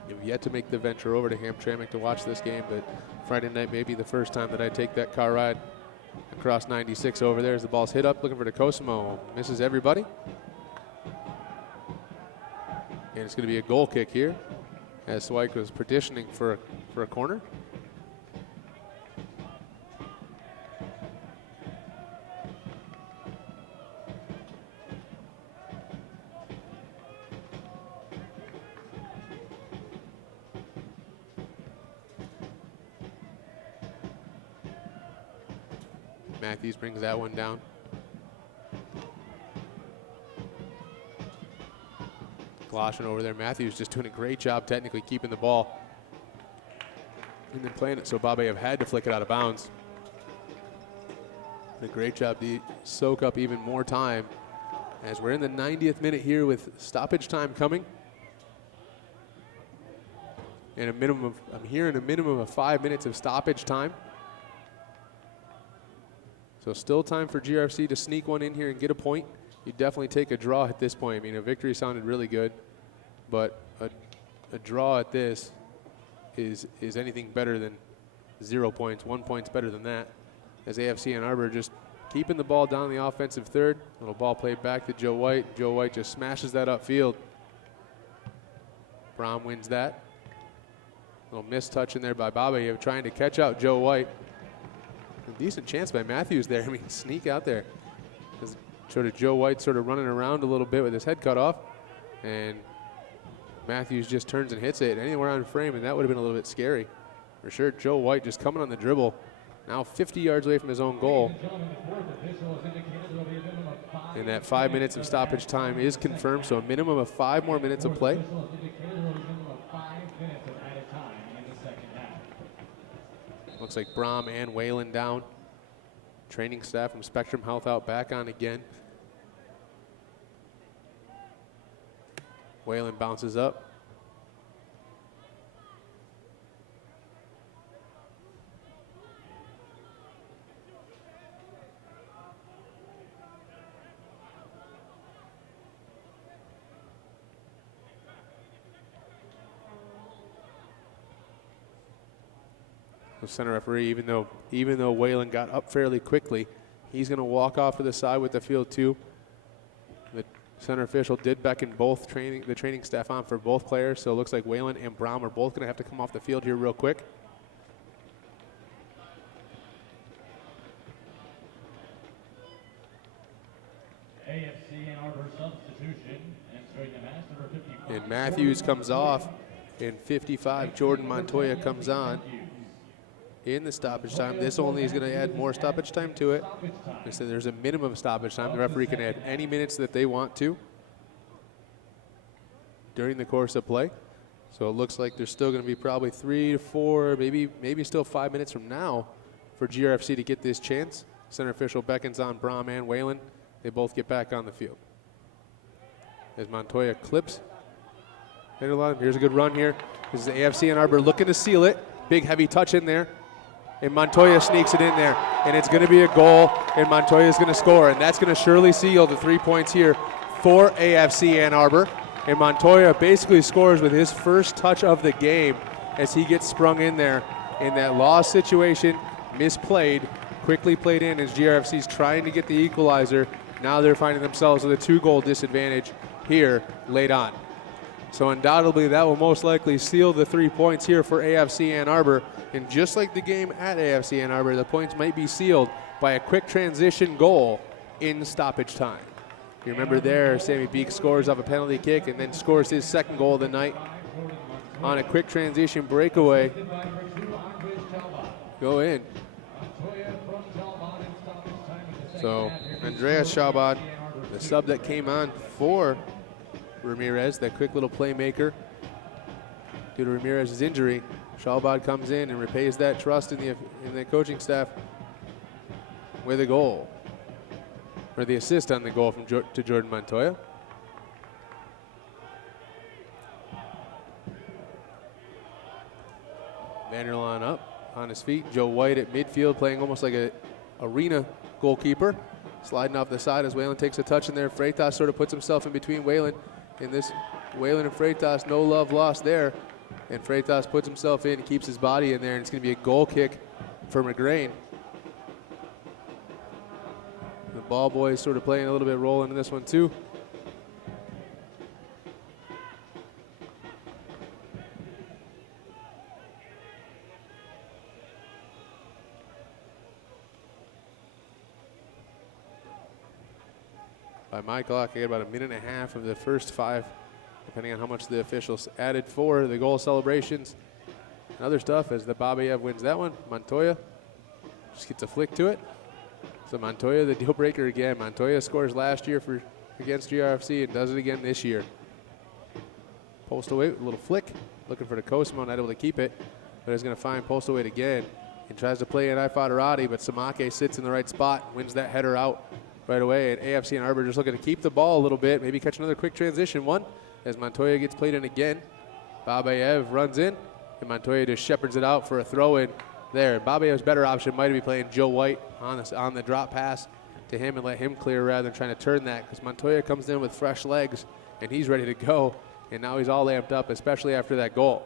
You've yet to make the venture over to Hamtramck to watch this game, but Friday night may be the first time that I take that car ride across 96 over there as the ball's hit up, looking for DeCosimo. Misses everybody. And it's going to be a goal kick here, as Swike was petitioning for a corner. Matthews brings that one down. Gloshin over there. Matthews just doing a great job technically keeping the ball and then playing it so Bobby have had to flick it out of bounds. A great job to soak up even more time as we're in the 90th minute here with stoppage time coming. And I'm hearing a minimum of 5 minutes of stoppage time. So still time for GRFC to sneak one in here and get a point. You definitely take a draw at this point. I mean, a victory sounded really good, but a draw at this is anything better than 0 points. 1 point's better than that. As AFC and Arbor just keeping the ball down the offensive third. Little ball played back to Joe White. Joe White just smashes that upfield. Brom wins that. Little missed touch in there by Bobby trying to catch out Joe White. A decent chance by Matthews there. I mean, sneak out there. Sort of Joe White sort of running around a little bit with his head cut off. And Matthews just turns and hits it anywhere on frame, and that would have been a little bit scary. For sure, Joe White just coming on the dribble. Now 50 yards away from his own goal. And that 5 minutes of stoppage time is confirmed, so a minimum of 5 more minutes of play. Looks like Brom and Whalen down. Training staff from Spectrum Health out back on again. Whalen bounces up. The center referee, even though Whalen got up fairly quickly, he's going to walk off to the side with the field too. The center official did beckon the training staff on for both players, so it looks like Whalen and Brom are both going to have to come off the field here real quick. AFC and Arbor substitution, entering the match number 55. And Matthews comes off, and 55 Jordan Montoya comes on in the stoppage time. This only is going to add more stoppage time to it. So there's a minimum stoppage time. The referee can add any minutes that they want to during the course of play. So it looks like there's still going to be probably 3 to 4, maybe still 5 minutes from now for GRFC to get this chance. Center official beckons on Brom and Whalen. They both get back on the field. As Montoya clips. Here's a good run here. This is the AFC and Arbor looking to seal it. Big heavy touch in there. And Montoya sneaks it in there. And it's going to be a goal, and Montoya's going to score. And that's going to surely seal the 3 points here for AFC Ann Arbor. And Montoya basically scores with his first touch of the game as he gets sprung in there in that lost situation, misplayed, quickly played in as GRFC's trying to get the equalizer. Now they're finding themselves with a 2-goal disadvantage here late on. So undoubtedly that will most likely seal the 3 points here for AFC Ann Arbor. And just like the game at AFC Ann Arbor, the points might be sealed by a quick transition goal in stoppage time. You remember there, Sammy Beek scores off a penalty kick and then scores his second goal of the night on a quick transition breakaway. Go in. So Andreas Schaubad, the sub that came on for Ramirez, that quick little playmaker. Due to Ramirez's injury, Schaubad comes in and repays that trust in the coaching staff with a goal. Or the assist on the goal to Jordan Montoya. Vanderlaan up on his feet. Joe White at midfield playing almost like a arena goalkeeper. Sliding off the side as Whalen takes a touch in there. Freitas sort of puts himself in between Whalen. In this, Whalen and Freitas, no love lost there. And Freitas puts himself in, keeps his body in there, and it's going to be a goal kick for McGrain. The ball boys sort of playing a little bit role in this one too. By my clock, I got about a minute and a half of the first 5, depending on how much the officials added for the goal celebrations and other stuff, as the Babayev wins that one. Montoya just gets a flick to it. So Montoya, the deal breaker again. Montoya scores last year against GRFC and does it again this year. Postlethwaite, a little flick, looking for the Cosmo, not able to keep it, but is going to find Postlethwaite again and tries to play an Ifadarati, but Samake sits in the right spot, wins that header out right away. And AFC and Arbor just looking to keep the ball a little bit, maybe catch another quick transition one as Montoya gets played in again. Babayev runs in, and Montoya just shepherds it out for a throw-in there. Babayev's better option might be playing Joe White on the drop pass to him and let him clear rather than trying to turn that, because Montoya comes in with fresh legs and he's ready to go, and now he's all amped up, especially after that goal.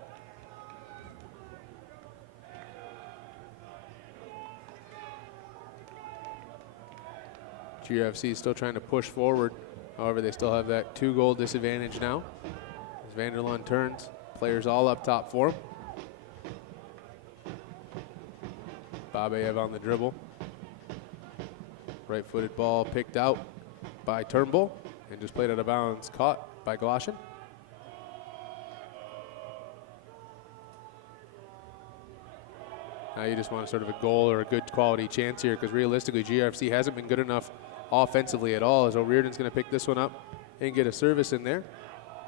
GRFC is still trying to push forward. However, they still have that 2-goal disadvantage now. As Vanderlaan turns, players all up top for him. Babayev on the dribble. Right-footed ball picked out by Turnbull and just played out of bounds, caught by Gloshin. Now you just want sort of a goal or a good quality chance here, because realistically GRFC hasn't been good enough offensively at all, as O'Riordan's going to pick this one up and get a service in there.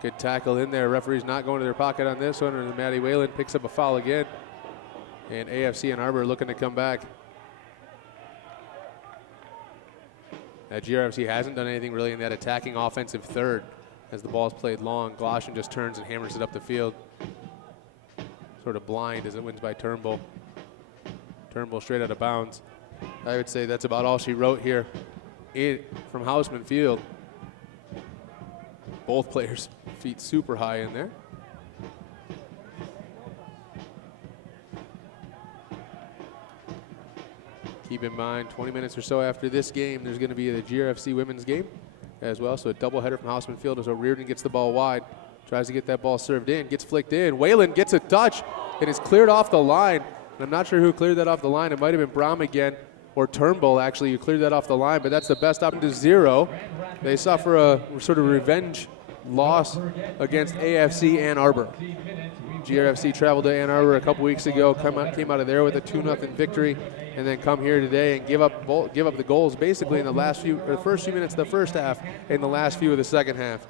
Good tackle in there. Referee's not going to their pocket on this one, and Matty Whalen picks up a foul again. And AFC and Arbor looking to come back. GRFC hasn't done anything really in that attacking offensive third as the ball's played long. Gloshin just turns and hammers it up the field. Sort of blind as it wins by Turnbull. Turnbull straight out of bounds. I would say that's about all she wrote here from Houseman Field. Both players' feet super high in there. Keep in mind, 20 minutes or so after this game, there's going to be the GRFC women's game as well. So a doubleheader from Houseman Field as O'Riordan gets the ball wide, tries to get that ball served in, gets flicked in. Whalen gets a touch and is cleared off the line. And I'm not sure who cleared that off the line. It might have been Brom again, or Turnbull actually, who cleared that off the line, but that's the best option to 0. They suffer a sort of revenge loss against AFC Ann Arbor. GRFC traveled to Ann Arbor a couple weeks ago, came out of there with a 2-0 victory, and then come here today and give up the goals basically in the first few minutes of the first half and the last few of the second half.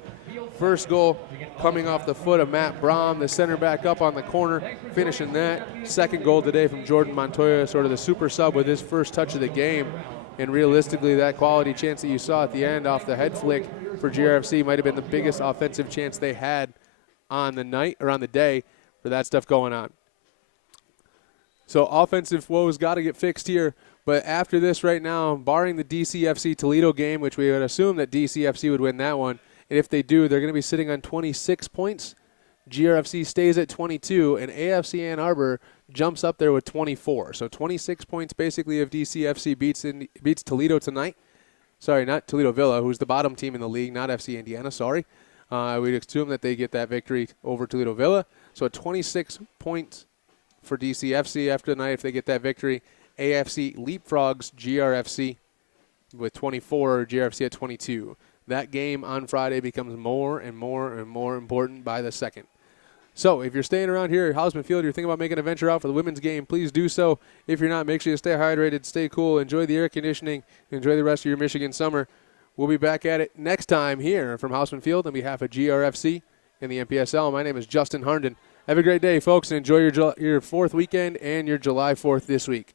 First goal coming off the foot of Matt Braum, the center back up on the corner, finishing that. Second goal today from Jordan Montoya, sort of the super sub with his first touch of the game. And realistically, that quality chance that you saw at the end off the head flick for GRFC might have been the biggest offensive chance they had on the night or on the day for that stuff going on. So offensive woes got to get fixed here. But after this right now, barring the DCFC Toledo game, which we would assume that DCFC would win that one, and if they do, they're going to be sitting on 26 points. GRFC stays at 22, and AFC Ann Arbor jumps up there with 24. So 26 points basically if DCFC beats Toledo tonight. Sorry, not Toledo Villa, who's the bottom team in the league, not FC Indiana, sorry. We'd assume that they get that victory over Toledo Villa. So 26 points for DCFC after tonight if they get that victory. AFC leapfrogs GRFC with 24, GRFC at 22. That game on Friday becomes more and more and more important by the second. So if you're staying around here at Hausman Field, you're thinking about making a venture out for the women's game, please do so. If you're not, make sure you stay hydrated, stay cool, enjoy the air conditioning, enjoy the rest of your Michigan summer. We'll be back at it next time here from Hausman Field on behalf of GRFC and the MPSL. My name is Justin Harnden. Have a great day, folks, and enjoy your 4th weekend and your July 4th this week.